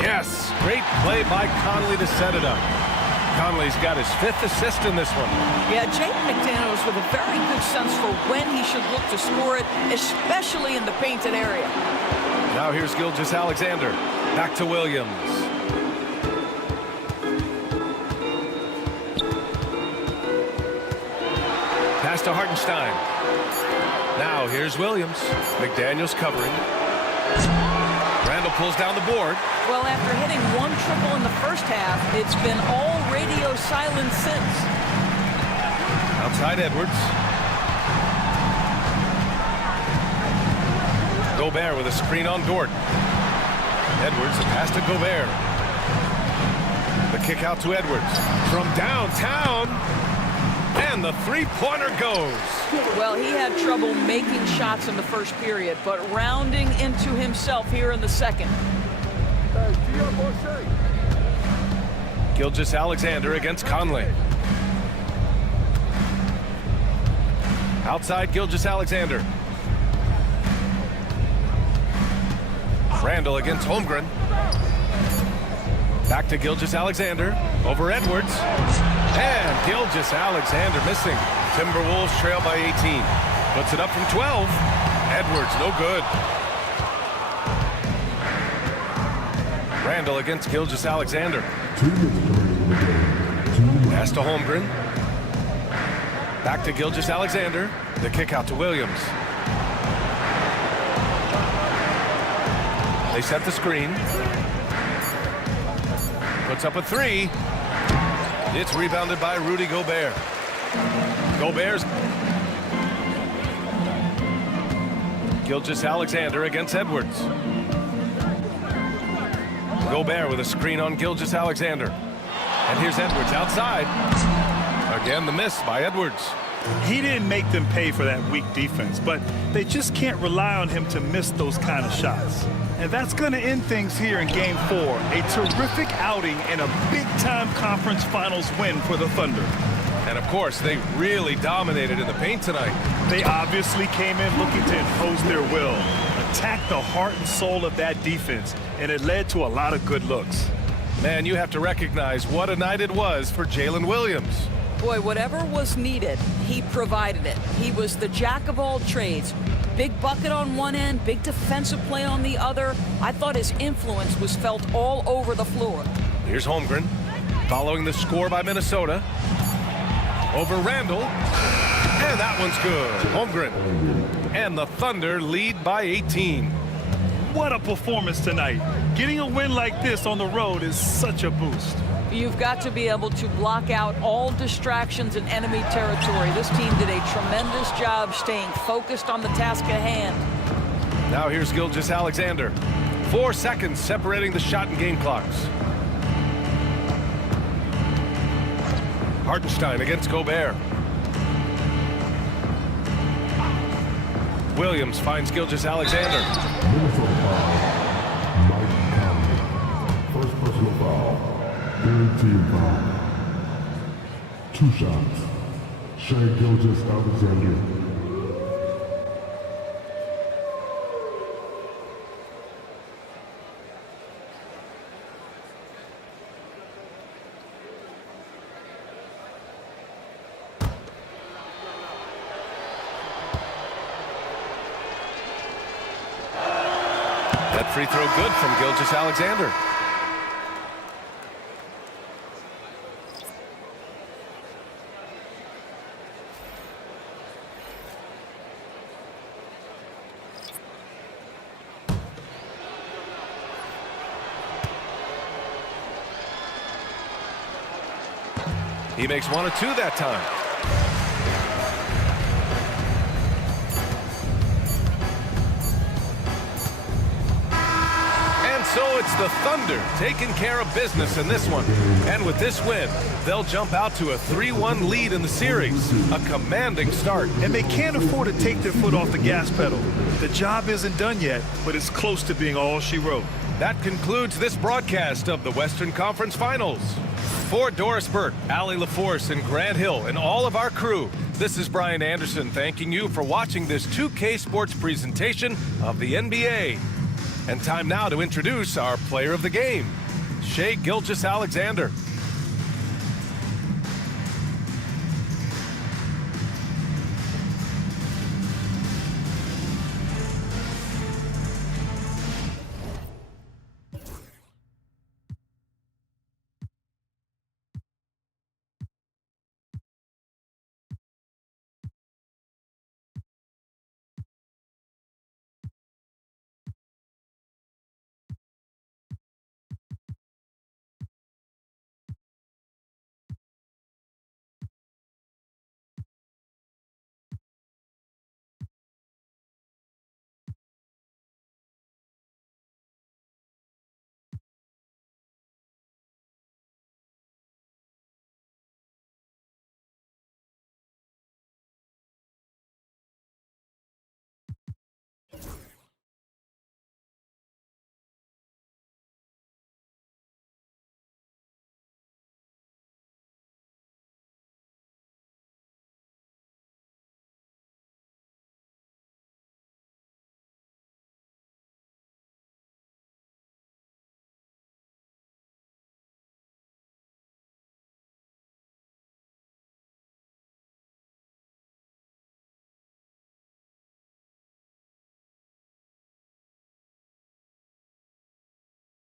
Yes, great play by Conley to set it up. Conley's got his 5th assist in this one. Yeah, Jaden McDaniels with a very good sense for when he should look to score it, especially in the painted area. Now here's Gilgeous-Alexander. Back to Williams. Pass to Hartenstein. Now here's Williams. McDaniels covering. Randle pulls down the board. Well, after hitting 1 triple in the first half, it's been all radio silence since. Outside Edwards. Gobert with a screen on Dort. Edwards, a pass to Gobert. The kick out to Edwards. From downtown. And the three-pointer goes. Well, he had trouble making shots in the first period, but rounding into himself here in the second. Gilgeous-Alexander against Conley. Outside Gilgeous-Alexander. Randle against Holmgren. Back to Gilgeous-Alexander. Over Edwards. And Gilgeous-Alexander missing. Timberwolves trail by 18. Puts it up from 12. Edwards, no good. Randle against Gilgeous-Alexander. Pass to Holmgren. Back to Gilgeous-Alexander. The kick out to Williams. They set the screen. Puts up a 3. It's rebounded by Rudy Gobert. Gobert's Gilgeous-Alexander against Edwards. Gobert with a screen on Gilgeous-Alexander. And here's Edwards outside. Again, the miss by Edwards. He didn't make them pay for that weak defense, but they just can't rely on him to miss those kind of shots. And that's going to end things here in Game 4. A terrific outing and a big-time conference finals win for the Thunder. And, of course, they really dominated in the paint tonight. They obviously came in looking to impose their will, attack the heart and soul of that defense, and it led to a lot of good looks. Man, you have to recognize what a night it was for Jalen Williams. Boy, whatever was needed, he provided it. He was the jack of all trades. Big bucket on one end, big defensive play on the other. I thought his influence was felt all over the floor. Here's Holmgren, following the score by Minnesota. over Randall. And that one's good. Holmgren. And the Thunder lead by 18. What a performance tonight. Getting a win like this on the road is such a boost. You've got to be able to block out all distractions in enemy territory. This team did a tremendous job staying focused on the task at hand. Now here's Gilgeous-Alexander. 4 seconds separating the shot and game clocks. Hartenstein against Gobert. Williams finds Gilgeous-Alexander. Minnesota foul. Mike Conley. First personal foul. Third team foul. 2 shots. Shai Gilgeous-Alexander. That free throw good from Gilgeous-Alexander. He makes 1 or 2 that time. So it's the Thunder taking care of business in this one. And with this win, they'll jump out to a 3-1 lead in the series. A commanding start. And they can't afford to take their foot off the gas pedal. The job isn't done yet, but it's close to being all she wrote. That concludes this broadcast of the Western Conference Finals. For Doris Burke, Allie LaForce, and Grant Hill, and all of our crew, this is Brian Anderson thanking you for watching this 2K Sports presentation of the NBA. And time now to introduce our player of the game, Shai Gilgeous-Alexander.